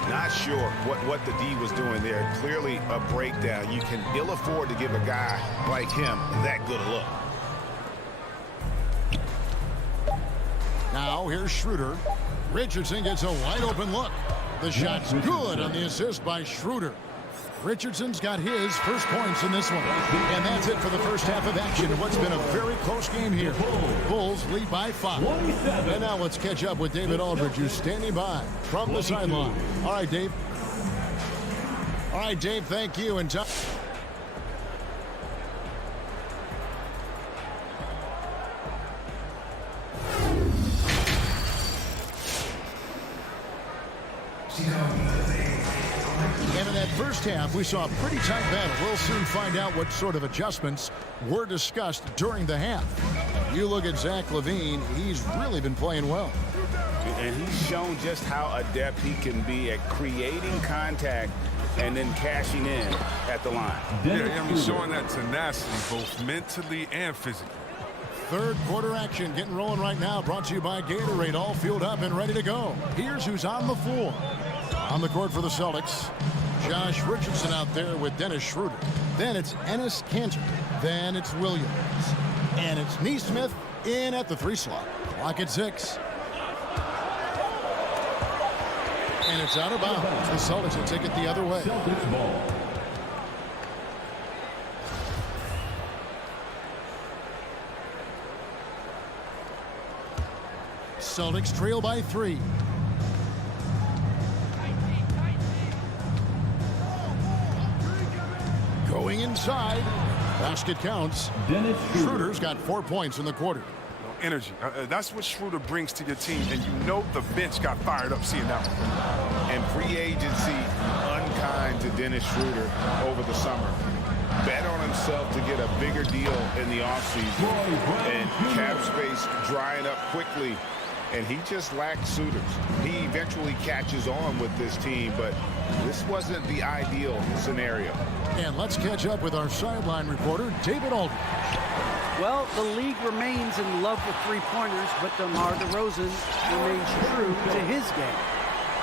Not sure what the D was doing there. Clearly a breakdown. You can ill afford to give a guy like him that good a look. Now here's Schroeder. Richardson gets a wide open look. The shot's good on the assist by Schroeder. Richardson's got his first points in this one. And that's it for the first half of action in what's been a very close game here. Bulls lead by 5. And now let's catch up with David Aldridge, who's standing by from the sideline. All right, Dave. All right, Dave, thank you. And time. And in that first half, we saw a pretty tight battle. We'll soon find out what sort of adjustments were discussed during the half. You look at Zach LaVine, he's really been playing well. And he's shown just how adept he can be at creating contact and then cashing in at the line. Yeah, I mean, showing that tenacity both mentally and physically. Third quarter action getting rolling right now, brought to you by Gatorade, all fueled up and ready to go. Here's who's on the floor. On the court for the Celtics, Josh Richardson out there with Dennis Schroeder. Then it's Enes Kanter. Then it's Williams. And it's Nesmith in at the 3 slot. Clock at 6. And it's out of bounds. The Celtics will take it the other way. Celtics ball. Celtics trail by 3. Going inside. Basket counts. Dennis Schroeder's got 4 points in the quarter. Energy. That's what Schroeder brings to your team, and you know the bench got fired up seeing that one. And free agency unkind to Dennis Schroeder over the summer. Bet on himself to get a bigger deal in the offseason. And cap space drying up quickly. And he just lacks suitors. He eventually catches on with this team, but this wasn't the ideal scenario. And let's catch up with our sideline reporter, David Aldridge. Well, the league remains in love with three-pointers, but DeMar DeRozan remains true to his game.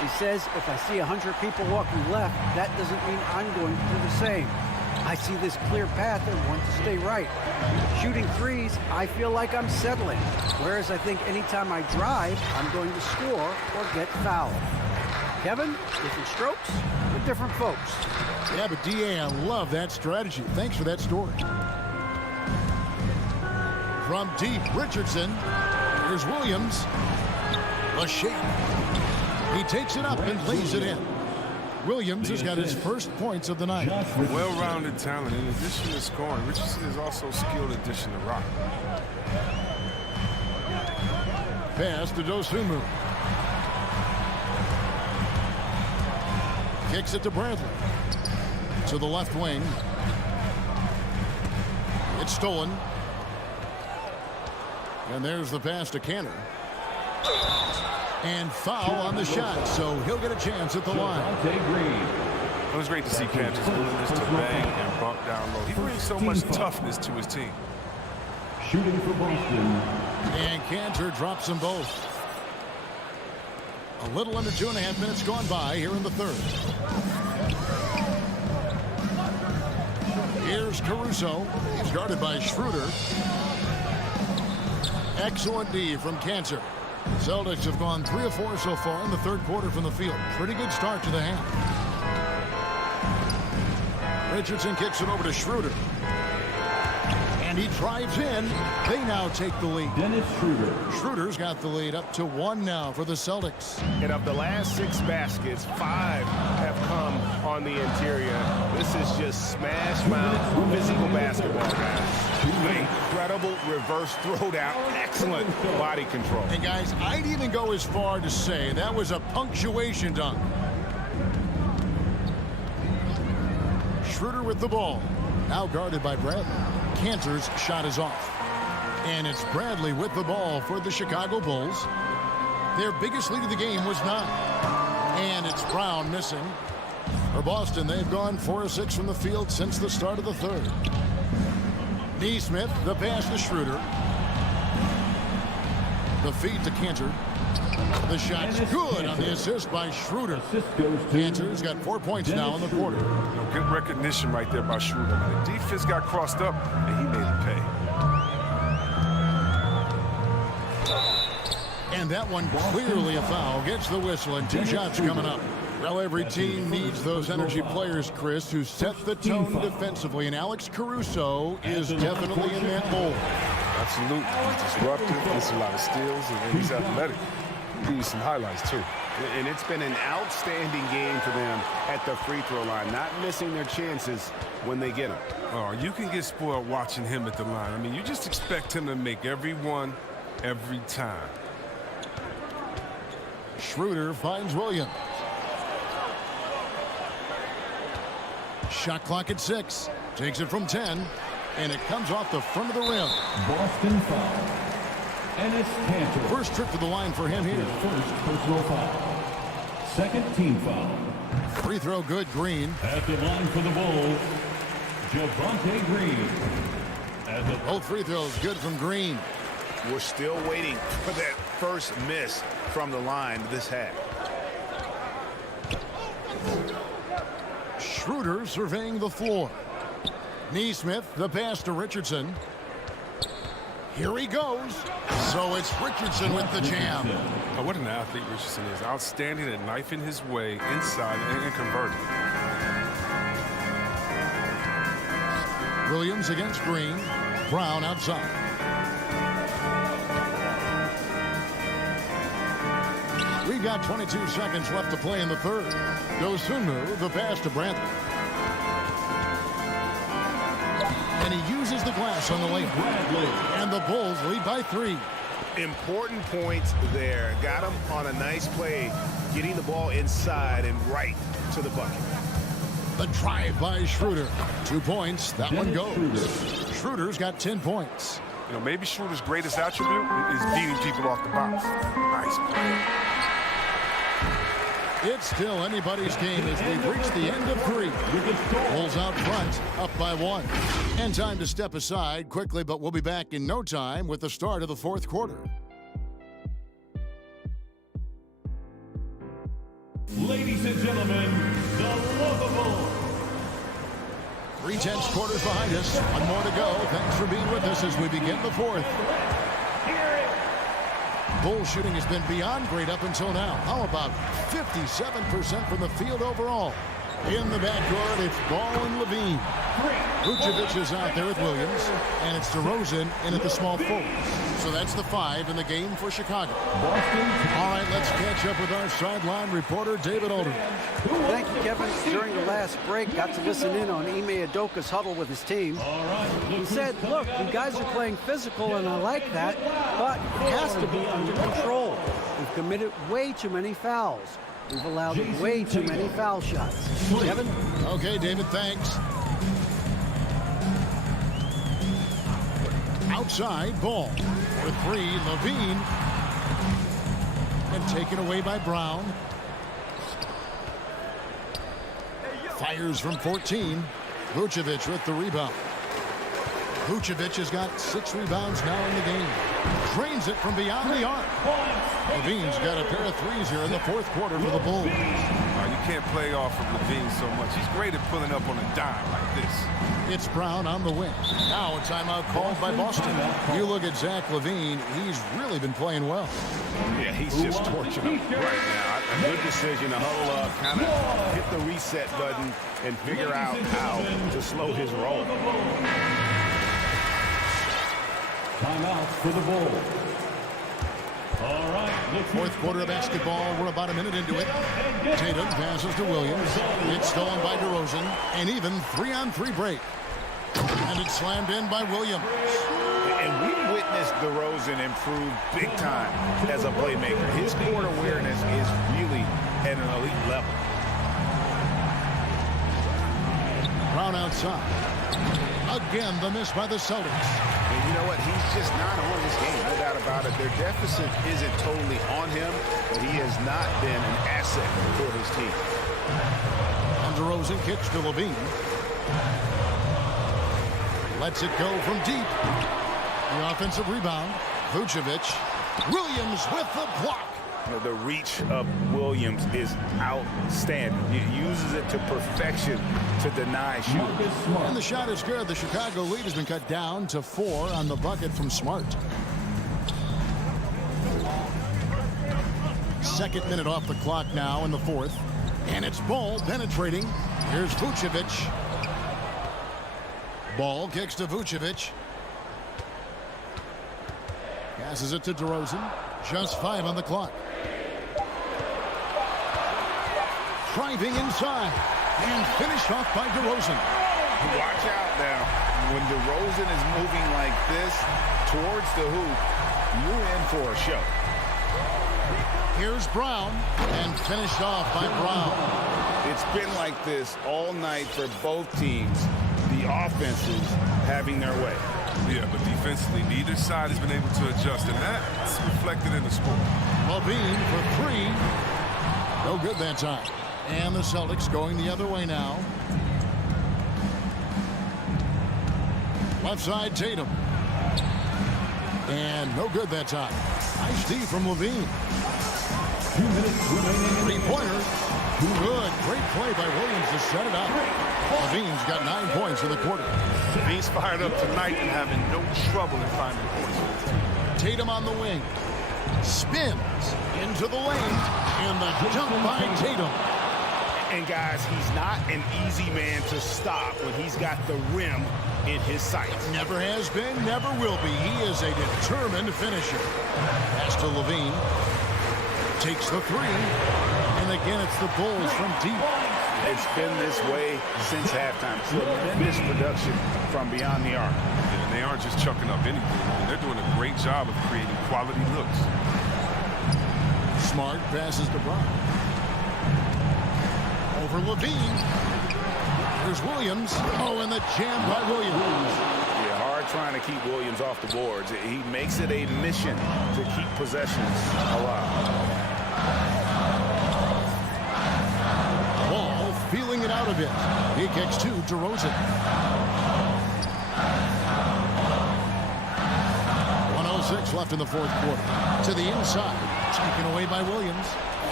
He says, if I see 100 people walking left, that doesn't mean I'm going to do the same. I see this clear path and want to stay right. Shooting threes, I feel like I'm settling. Whereas I think anytime I drive, I'm going to score or get fouled. Kevin, different strokes for different folks. Yeah, but D.A., I love that strategy. Thanks for that story. From deep, Richardson. Here's Williams. A shake. He takes it up and lays it in. Williams has got his first points of the night. Well-rounded talent. In addition to scoring, Richardson is also a skilled addition to Rock. Pass to Dosunmu. Kicks it to Bradley. To the left wing. It's stolen. And there's the pass to Cantor. And foul on the shot, so he'll get a chance at the line. It was great to see Cantor's willingness to bang and bump down low. He brings so much toughness to his team. Shooting for Boston. And Cantor drops them both. A little under 2.5 minutes gone by here in the third. Here's Caruso. He's guarded by Schroeder. Excellent D from Cantor. Celtics have gone 3 of 4 so far in the third quarter from the field. Pretty good start to the half. Richardson kicks it over to Schroeder. And he drives in. They now take the lead. Dennis Schroeder. Schroeder's got the lead up to 1 now for the Celtics. And of the last 6 baskets, 5 have come on the interior. This is just smash mouth physical basketball, guys. Incredible reverse throwdown. Excellent body control. And guys, I'd even go as far to say that was a punctuation dunk. Schroeder with the ball. Now guarded by Bradley. Cantor's shot is off. And it's Bradley with the ball for the Chicago Bulls. Their biggest lead of the game was 9. And it's Brown missing. For Boston, they've gone 4 of 6 from the field since the start of the third. Neesmith, the pass to Schroeder. The feed to Cantor. The shot's good on the assist by Schroeder. Cantor's got 4 points now in the quarter. Good recognition right there by Schroeder. The defense got crossed up, and he made it pay. And that one clearly a foul. Gets the whistle, and 2 shots coming up. Well, every team needs those energy players, Chris, who set the tone defensively, and Alex Caruso is definitely in that mold. Absolutely. He's disruptive, gets a lot of steals, and he's athletic. Give you some highlights, too. And it's been an outstanding game for them at the free throw line, not missing their chances when they get them. Oh, you can get spoiled watching him at the line. I mean, you just expect him to make every one, every time. Schroeder finds Williams. Shot clock at 6. Takes it from 10. And it comes off the front of the rim. Boston foul. Enes Kanter. First trip to the line for him here. His first personal foul. Second team foul. Free throw good, Green. At the line for the Bulls, Javonte Green. Both free throws good from Green. We're still waiting for that first miss from the line this half. Schroeder surveying the floor. Neesmith, the pass to Richardson. Here he goes. So it's Richardson with the jam. Oh, what an athlete Richardson is. Outstanding at knifing his way inside and converting. Williams against Green. Brown outside. We've got 22 seconds left to play in the third. Dosunmu, the pass to Bradley. And he uses the glass on the lane. And the Bulls lead by 3. Important points there. Got him on a nice play, getting the ball inside and right to the bucket. The drive by Schroeder. 2 points. That one goes. Schroeder's got 10 points. You know, maybe Schroeder's greatest attribute is beating people off the bounce. Nice play. It's still anybody's game as we've reached the end of 3. Bulls out front, up by 1. And time to step aside quickly, but we'll be back in no time with the start of the fourth quarter. Ladies and gentlemen, the lovable. 3 tenths quarters behind us. 1 more to go. Thanks for being with us as we begin the fourth. Bull shooting has been beyond great up until now. How about 57% from the field overall? In the backcourt, it's Ball and Levine. Vucevic is out there with Williams, and it's DeRozan in at the small forward. So that's the 5 in the game for Chicago. All right, let's catch up with our sideline reporter, David Aldridge. Thank you, Kevin. During the last break, got to listen in on Ime Udoka's huddle with his team. He said, look, you guys are playing physical, and I like that, but it has to be under control. We've committed way too many fouls. We've allowed way too many foul shots. Kevin? Okay, David, thanks. Outside, Ball. For 3, Levine. And taken away by Brown. Fires from 14. Vucevic with the rebound. Vucevic has got 6 rebounds now in the game. Drains it from beyond the arc. Levine's got a pair of threes here in the fourth quarter for the Bulls. You can't play off of Levine so much. He's great at pulling up on a dime like this. It's Brown on the wing. Now a timeout called by Boston. You look at Zach LaVine, he's really been playing well. Yeah, he's just torching them right now. A good decision to huddle up, kind of hit the reset button and figure out how to slow his roll. Timeout for the Bulls. All right. Fourth quarter of basketball. We're about a minute into it. Tatum passes to Williams. It's stolen by DeRozan. An even 3-on-3 break. And it's slammed in by Williams. And we witnessed DeRozan improve big time as a playmaker. His court awareness is really at an elite level. Brown outside. Again, the miss by the Celtics. And you know what? He's just not on his game, no doubt about it. Their deficit isn't totally on him, but he has not been an asset for his team. And DeRozan kicks to Levine. Lets it go from deep. The offensive rebound. Vucevic. Williams with the block. You know, the reach of Williams is outstanding. He uses it to perfection to deny shooting. And the shot is good. The Chicago lead has been cut down to 4 on the bucket from Smart. Second minute off the clock now in the fourth. And it's Ball penetrating. Here's Vucevic. Ball kicks to Vucevic. Passes it to DeRozan. Just 5 on the clock. Driving inside. And finished off by DeRozan. Watch out now. When DeRozan is moving like this towards the hoop, you're in for a show. Here's Brown. And finished off by Brown. It's been like this all night for both teams. The offenses having their way. Yeah, but defensively, neither side has been able to adjust, and that's reflected in the score. Levine for 3. No good that time. And the Celtics going the other way now. Left side, Tatum. And no good that time. Nice D from Levine. 2 minutes remaining. 3-pointer. Good. Great play by Williams to set it up. Levine's got 9 points in the quarter. He's fired up tonight and having no trouble in finding points. Tatum on the wing. Spins into the lane. And the dunk by Tatum. And guys, he's not an easy man to stop when he's got the rim in his sights. Never has been, never will be. He is a determined finisher. Pass to Levine. Takes the three. And again, it's the Bulls from deep. It's been this way since halftime. Tremendous production from beyond the arc. Yeah, and they aren't just chucking up anything. I mean, they're doing a great job of creating quality looks. Smart passes to Brown. Over Levine. There's Williams. Oh, and the jam by Williams. Yeah, hard trying to keep Williams off the boards. He makes it a mission to keep possessions alive. Ball feeling it out a bit. He kicks to DeRozan. 1:06 left in the fourth quarter. To the inside. Taken away by Williams.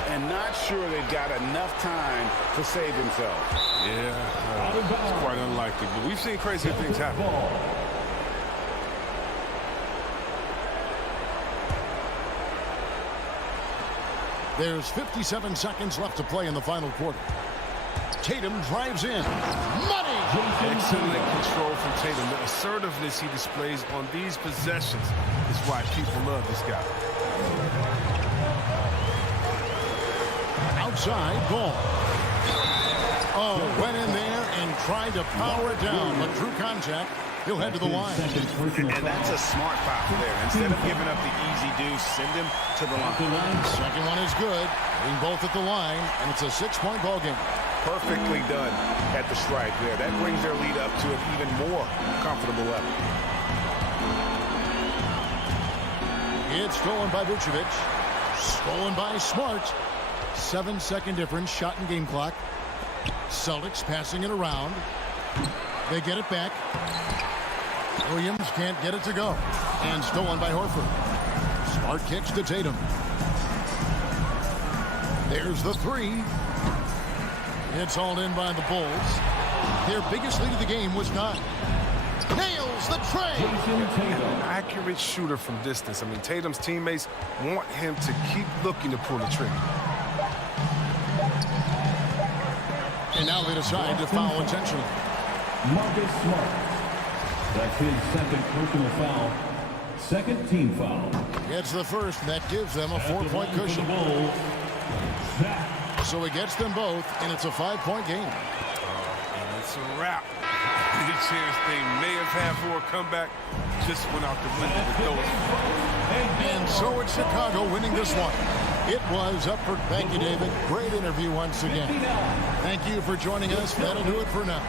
And not sure they've got enough time to save themselves. Yeah, it's quite unlikely. But we've seen crazier things happen. There's 57 seconds left to play in the final quarter. Tatum drives in. Money! Excellent control from Tatum. The assertiveness he displays on these possessions is why people love this guy. Outside, ball. Oh, went in there and tried to power it down, but through contact, he'll head to the line. And that's a smart foul there. Instead of giving up the easy deuce, send him to the line. Second one is good. Being both at the line, and it's a 6-point ball game. Perfectly done at the stripe there. That brings their lead up to an even more comfortable level. It's stolen by Vucevic. Stolen by Smart. 7-second difference, shot and game clock. Celtics passing it around. They get it back. Williams can't get it to go. And stolen by Horford. Smart kicks to Tatum. There's the three. It's hauled in by the Bulls. Their biggest lead of the game was 9. Nails the tray. An accurate shooter from distance. I mean, Tatum's teammates want him to keep looking to pull the trigger. And now they decide to foul intentionally. Marcus Smart. That's his second personal foul. Second team foul. It's the first, that gives them a 4-point cushion. So it gets them both, and it's a 5-point game. And it's a wrap. Any chance they may have had for a comeback just went out the window with those. And so it's Chicago winning this one. It was up for. Thank you, David. Great interview once again. Thank you for joining us. That'll do it for now.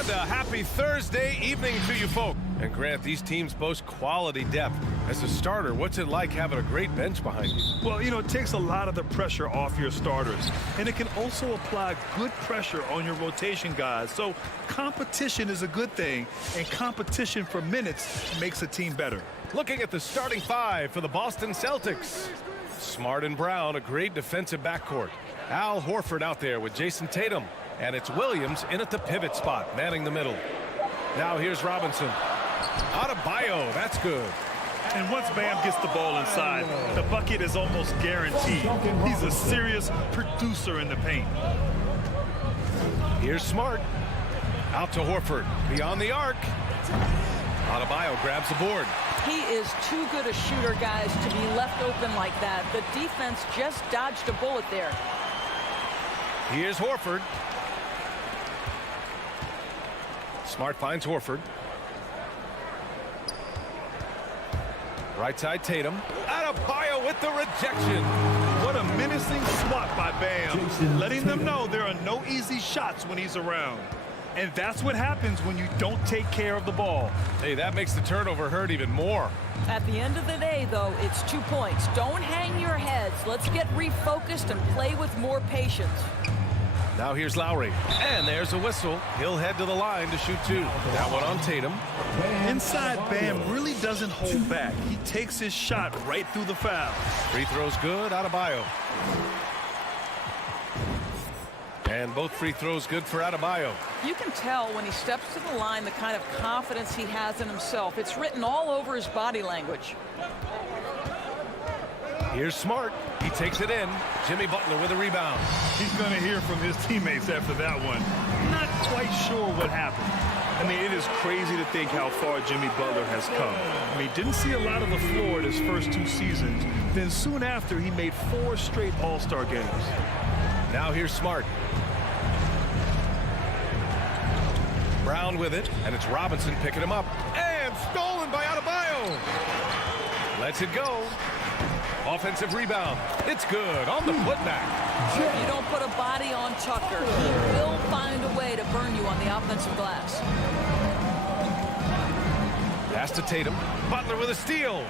And a happy Thursday evening to you folks. And Grant, these teams boast quality depth. As a starter, what's it like having a great bench behind you? Well, you know, it takes a lot of the pressure off your starters. And it can also apply good pressure on your rotation guys. So competition is a good thing. And competition for minutes makes a team better. Looking at the starting five for the Boston Celtics. Smart and Brown, a great defensive backcourt. Al Horford out there with Jason Tatum. And it's Williams in at the pivot spot, manning the middle. Now here's Robinson. Adebayo, that's good. And once Bam gets the ball inside, the bucket is almost guaranteed. He's a serious producer in the paint. Here's Smart. Out to Horford. Beyond the arc. Adebayo grabs the board. He is too good a shooter, guys, to be left open like that. The defense just dodged a bullet there. Here's Horford. Smart finds Horford. Right side Tatum. Adebayo with the rejection. What a menacing swat by Bam. Letting them know there are no easy shots when he's around. And that's what happens when you don't take care of the ball. Hey, that makes the turnover hurt even more. At the end of the day, though, it's 2 points. Don't hang your heads. Let's get refocused and play with more patience. Now here's Lowry. And there's a whistle. He'll head to the line to shoot two. That one on Tatum. Inside, Bam really doesn't hold back. He takes his shot right through the foul. Free throws good. Adebayo. And both free throws good for Adebayo. You can tell when he steps to the line the kind of confidence he has in himself. It's written all over his body language. Here's Smart. He takes it in. Jimmy Butler with a rebound. He's going to hear from his teammates after that one. Not quite sure what happened. I mean, it is crazy to think how far Jimmy Butler has come. I mean, didn't see a lot of the floor in his first 2 seasons. Then soon after, he made 4 straight All-Star games. Now here's Smart. Brown with it, and it's Robinson picking him up. And stolen by Adebayo. Lets it go. Offensive rebound. It's good on the putback. If you don't put a body on Tucker, he will find a way to burn you on the offensive glass. Pass to Tatum. Butler with a steal.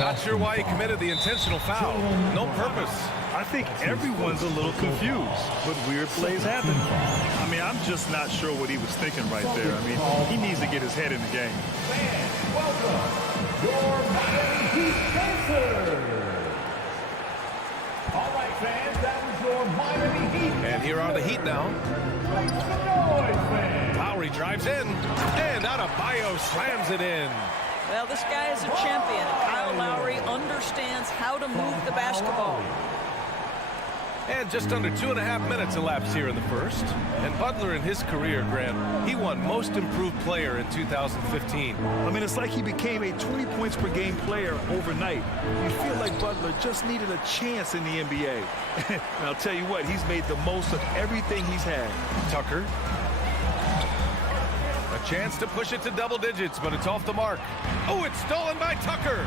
Not sure why he committed the intentional foul. No purpose. I think everyone's a little confused, but weird plays happen. I mean, I'm just not sure what he was thinking right there. I mean, he needs to get his head in the game. Fans, welcome your Miami Heat Pacers. All right, fans, that was your Miami Heat. And here are the Heat now. Lowry drives in, and Adebayo slams it in. Well, this guy is a champion. Kyle Lowry understands how to move the basketball. And just under 2.5 minutes elapsed here in the first. And Butler in his career, Grant, he won Most Improved Player in 2015. I mean, it's like he became a 20 points per game player overnight. You feel like Butler just needed a chance in the NBA. And I'll tell you what, he's made the most of everything he's had. Tucker. A chance to push it to double digits, but it's off the mark. Oh, it's stolen by Tucker.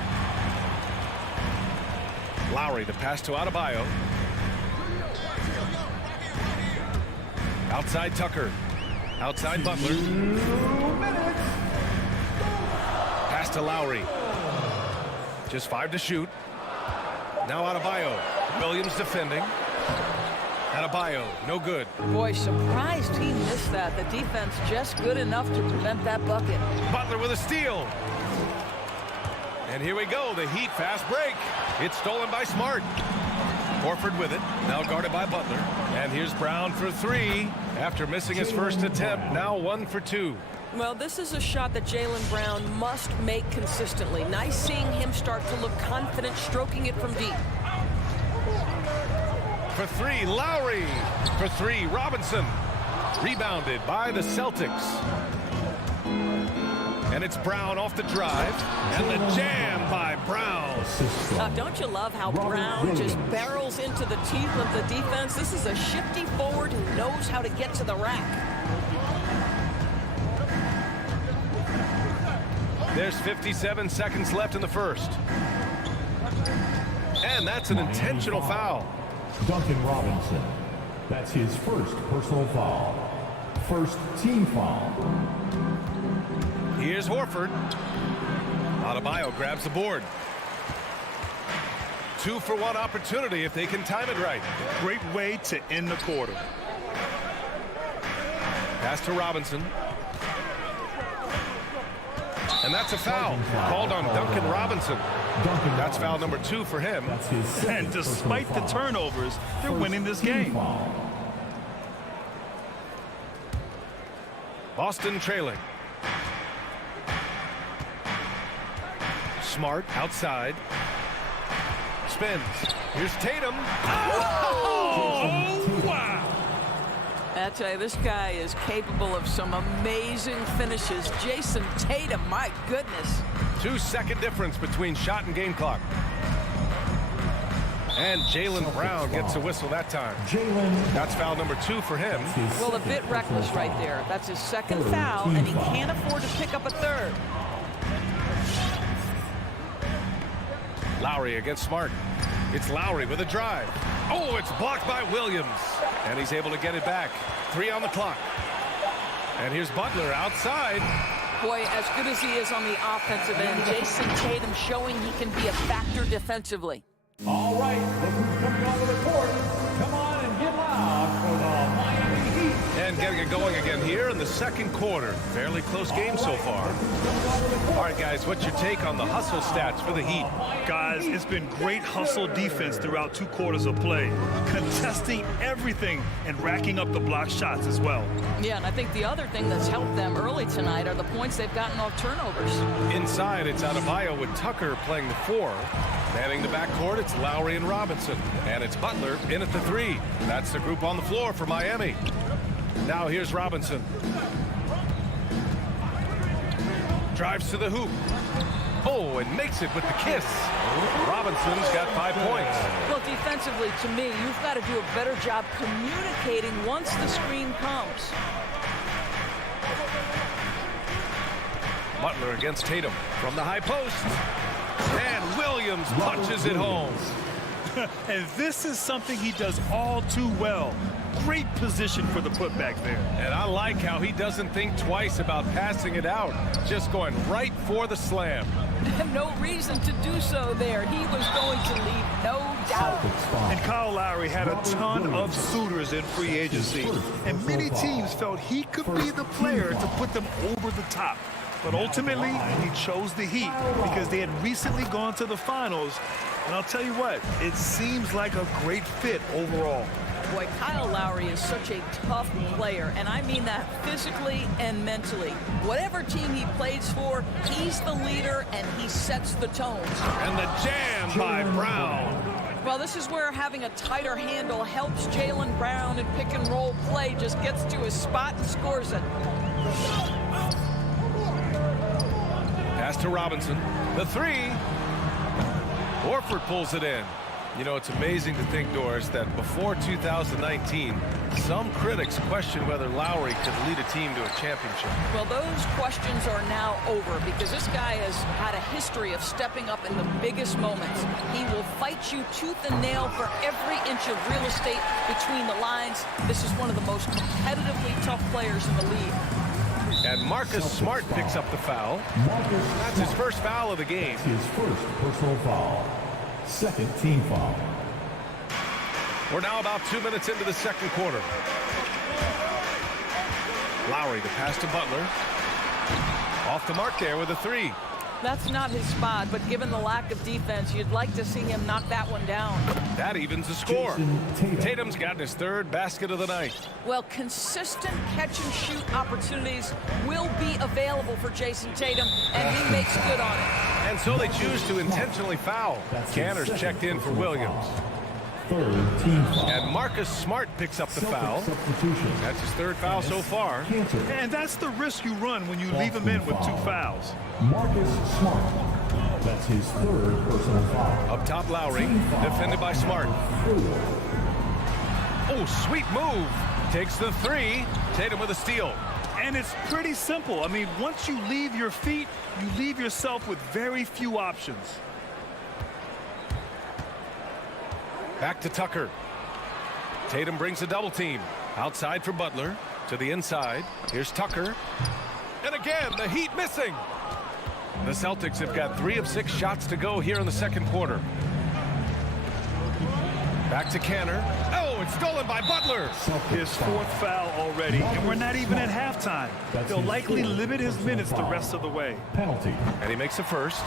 Lowry, the pass to Adebayo. Outside Tucker. Outside Butler. Pass to Lowry. Just 5 to shoot. Now Adebayo. Williams defending. Adebayo, no good. Boy, surprised he missed that. The defense just good enough to prevent that bucket. Butler with a steal. And here we go, the Heat fast break. It's stolen by Smart. Horford with it, now guarded by Butler. And here's Brown for 3. After missing his first attempt, now 1 for 2. Well, this is a shot that Jaylen Brown must make consistently. Nice seeing him start to look confident, stroking it from deep. For 3, Lowry. For 3, Robinson. Rebounded by the Celtics. And it's Brown off the drive. And the jam by Brown. Don't you love how Brown just barrels into the teeth of the defense? This is a shifty forward who knows how to get to the rack. There's 57 seconds left in the first. And that's an intentional foul. Duncan Robinson. That's his first personal foul. First team foul. Here's Horford. Adebayo grabs the board. 2-for-1 opportunity if they can time it right. Great way to end the quarter. Pass to Robinson. And that's a foul called on Duncan Robinson. That's foul number 2 for him. And despite the turnovers, they're winning this game. Boston trailing. Smart outside. Spins. Here's Tatum. Oh, wow. I tell you, this guy is capable of some amazing finishes. Jason Tatum, my goodness. 2-second difference between shot and game clock. And Jaylen Brown gets a whistle that time. That's foul number 2 for him. Well, a bit reckless right there. That's his second foul, and he can't afford to pick up a third. Lowry against Smart. It's Lowry with a drive. Oh, it's blocked by Williams. And he's able to get it back. 3 on the clock. And here's Butler outside. Boy, as good as he is on the offensive end, Jason Tatum showing he can be a factor defensively. All right, look who's coming onto the court. Come on and get loud for the Miami Heat. And getting it going again here in the second quarter. Fairly close game so far. All right, guys, what's your take on the hustle stats for the Heat? Guys, it's been great hustle defense throughout 2 quarters of play. Contesting everything and racking up the block shots as well. Yeah, and I think the other thing that's helped them early tonight are the points they've gotten off turnovers. Inside, it's Adebayo with Tucker playing the 4. Manning the backcourt, it's Lowry and Robinson. And it's Butler in at the 3. That's the group on the floor for Miami. Now here's Robinson. Drives to the hoop. Oh, and makes it with the kiss. Robinson's got 5 points. Well, defensively, to me, you've got to do a better job communicating once the screen comes. Butler against Tatum from the high post. And Williams punches it home. And this is something he does all too well. Great position for the putback there. And I like how he doesn't think twice about passing it out. Just going right for the slam. No reason to do so there. He was going to leave, no doubt. And Kyle Lowry had a ton of suitors in free agency. And many teams felt he could be the player to put them over the top. But ultimately, he chose the Heat because they had recently gone to the finals. And I'll tell you what, it seems like a great fit overall. Boy, Kyle Lowry is such a tough player, and I mean that physically and mentally. Whatever team he plays for, he's the leader, and he sets the tone. And the jam by Brown. Well, this is where having a tighter handle helps Jaylen Brown in pick-and-roll play. Just gets to his spot and scores it. Pass to Robinson. The 3. Horford pulls it in. You know, it's amazing to think, Doris, that before 2019, some critics questioned whether Lowry could lead a team to a championship. Well, those questions are now over because this guy has had a history of stepping up in the biggest moments. He will fight you tooth and nail for every inch of real estate between the lines. This is one of the most competitively tough players in the league. And Marcus Smart picks up the foul. That's his first foul of the game. His first personal foul. Second team foul. We're now about 2 minutes into the second quarter. Lowry, the pass to Butler. Off the mark there with a 3. That's not his spot, but given the lack of defense, you'd like to see him knock that one down. That evens the score. Tatum's gotten his 3rd basket of the night. Well, consistent catch-and-shoot opportunities will be available for Jason Tatum, and he makes good on it. And so they choose to intentionally foul. Canner's checked in for Williams. Third team foul. And Marcus Smart picks up the foul. That's his 3rd foul so far. And that's the risk you run when you leave him in with 2 fouls. Marcus Smart. That's his 3rd personal foul. Up top, Lowry, defended by Smart. Oh, sweet move. Takes the 3. Tatum with a steal. And it's pretty simple. I mean, once you leave your feet, you leave yourself with very few options. Back to Tucker. Tatum brings a double team. Outside for Butler. To the inside. Here's Tucker. And again, the Heat missing. The Celtics have got 3 of 6 shots to go here in the second quarter. Back to Canner. Oh, it's stolen by Butler. His 4th foul already, and we're not even at halftime. They'll likely limit his minutes the rest of the way. Penalty. And he makes the first.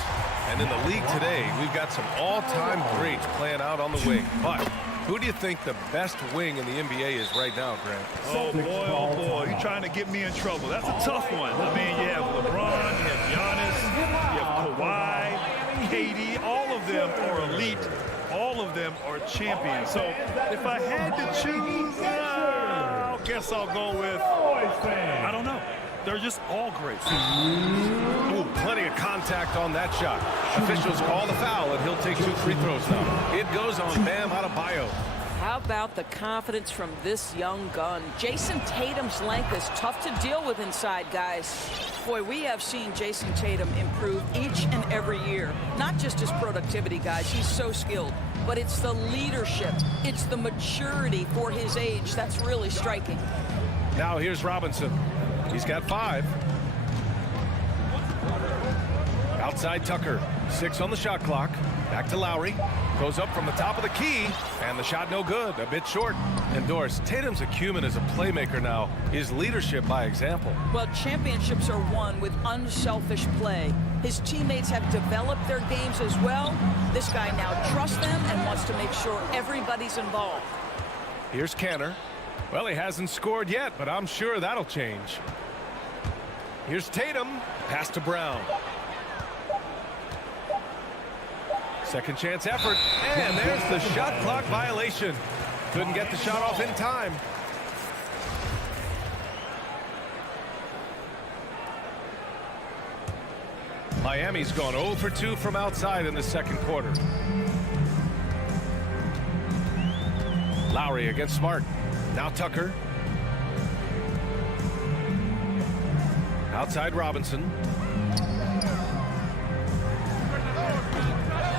And in the league today, we've got some all-time greats playing out on the wing. But who do you think the best wing in the NBA is right now, Grant? Oh, boy, you're trying to get me in trouble. That's a tough one. I mean, you have LeBron, you have Giannis, you have Kawhi, KD. All of them are elite. All of them are champions. So if I had to choose, I guess I'll go with, I don't know. They're just all great. Ooh, plenty of contact on that shot. Officials call the foul, and he'll take 2 free throws now. It goes on Bam Adebayo. How about the confidence from this young gun? Jason Tatum's length is tough to deal with inside, guys. Boy, we have seen Jason Tatum improve each and every year. Not just his productivity, guys. He's so skilled. But it's the leadership. It's the maturity for his age that's really striking. Now here's Robinson. He's got 5. Outside Tucker. 6 on the shot clock. Back to Lowry. Goes up from the top of the key. And the shot no good. A bit short. And Doris, Tatum's acumen as a playmaker now is leadership by example. Well, championships are won with unselfish play. His teammates have developed their games as well. This guy now trusts them and wants to make sure everybody's involved. Here's Canner. Well, he hasn't scored yet, but I'm sure that'll change. Here's Tatum. Pass to Brown. Second chance effort. And there's the shot clock violation. Couldn't get the shot off in time. Miami's gone 0 for 2 from outside in the second quarter. Lowry against Smart. Now Tucker. Outside Robinson.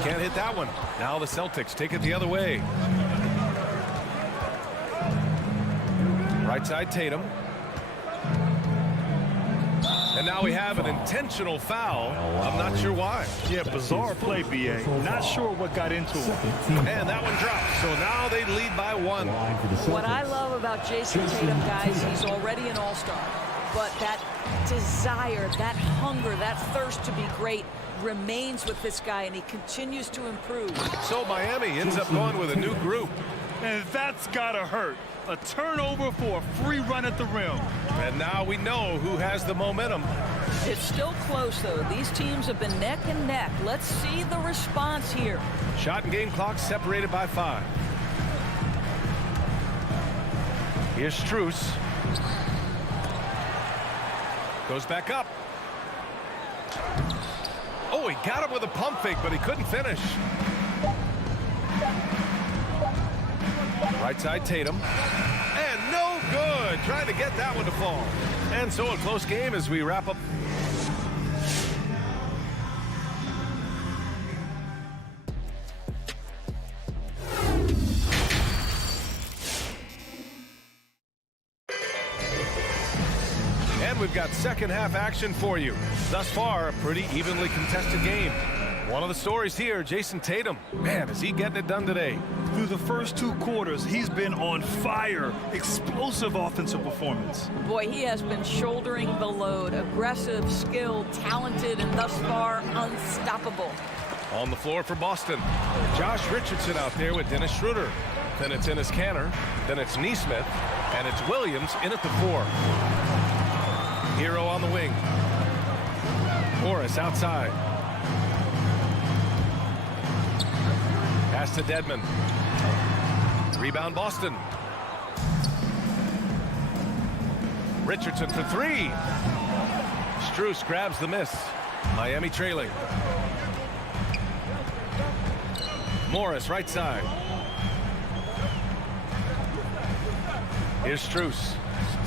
Can't hit that one. Now the Celtics take it the other way. Right side Tatum. And now we have an intentional foul. I'm not sure why. Yeah, bizarre play, B.A. Not sure what got into him. And that one drops. So now they lead by 1. What I love about Jason Tatum, guys, he's already an all-star. But that desire, that hunger, that thirst to be great remains with this guy, and he continues to improve. So Miami ends up going with a new group. And that's gotta hurt. A turnover for a free run at the rim. And now we know who has the momentum. It's still close, though. These teams have been neck and neck. Let's see the response here. Shot and game clock separated by 5. Here's Strus. Goes back up. Oh, he got him with a pump fake, but he couldn't finish. Right side Tatum. And no good. Trying to get that one to fall. And so a close game as we wrap up. And we've got second half action for you. Thus far, a pretty evenly contested game. One of the stories here, Jason Tatum. Man, is he getting it done today? Through the first 2 quarters, he's been on fire. Explosive offensive performance. Boy, he has been shouldering the load. Aggressive, skilled, talented, and thus far unstoppable. On the floor for Boston. Josh Richardson out there with Dennis Schroeder. Then it's Enes Kanter. Then it's Nesmith. And it's Williams in at the 4. Hero on the wing. Morris outside. Pass to Dedmon. Rebound Boston. Richardson for 3. Strus grabs the miss. Miami trailing. Morris right side. Here's Strus.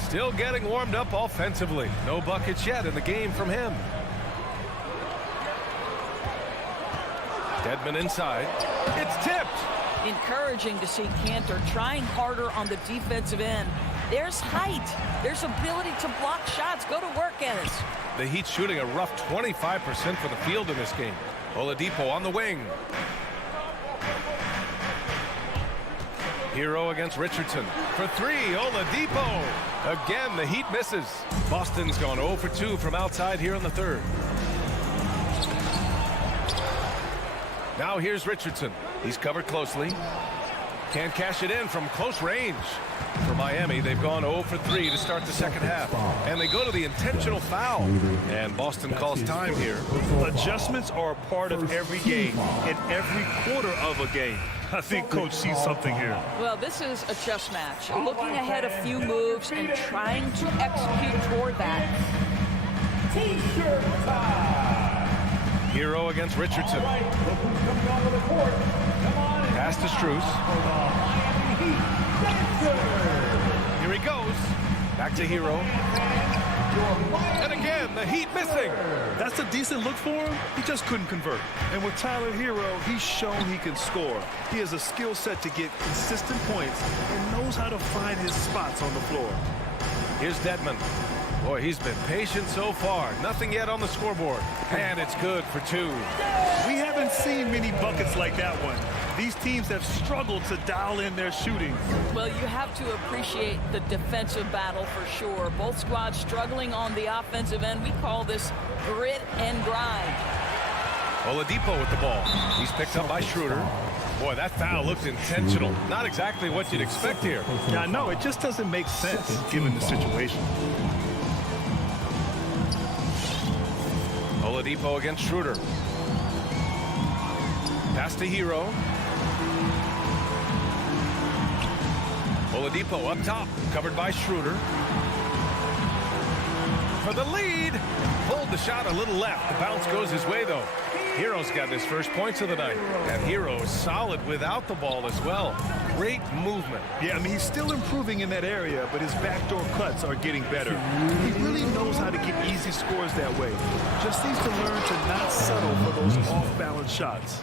Still getting warmed up offensively. No buckets yet in the game from him. Dedmon inside. It's tipped. Encouraging to see Cantor trying harder on the defensive end. There's height. There's ability to block shots. Go to work, Ennis. The Heat shooting a rough 25% for the field in this game. Oladipo on the wing. Hero against Richardson. For three, Oladipo. Again, the Heat misses. Boston's gone 0 for 2 from outside here in the third. Now here's Richardson. He's covered closely. Can't cash it in from close range. For Miami, they've gone 0 for 3 to start the second half. And they go to the intentional foul. And Boston calls time here. Adjustments are a part of every game, in every quarter of a game. I think Coach sees something here. Well, this is a chess match. Looking ahead a few moves and trying to execute toward that. T-shirt time. Hero against Richardson. Pass to Strus. Here he goes. Back to Hero. And again, the Heat missing. That's a decent look for him. He just couldn't convert. And with Tyler Hero, he's shown he can score. He has a skill set to get consistent points and knows how to find his spots on the floor. Here's Dedmon. Boy, he's been patient so far. Nothing yet on the scoreboard. And it's good for 2. We haven't seen many buckets like that one. These teams have struggled to dial in their shooting. Well, you have to appreciate the defensive battle for sure. Both squads struggling on the offensive end. We call this grit and grind. Oladipo with the ball. He's picked up by Schroeder. Boy, that foul looked intentional. Not exactly what you'd expect here. Yeah, no, it just doesn't make sense given the situation. Oladipo against Schroeder. Pass to Hero. Oladipo up top, covered by Schroeder. For the lead. Pulled the shot a little left. The bounce goes his way, though. Hero's got his first points of the night. And Hero is solid without the ball as well. Great movement. Yeah, I mean, he's still improving in that area, but his backdoor cuts are getting better. He really knows how to get easy scores that way. Just needs to learn to not settle for those off-balance shots.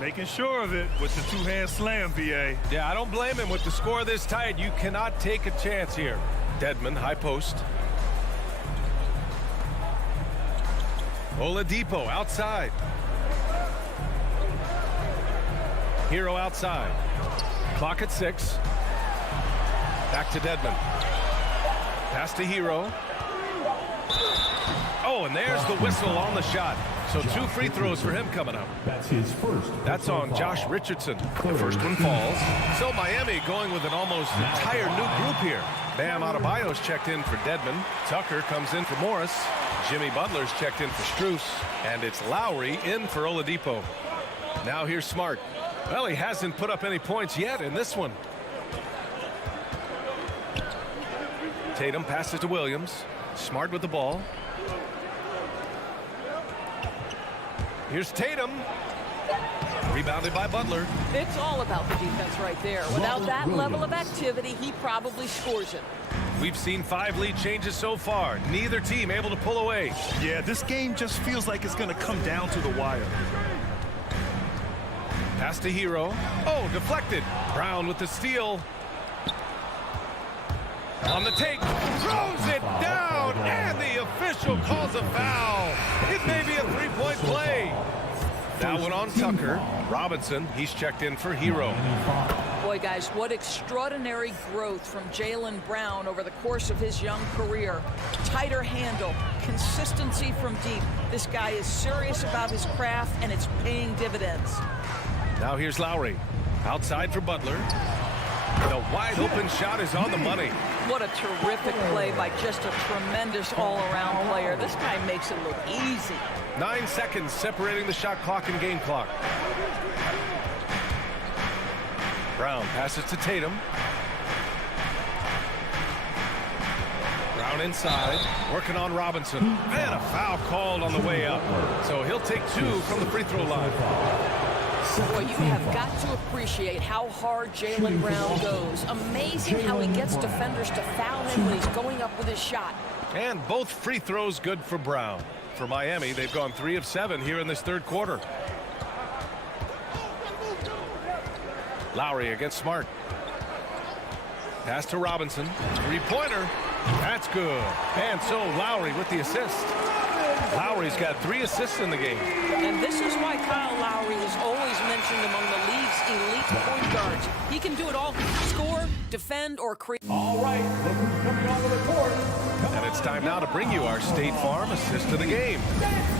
Making sure of it with the two-hand slam, VA. Yeah, I don't blame him with the score this tight. You cannot take a chance here. Dedmon, high post. Oladipo outside. Hero outside. Clock at 6. Back to Dedmon. Pass to Hero. Oh, and there's the whistle on the shot. So 2 free throws for him coming up. That's his first. That's on Josh Richardson. The first one falls. So Miami going with an almost entire new group here. Bam Adebayo's checked in for Dedmon. Tucker comes in for Morris. Jimmy Butler's checked in for Strus. And it's Lowry in for Oladipo. Now here's Smart. Well, he hasn't put up any points yet in this one. Tatum passes to Williams. Smart with the ball. Here's Tatum. Rebounded by Butler. It's all about the defense right there. Without that level of activity, he probably scores it. We've seen 5 lead changes so far. Neither team able to pull away. Yeah, this game just feels like it's going to come down to the wire. Pass to Hero. Oh, deflected. Brown with the steal. On the take. Throws it down. And the official calls a foul. It may be a 3-point play. That one on Tucker. Robinson, he's checked in for Hero. Boy, guys, what extraordinary growth from Jaylen Brown over the course of his young career. Tighter handle, consistency from deep. This guy is serious about his craft, and it's paying dividends. Now here's Lowry. Outside for Butler. The wide open shot is on the money. What a terrific play by just a tremendous all-around player. This guy makes it look easy. 9 seconds separating the shot clock and game clock. Brown passes to Tatum. Brown inside, working on Robinson. And a foul called on the way up. So he'll take 2 from the free throw line. Boy, you have got to appreciate how hard Jaylen Brown goes. Amazing how he gets defenders to foul him when he's going up with his shot. And both free throws good for Brown. For Miami, they've gone 3 of 7 here in this third quarter. Lowry against Smart. Pass to Robinson. Three-pointer. That's good. And so Lowry with the assist. Lowry's got 3 assists in the game. And this is why Kyle Lowry is always mentioned among the league's elite point guards. He can do it all. Score, defend, or create. All right, look who's coming onto the court. And it's time now to bring you our State Farm assist of the game.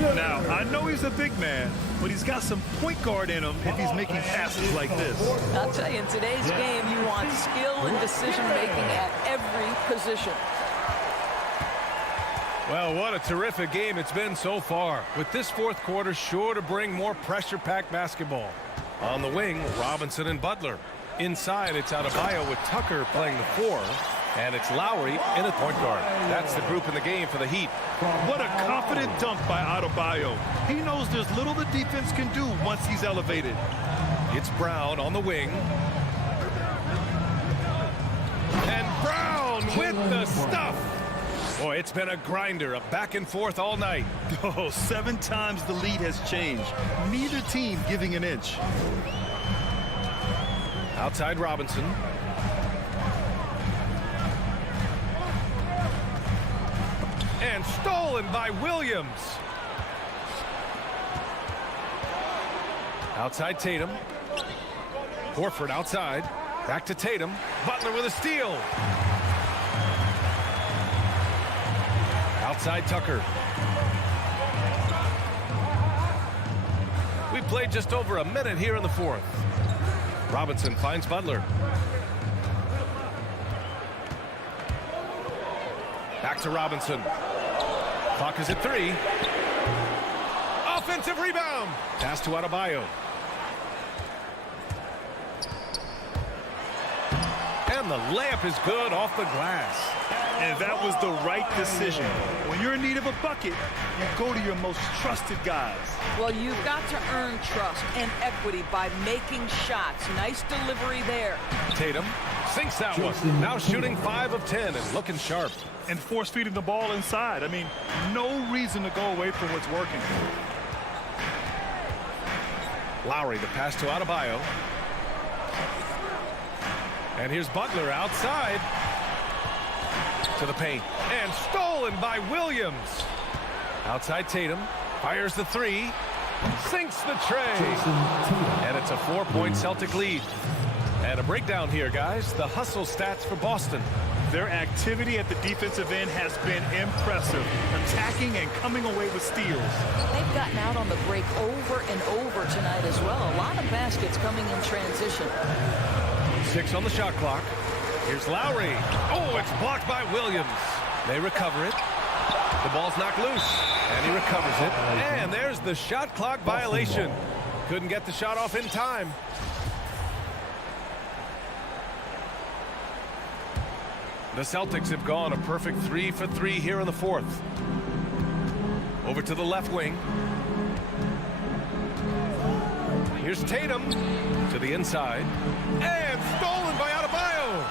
Now, I know he's a big man, but he's got some point guard in him if he's making passes like this. I'll tell you, in today's game, you want skill and decision-making at every position. Well, what a terrific game it's been so far, with this fourth quarter sure to bring more pressure-packed basketball. On the wing, Robinson and Butler. Inside, it's Adebayo with Tucker playing the 4, and it's Lowry in a point guard. That's the group in the game for the Heat. What a confident dunk by Adebayo. He knows there's little the defense can do once he's elevated. It's Brown on the wing. And Brown with the stuff. Boy, it's been a grinder, a back and forth all night. Oh, 7 times the lead has changed. Neither team giving an inch. Outside Robinson. And stolen by Williams. Outside Tatum. Horford outside. Back to Tatum. Butler with a steal. Outside Tucker. We played just over a minute here in the fourth. Robinson finds Butler. Back to Robinson. Clock is at 3. Offensive rebound. Pass to Adebayo. And the layup is good off the glass. And that was the right decision. When you're in need of a bucket, you go to your most trusted guys. Well, you've got to earn trust and equity by making shots. Nice delivery there. Tatum sinks that one. Now shooting 5 of 10 and looking sharp. And force-feeding the ball inside. I mean, no reason to go away from what's working. Lowry, the pass to Adebayo. And here's Butler outside. To the paint. And stolen by Williams. Outside Tatum. Fires the 3. Sinks the tray. And it's a 4-point Celtic lead. And a breakdown here, guys. The hustle stats for Boston. Their activity at the defensive end has been impressive. Attacking and coming away with steals. They've gotten out on the break over and over tonight as well. A lot of baskets coming in transition. 6 on the shot clock. Here's Lowry. Oh, it's blocked by Williams. They recover it. The ball's knocked loose. And he recovers it. And there's the shot clock violation. Couldn't get the shot off in time. The Celtics have gone a perfect 3 for 3 here in the fourth. Over to the left wing. Here's Tatum to the inside. And stolen by Adebayo.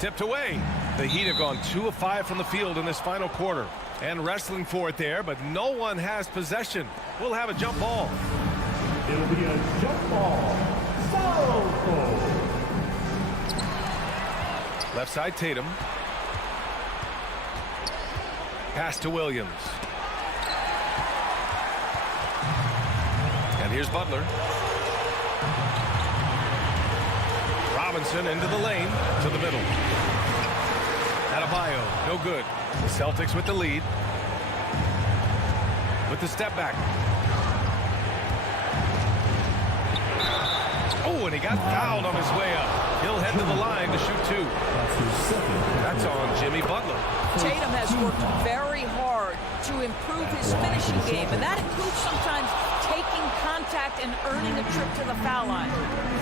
Tipped away. The Heat have gone 2 of 5 from the field in this final quarter. And wrestling for it there, but no one has possession. We'll have a jump ball. It'll be a jump ball. Foul. Left side Tatum. Pass to Williams. And here's Butler. Robinson into the lane, to the middle. Adebayo, no good. The Celtics with the lead. With the step back. Oh, and he got fouled on his way up. He'll head to the line to shoot 2. That's on Jimmy Butler. Tatum has worked very hard to improve his finishing game, and that includes sometimes taking contact and earning a trip to the foul line.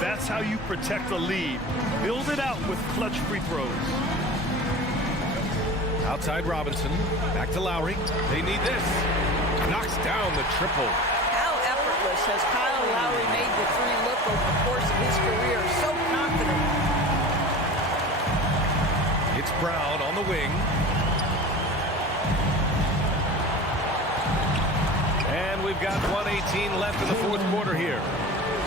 That's how you protect the lead. Build it out with clutch free throws. Outside Robinson. Back to Lowry. They need this. Knocks down the triple. How effortless has Kyle Lowry made the 3 look over the course of his career? So confident. It's Brown on the wing. And we've got 1:18 left in the fourth quarter here.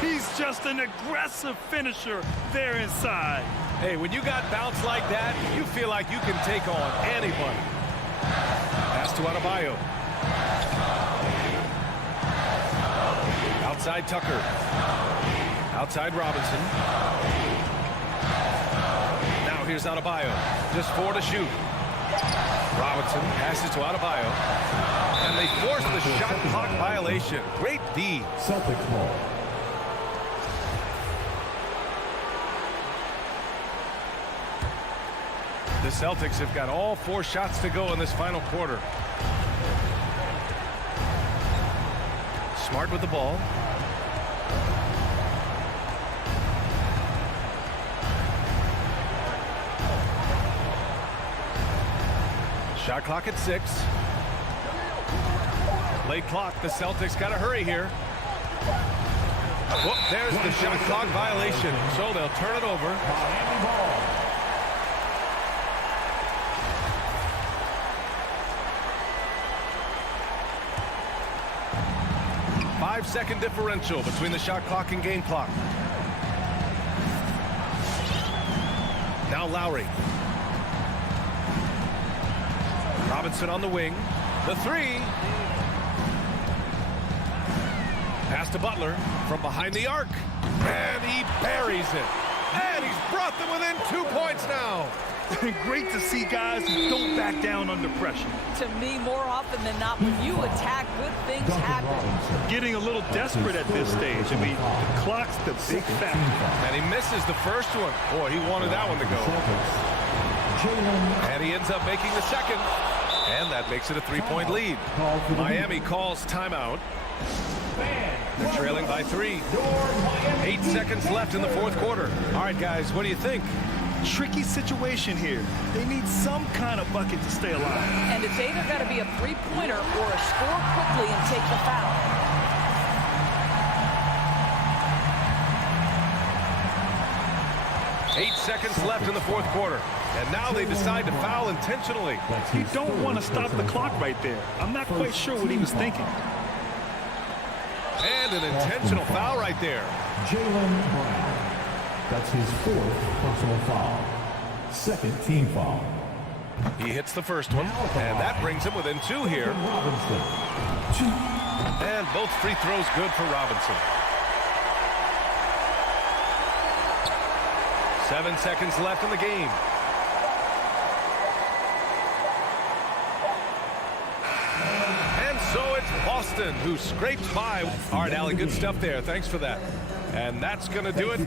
He's just an aggressive finisher there inside. Hey, when you got bounce like that, you feel like you can take on anybody. Pass to Adebayo. Outside Tucker. Outside Robinson. Now here's Adebayo. Just 4 to shoot. Robinson passes to Adebayo. And they force the shot clock violation. Great D. Celtics ball. The Celtics have got all 4 shots to go in this final quarter. Smart with the ball. Shot clock at 6. Late clock. The Celtics got to hurry here. Whoop, there's the shot clock violation. So they'll turn it over. 5-second differential between the shot clock and game clock. Now Lowry. Robinson on the wing. The 3. Pass to Butler from behind the arc. And he buries it. And he's brought them within 2 points now. Great to see guys who don't back down under pressure. To me, more often than not, when you attack, good things happen. Getting a little desperate at this stage. I mean, the clock's the big factor. And he misses the first one. Boy, he wanted that one to go. And he ends up making the second. And that makes it a 3-point lead. Miami calls timeout. They're trailing by 3. 8 seconds left in the fourth quarter. All right, guys, what do you think? Tricky situation here. They need some kind of bucket to stay alive. And it's either got to be a 3-pointer or a score quickly and take the foul. Eight seconds left in the fourth quarter. And now they decide to foul intentionally. You don't want to stop the clock right there. I'm not quite sure what he was thinking. And an intentional foul right there. Jaylen Brown. That's his 4th personal foul. 2nd team foul. He hits the first one, and that brings him within 2 here. And both free throws good for Robinson. 7 seconds left in the game. And so it's Boston who scrapes by. All right, Allie, good stuff there. Thanks for that. And that's going to do it